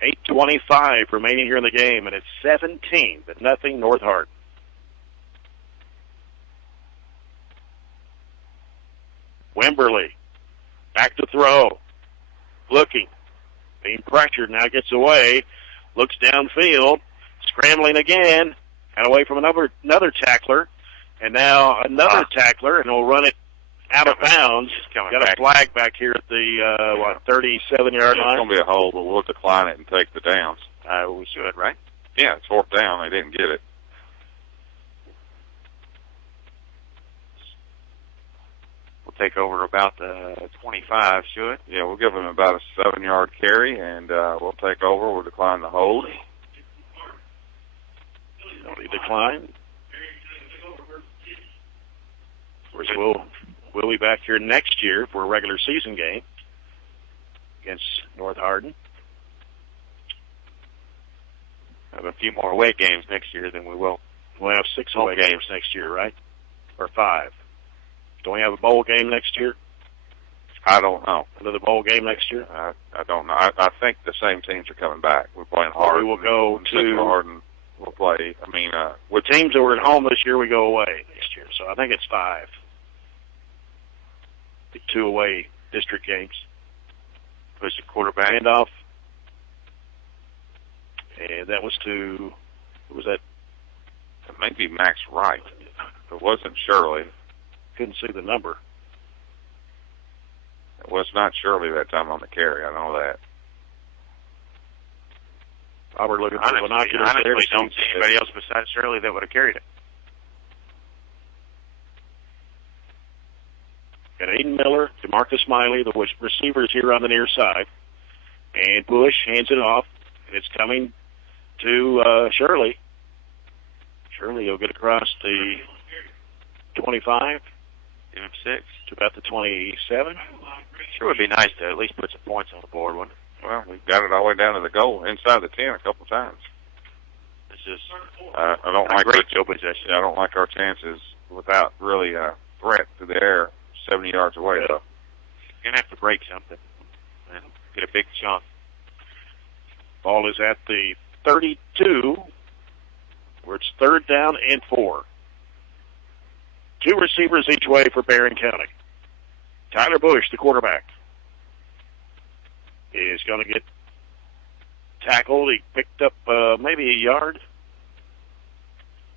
8:25 remaining here in the game, and it's 17-0 North Hardin. Wimberly, back to throw. Looking, being pressured, now gets away, looks downfield, scrambling again, and away from another tackler, and now another tackler, and he'll run it out of bounds. Got a flag back here at the 37-yard line. It's going to be a hold, but we'll decline it and take the downs. We should, right? Yeah, it's 4th down. They didn't get it. We'll take over about the 25, should? Yeah, we'll give them about a 7-yard carry, and we'll take over. We'll decline the hold. Penalty decline. Of course, we'll be back here next year for a regular season game against North Hardin. Have a few more away games next year than we will. We'll have 6 away games next year, right? Or 5. Don't we have a bowl game next year? I don't know. Another bowl game next year? I don't know. I think the same teams are coming back. We're playing hard. We will go to Hardin. We'll play. I mean, with teams that were at home this year, we go away next year. So I think it's 5. The 2 away district games. Push the quarterback. Handoff. And that was to, who was that? It may be Max Wright. It wasn't Shirley. Couldn't see the number. It was not Shirley that time on the carry. I know that. Robert looking for binoculars honestly, there. Don't see anybody else besides Shirley that would have carried it. Got Aiden Miller, DeMarcus Smiley, the receivers here on the near side. And Bush hands it off, and it's coming to Shirley. Shirley will get across the 25. Give him 6. To about the 27. Sure would be nice to at least put some points on the board, wouldn't it? Well, we've got it all the way down to the goal, inside the 10 a couple times. It's just I don't like great field possession. I don't like our chances without really a threat to the air 70 yards away, though. You're going to have to break something and get a big chunk. Ball is at the 32, where it's 3rd down and 4. 2 receivers each way for Barren County. Tyler Bush, the quarterback, is going to get tackled. He picked up maybe a yard.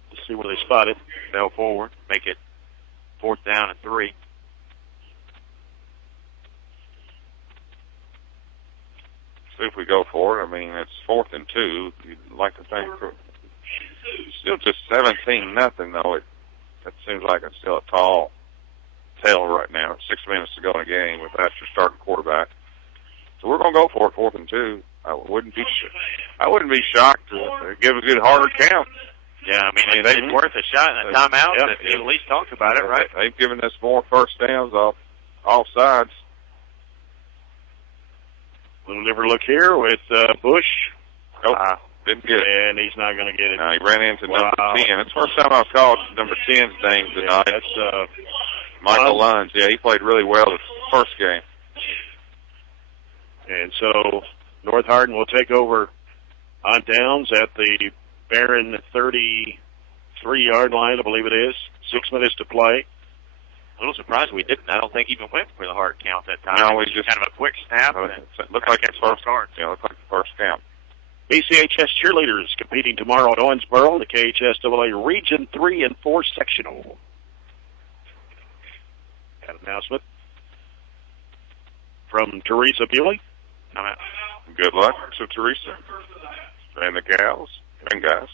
Let's see where they spot it. Fell forward, make it 4th down and 3. See if we go for it. I mean, it's 4th and 2. You'd like to think still just 17-0 though. That seems like it's still a tall tale right now. It's 6 minutes to go in a game without your starting quarterback. So we're going to go for it, 4th and 2. I wouldn't be shocked to give a good harder count. Yeah, I mean it's worth a shot and a timeout. At least talk about it, right? They've given us more first downs off all sides. Little different look here with Bush. Nope, didn't get it. And he's not going to get it. No, he ran into number 10. It's the first time I've called number 10's name tonight. That's Michael Lunds. Yeah, he played really well the first game. And so North Hardin will take over on downs at the Barren 33-yard line, I believe it is. 6 minutes to play. A little surprised we didn't. I don't think even went for the hard count that time. No, we just kind of a quick snap. It looked like it's first count. Yeah, looked like the first count. BCHS cheerleaders competing tomorrow at Owensboro in the KHSAA Region 3 and 4 sectional. An announcement from Teresa Bewley. Good luck to Teresa and the gals and guys.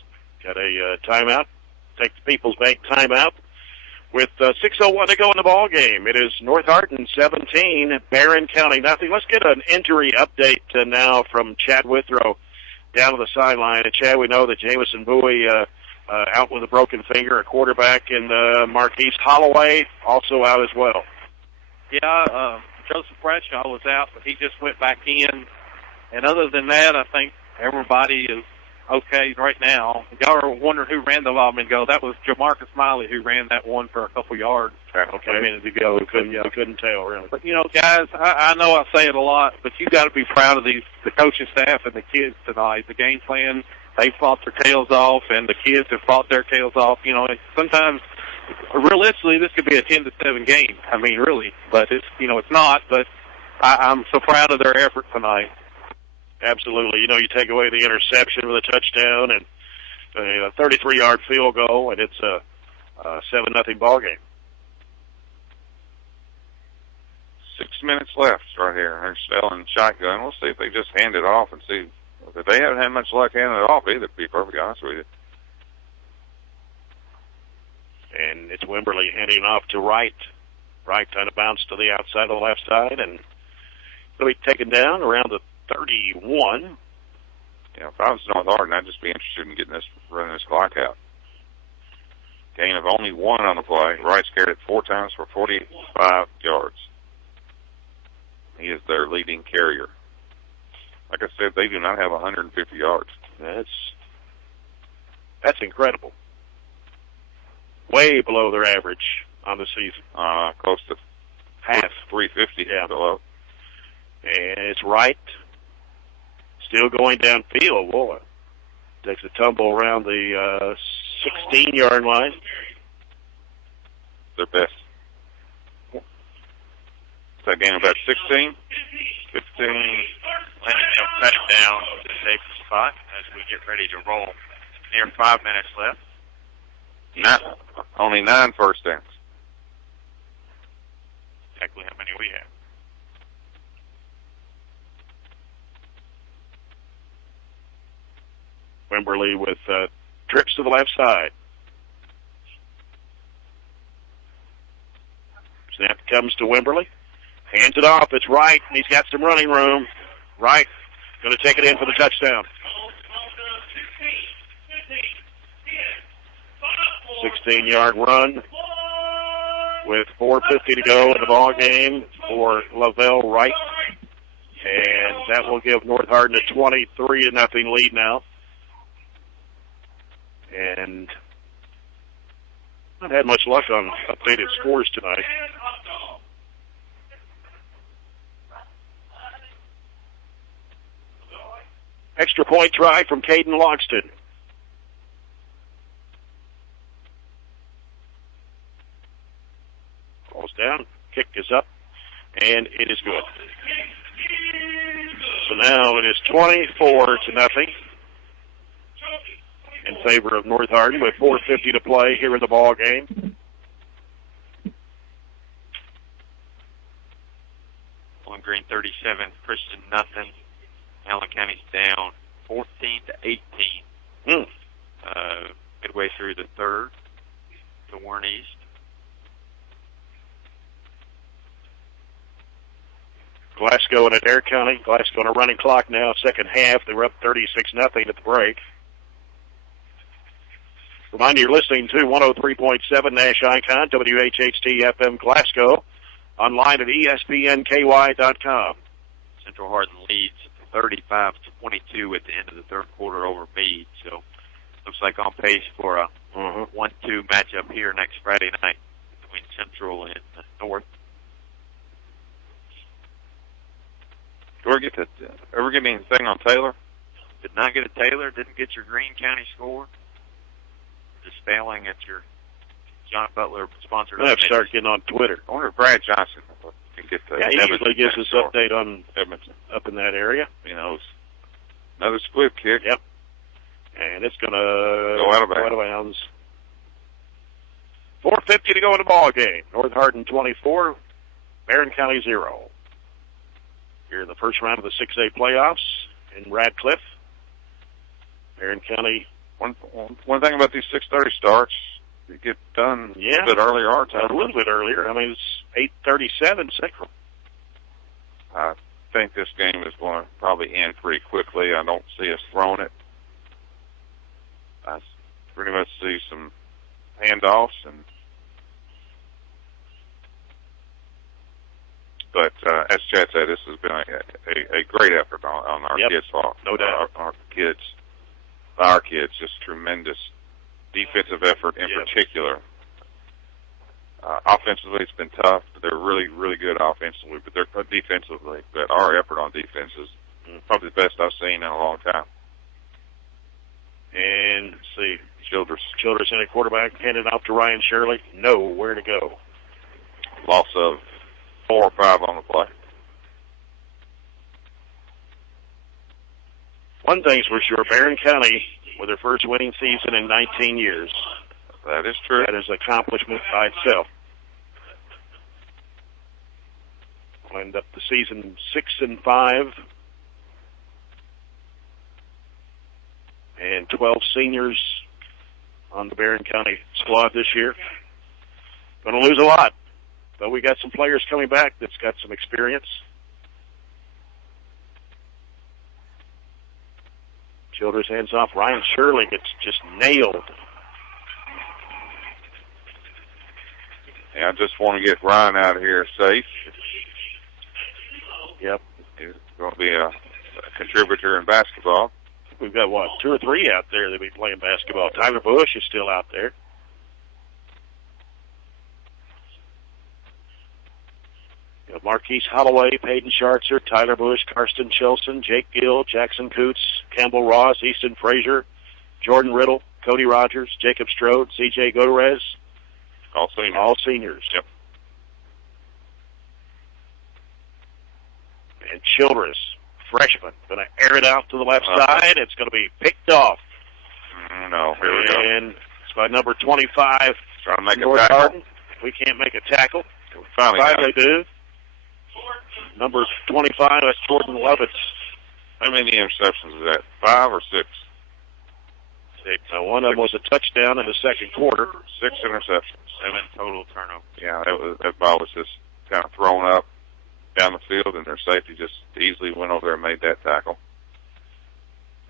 got a timeout. Take the People's Bank timeout. With 6:01 to go in the ball game, it is North Hardin 17, Barren County nothing. Let's get an injury update now from Chad Withrow down to the sideline. And Chad, we know that Jamison Bowie out with a broken finger, a quarterback, and Marquise Holloway also out as well. Yeah, Joseph Bradshaw was out, but he just went back in. And other than that, I think everybody is okay right now. Y'all are wondering who ran the Lawman goal. That was Jamarcus Miley who ran that one for a couple yards a minute ago. We couldn't tell, really. But, guys, I know I say it a lot, but you got to be proud of the coaching staff and the kids tonight. The game plan, they fought their tails off, and the kids have fought their tails off. Sometimes, realistically, this could be a 10-7 game. I mean, really. But, it's not. But I'm so proud of their effort tonight. Absolutely. You take away the interception with a touchdown and a 33-yard field goal, and it's a 7-0 ball game. 6 minutes left right here. They're selling shotgun. We'll see if they just hand it off and see. If they haven't had much luck handing it off either, to be perfectly honest with you. And it's Wimberly handing off to Wright. Wright trying to bounce to the outside of the left side, and it'll be taken down around the 31. Yeah, if I was North Hardin, I'd just be interested in running this clock out. Gain of only 1 on the play. Wright's carried it 4 times for 45 yards. He is their leading carrier. Like I said, they do not have 150 yards. That's incredible. Way below their average on the season. Close to half. 350 below. And it's Wright. Still going downfield. Boy, takes a tumble around the 16-yard line. Their best. Is that game about 16? 15. They'll cut it down to the safe spot as we get ready to roll. Near 5 minutes left. Only 9 first downs. Exactly how many we have. Wimberly with trips to the left side. Snap comes to Wimberly. Hands it off. It's Wright, and he's got some running room. Wright going to take it in for the touchdown. 16-yard run with 4:50 to go in the ball game for Lavelle Wright. And that will give North Hardin a 23-0 lead now. And not had much luck on updated scores tonight. Extra point try from Caden Logston. Falls down, kick is up, and it is good. So now it is 24-0. In favor of North Hardin with 4:50 to play here in the ball game. Bowling Green 37, Christian nothing. Allen County's down 14-18. Midway through the third to Warren East. Glasgow and Adair County. Glasgow on a running clock now. Second half, they were up 36-0 at the break. Remind you, you're listening to 103.7 Nash Icon, WHHT FM Glasgow, online at ESPNKY.com. Central Hardin leads 35-22 at the end of the third quarter over Meade. So looks like on pace for a 1-2 matchup here next Friday night between Central and North. Do you ever get anything on Taylor? Did not get a Taylor. Didn't get your Greene County score. Just failing at your John Butler sponsored. We'll have to start getting on Twitter. I wonder if Brad Johnson can get the. Yeah, he usually gives us update on Edmonton up in that area. Another split kick. Yep. And it's going to go out of bounds. 4:50 to go in the ball game. North Hardin 24, Barren County 0. Here in the first round of the 6A playoffs in Radcliffe. Barren County One thing about these 6:30 starts, you get done a little bit earlier our time. A little bit earlier. I mean, it's 8:37 Central. I think this game is going to probably end pretty quickly. I don't see us throwing it. I pretty much see some handoffs, but as Chad said, this has been a great effort on our kids' part. No doubt. Our kids, just tremendous defensive effort in particular. Offensively, it's been tough. They're really, really good offensively, but they're good defensively. But our effort on defense is probably the best I've seen in a long time. And let's see, Childress in a quarterback, handed off to Ryan Shirley. Nowhere to go. Loss of 4 or 5 on the play. One thing's for sure, Barren County, with their first winning season in 19 years. That is true. That is an accomplishment by itself. We'll end up the season 6-5. And 12 seniors on the Barren County squad this year. Going to lose a lot, but we got some players coming back that's got some experience. Childress hands off. Ryan Shirley gets just nailed. Yeah, I just want to get Ryan out of here safe. Yep. He's going to be a contributor in basketball. We've got, 2 or 3 out there that be playing basketball. Tyler Bush is still out there. You got Marquise Holloway, Peyton Schartzer, Tyler Bush, Karsten Chilson, Jake Gill, Jackson Coots, Campbell Ross, Easton Frazier, Jordan Riddle, Cody Rogers, Jacob Strode, C.J. Gutierrez. All seniors. Yep. And Childress, freshman, going to air it out to the left side. It's going to be picked off. No, here we go. And it's by number 25, trying to make North a tackle. Hardin. We can't make a tackle. Finally do. Number 25, that's Jordan Lovitz. How many interceptions is that? 5 or 6? 6. One of them was a touchdown in the second quarter. 6 interceptions. 7 total turnovers. Yeah, that ball was just kind of thrown up down the field, and their safety just easily went over there and made that tackle.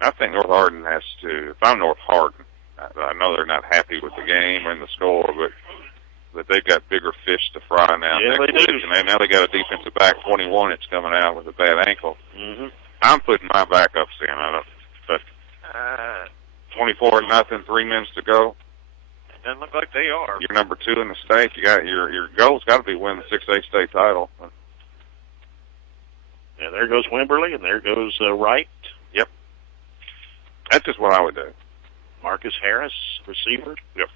I think North Hardin has to, if I'm North Hardin, I know they're not happy with the game and the score, but they've got bigger fish to fry now. Yeah, they do. And now they got a defensive back, 21, that's coming out with a bad ankle. Mm-hmm. I'm putting my backups in. But 24-0, 3 minutes to go. It doesn't look like they are. You're number 2 in the state. You got your goal's got to be win the 6A state title. Yeah, there goes Wimberly, and there goes Wright. Yep. That's just what I would do. Marcus Harris, receiver. Yep.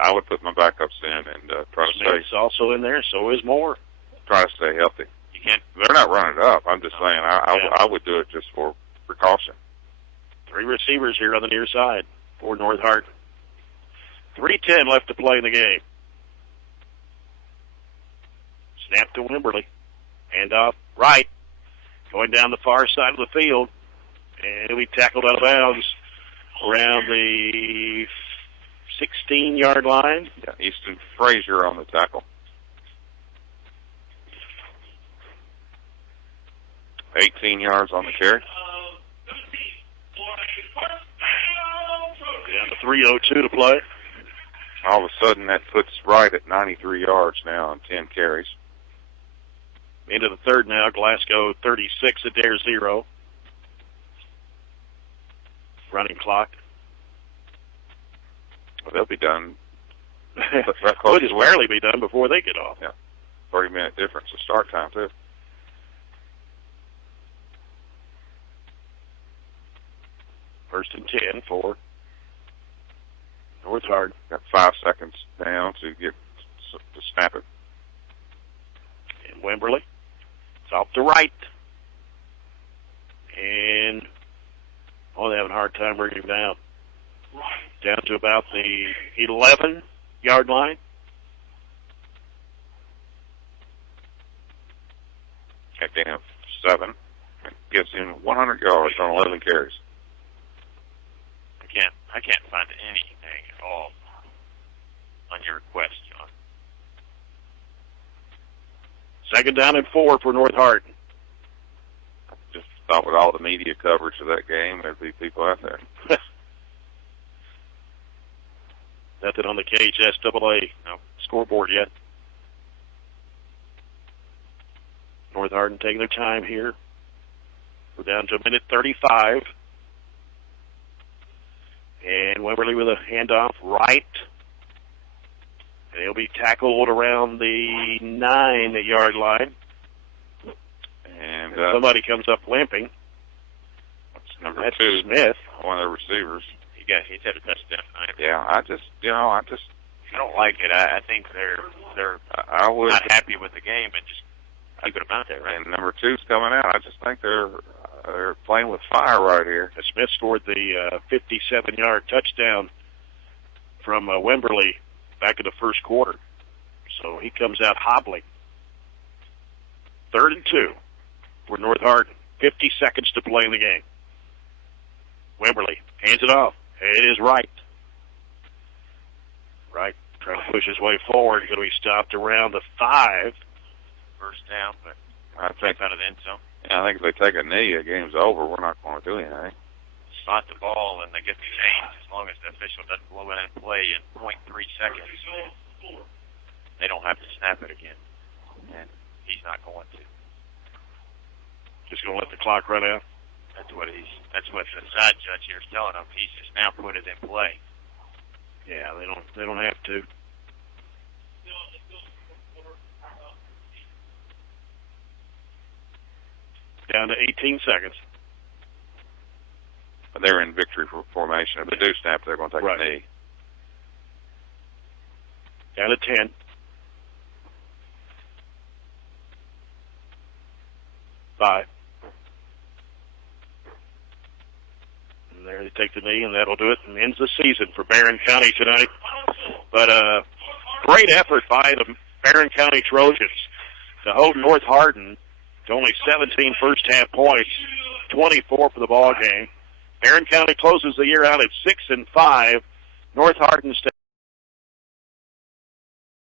I would put my backups in and try to Smith's stay. also in there. So is Moore. Try to stay healthy. You can't. They're not running it up. I'm just saying I would do it just for precaution. 3 receivers here on the near side for North Hardin. 3:10 left to play in the game. Snap to Wimberly. Hand off right. Going down the far side of the field. And he'll be tackled out of bounds around the 16-yard line. Yeah, Easton Frazier on the tackle. 18 yards on the carry. Down to 3:02 to play. All of a sudden, that puts Wright at 93 yards now on 10 carries. Into the third now. Glasgow 36, Adair 0. Running clock. Well, they'll be done. Could just barely be done before they get off. Yeah, 30-minute difference of start time, too. First and 10 for North Hardin. Got 5 seconds down to snap it. And Wimberly. It's off to right. And, they're having a hard time bringing him down. Down to about the 11-yard line. Got down 7. Gets him 100 yards on 11 carries. I can't find anything at all on your request, John. 2nd down and 4 for North Hardin. Just thought with all the media coverage of that game, there'd be people out there. Nothing on the KHSAA scoreboard yet. North Hardin taking their time here. We're down to a minute 35. And Wimberly with a handoff right. And he'll be tackled around the 9-yard line. And somebody comes up limping. That's 2, Smith. One of the receivers. He's had a touchdown. Yeah, I don't like it. I think they're not happy with the game and just keeping them out there. Right? And number 2's coming out. I just think they're playing with fire right here. Smith scored the 57-yard touchdown from Wimberly back in the first quarter. So he comes out hobbling. 3rd and 2 for North Hardin. 50 seconds to play in the game. Wimberly hands it off. It is Wright. Wright trying to push his way forward. Going to be stopped around the 5. First down, but I think out of the end zone. Yeah, I think if they take a knee, the game's over. We're not going to do anything. Spot the ball and they get the change as long as the official doesn't blow in and play in 0.3 seconds. They don't have to snap it again, and he's not going to. Just going to let the clock run out. That's what the side judge here is telling him. He's just now put it in play. Yeah, they don't have to. Down to 18 seconds. They're in victory formation. If they do snap, they're going to take a knee. Down to 10. 5. And there they take the knee, and that'll do it, and ends the season for Barren County tonight. But great effort by the Barren County Trojans to hold North Hardin to only 17 first-half points, 24 for the ball game. Barren County closes the year out at 6-5. North Hardin stays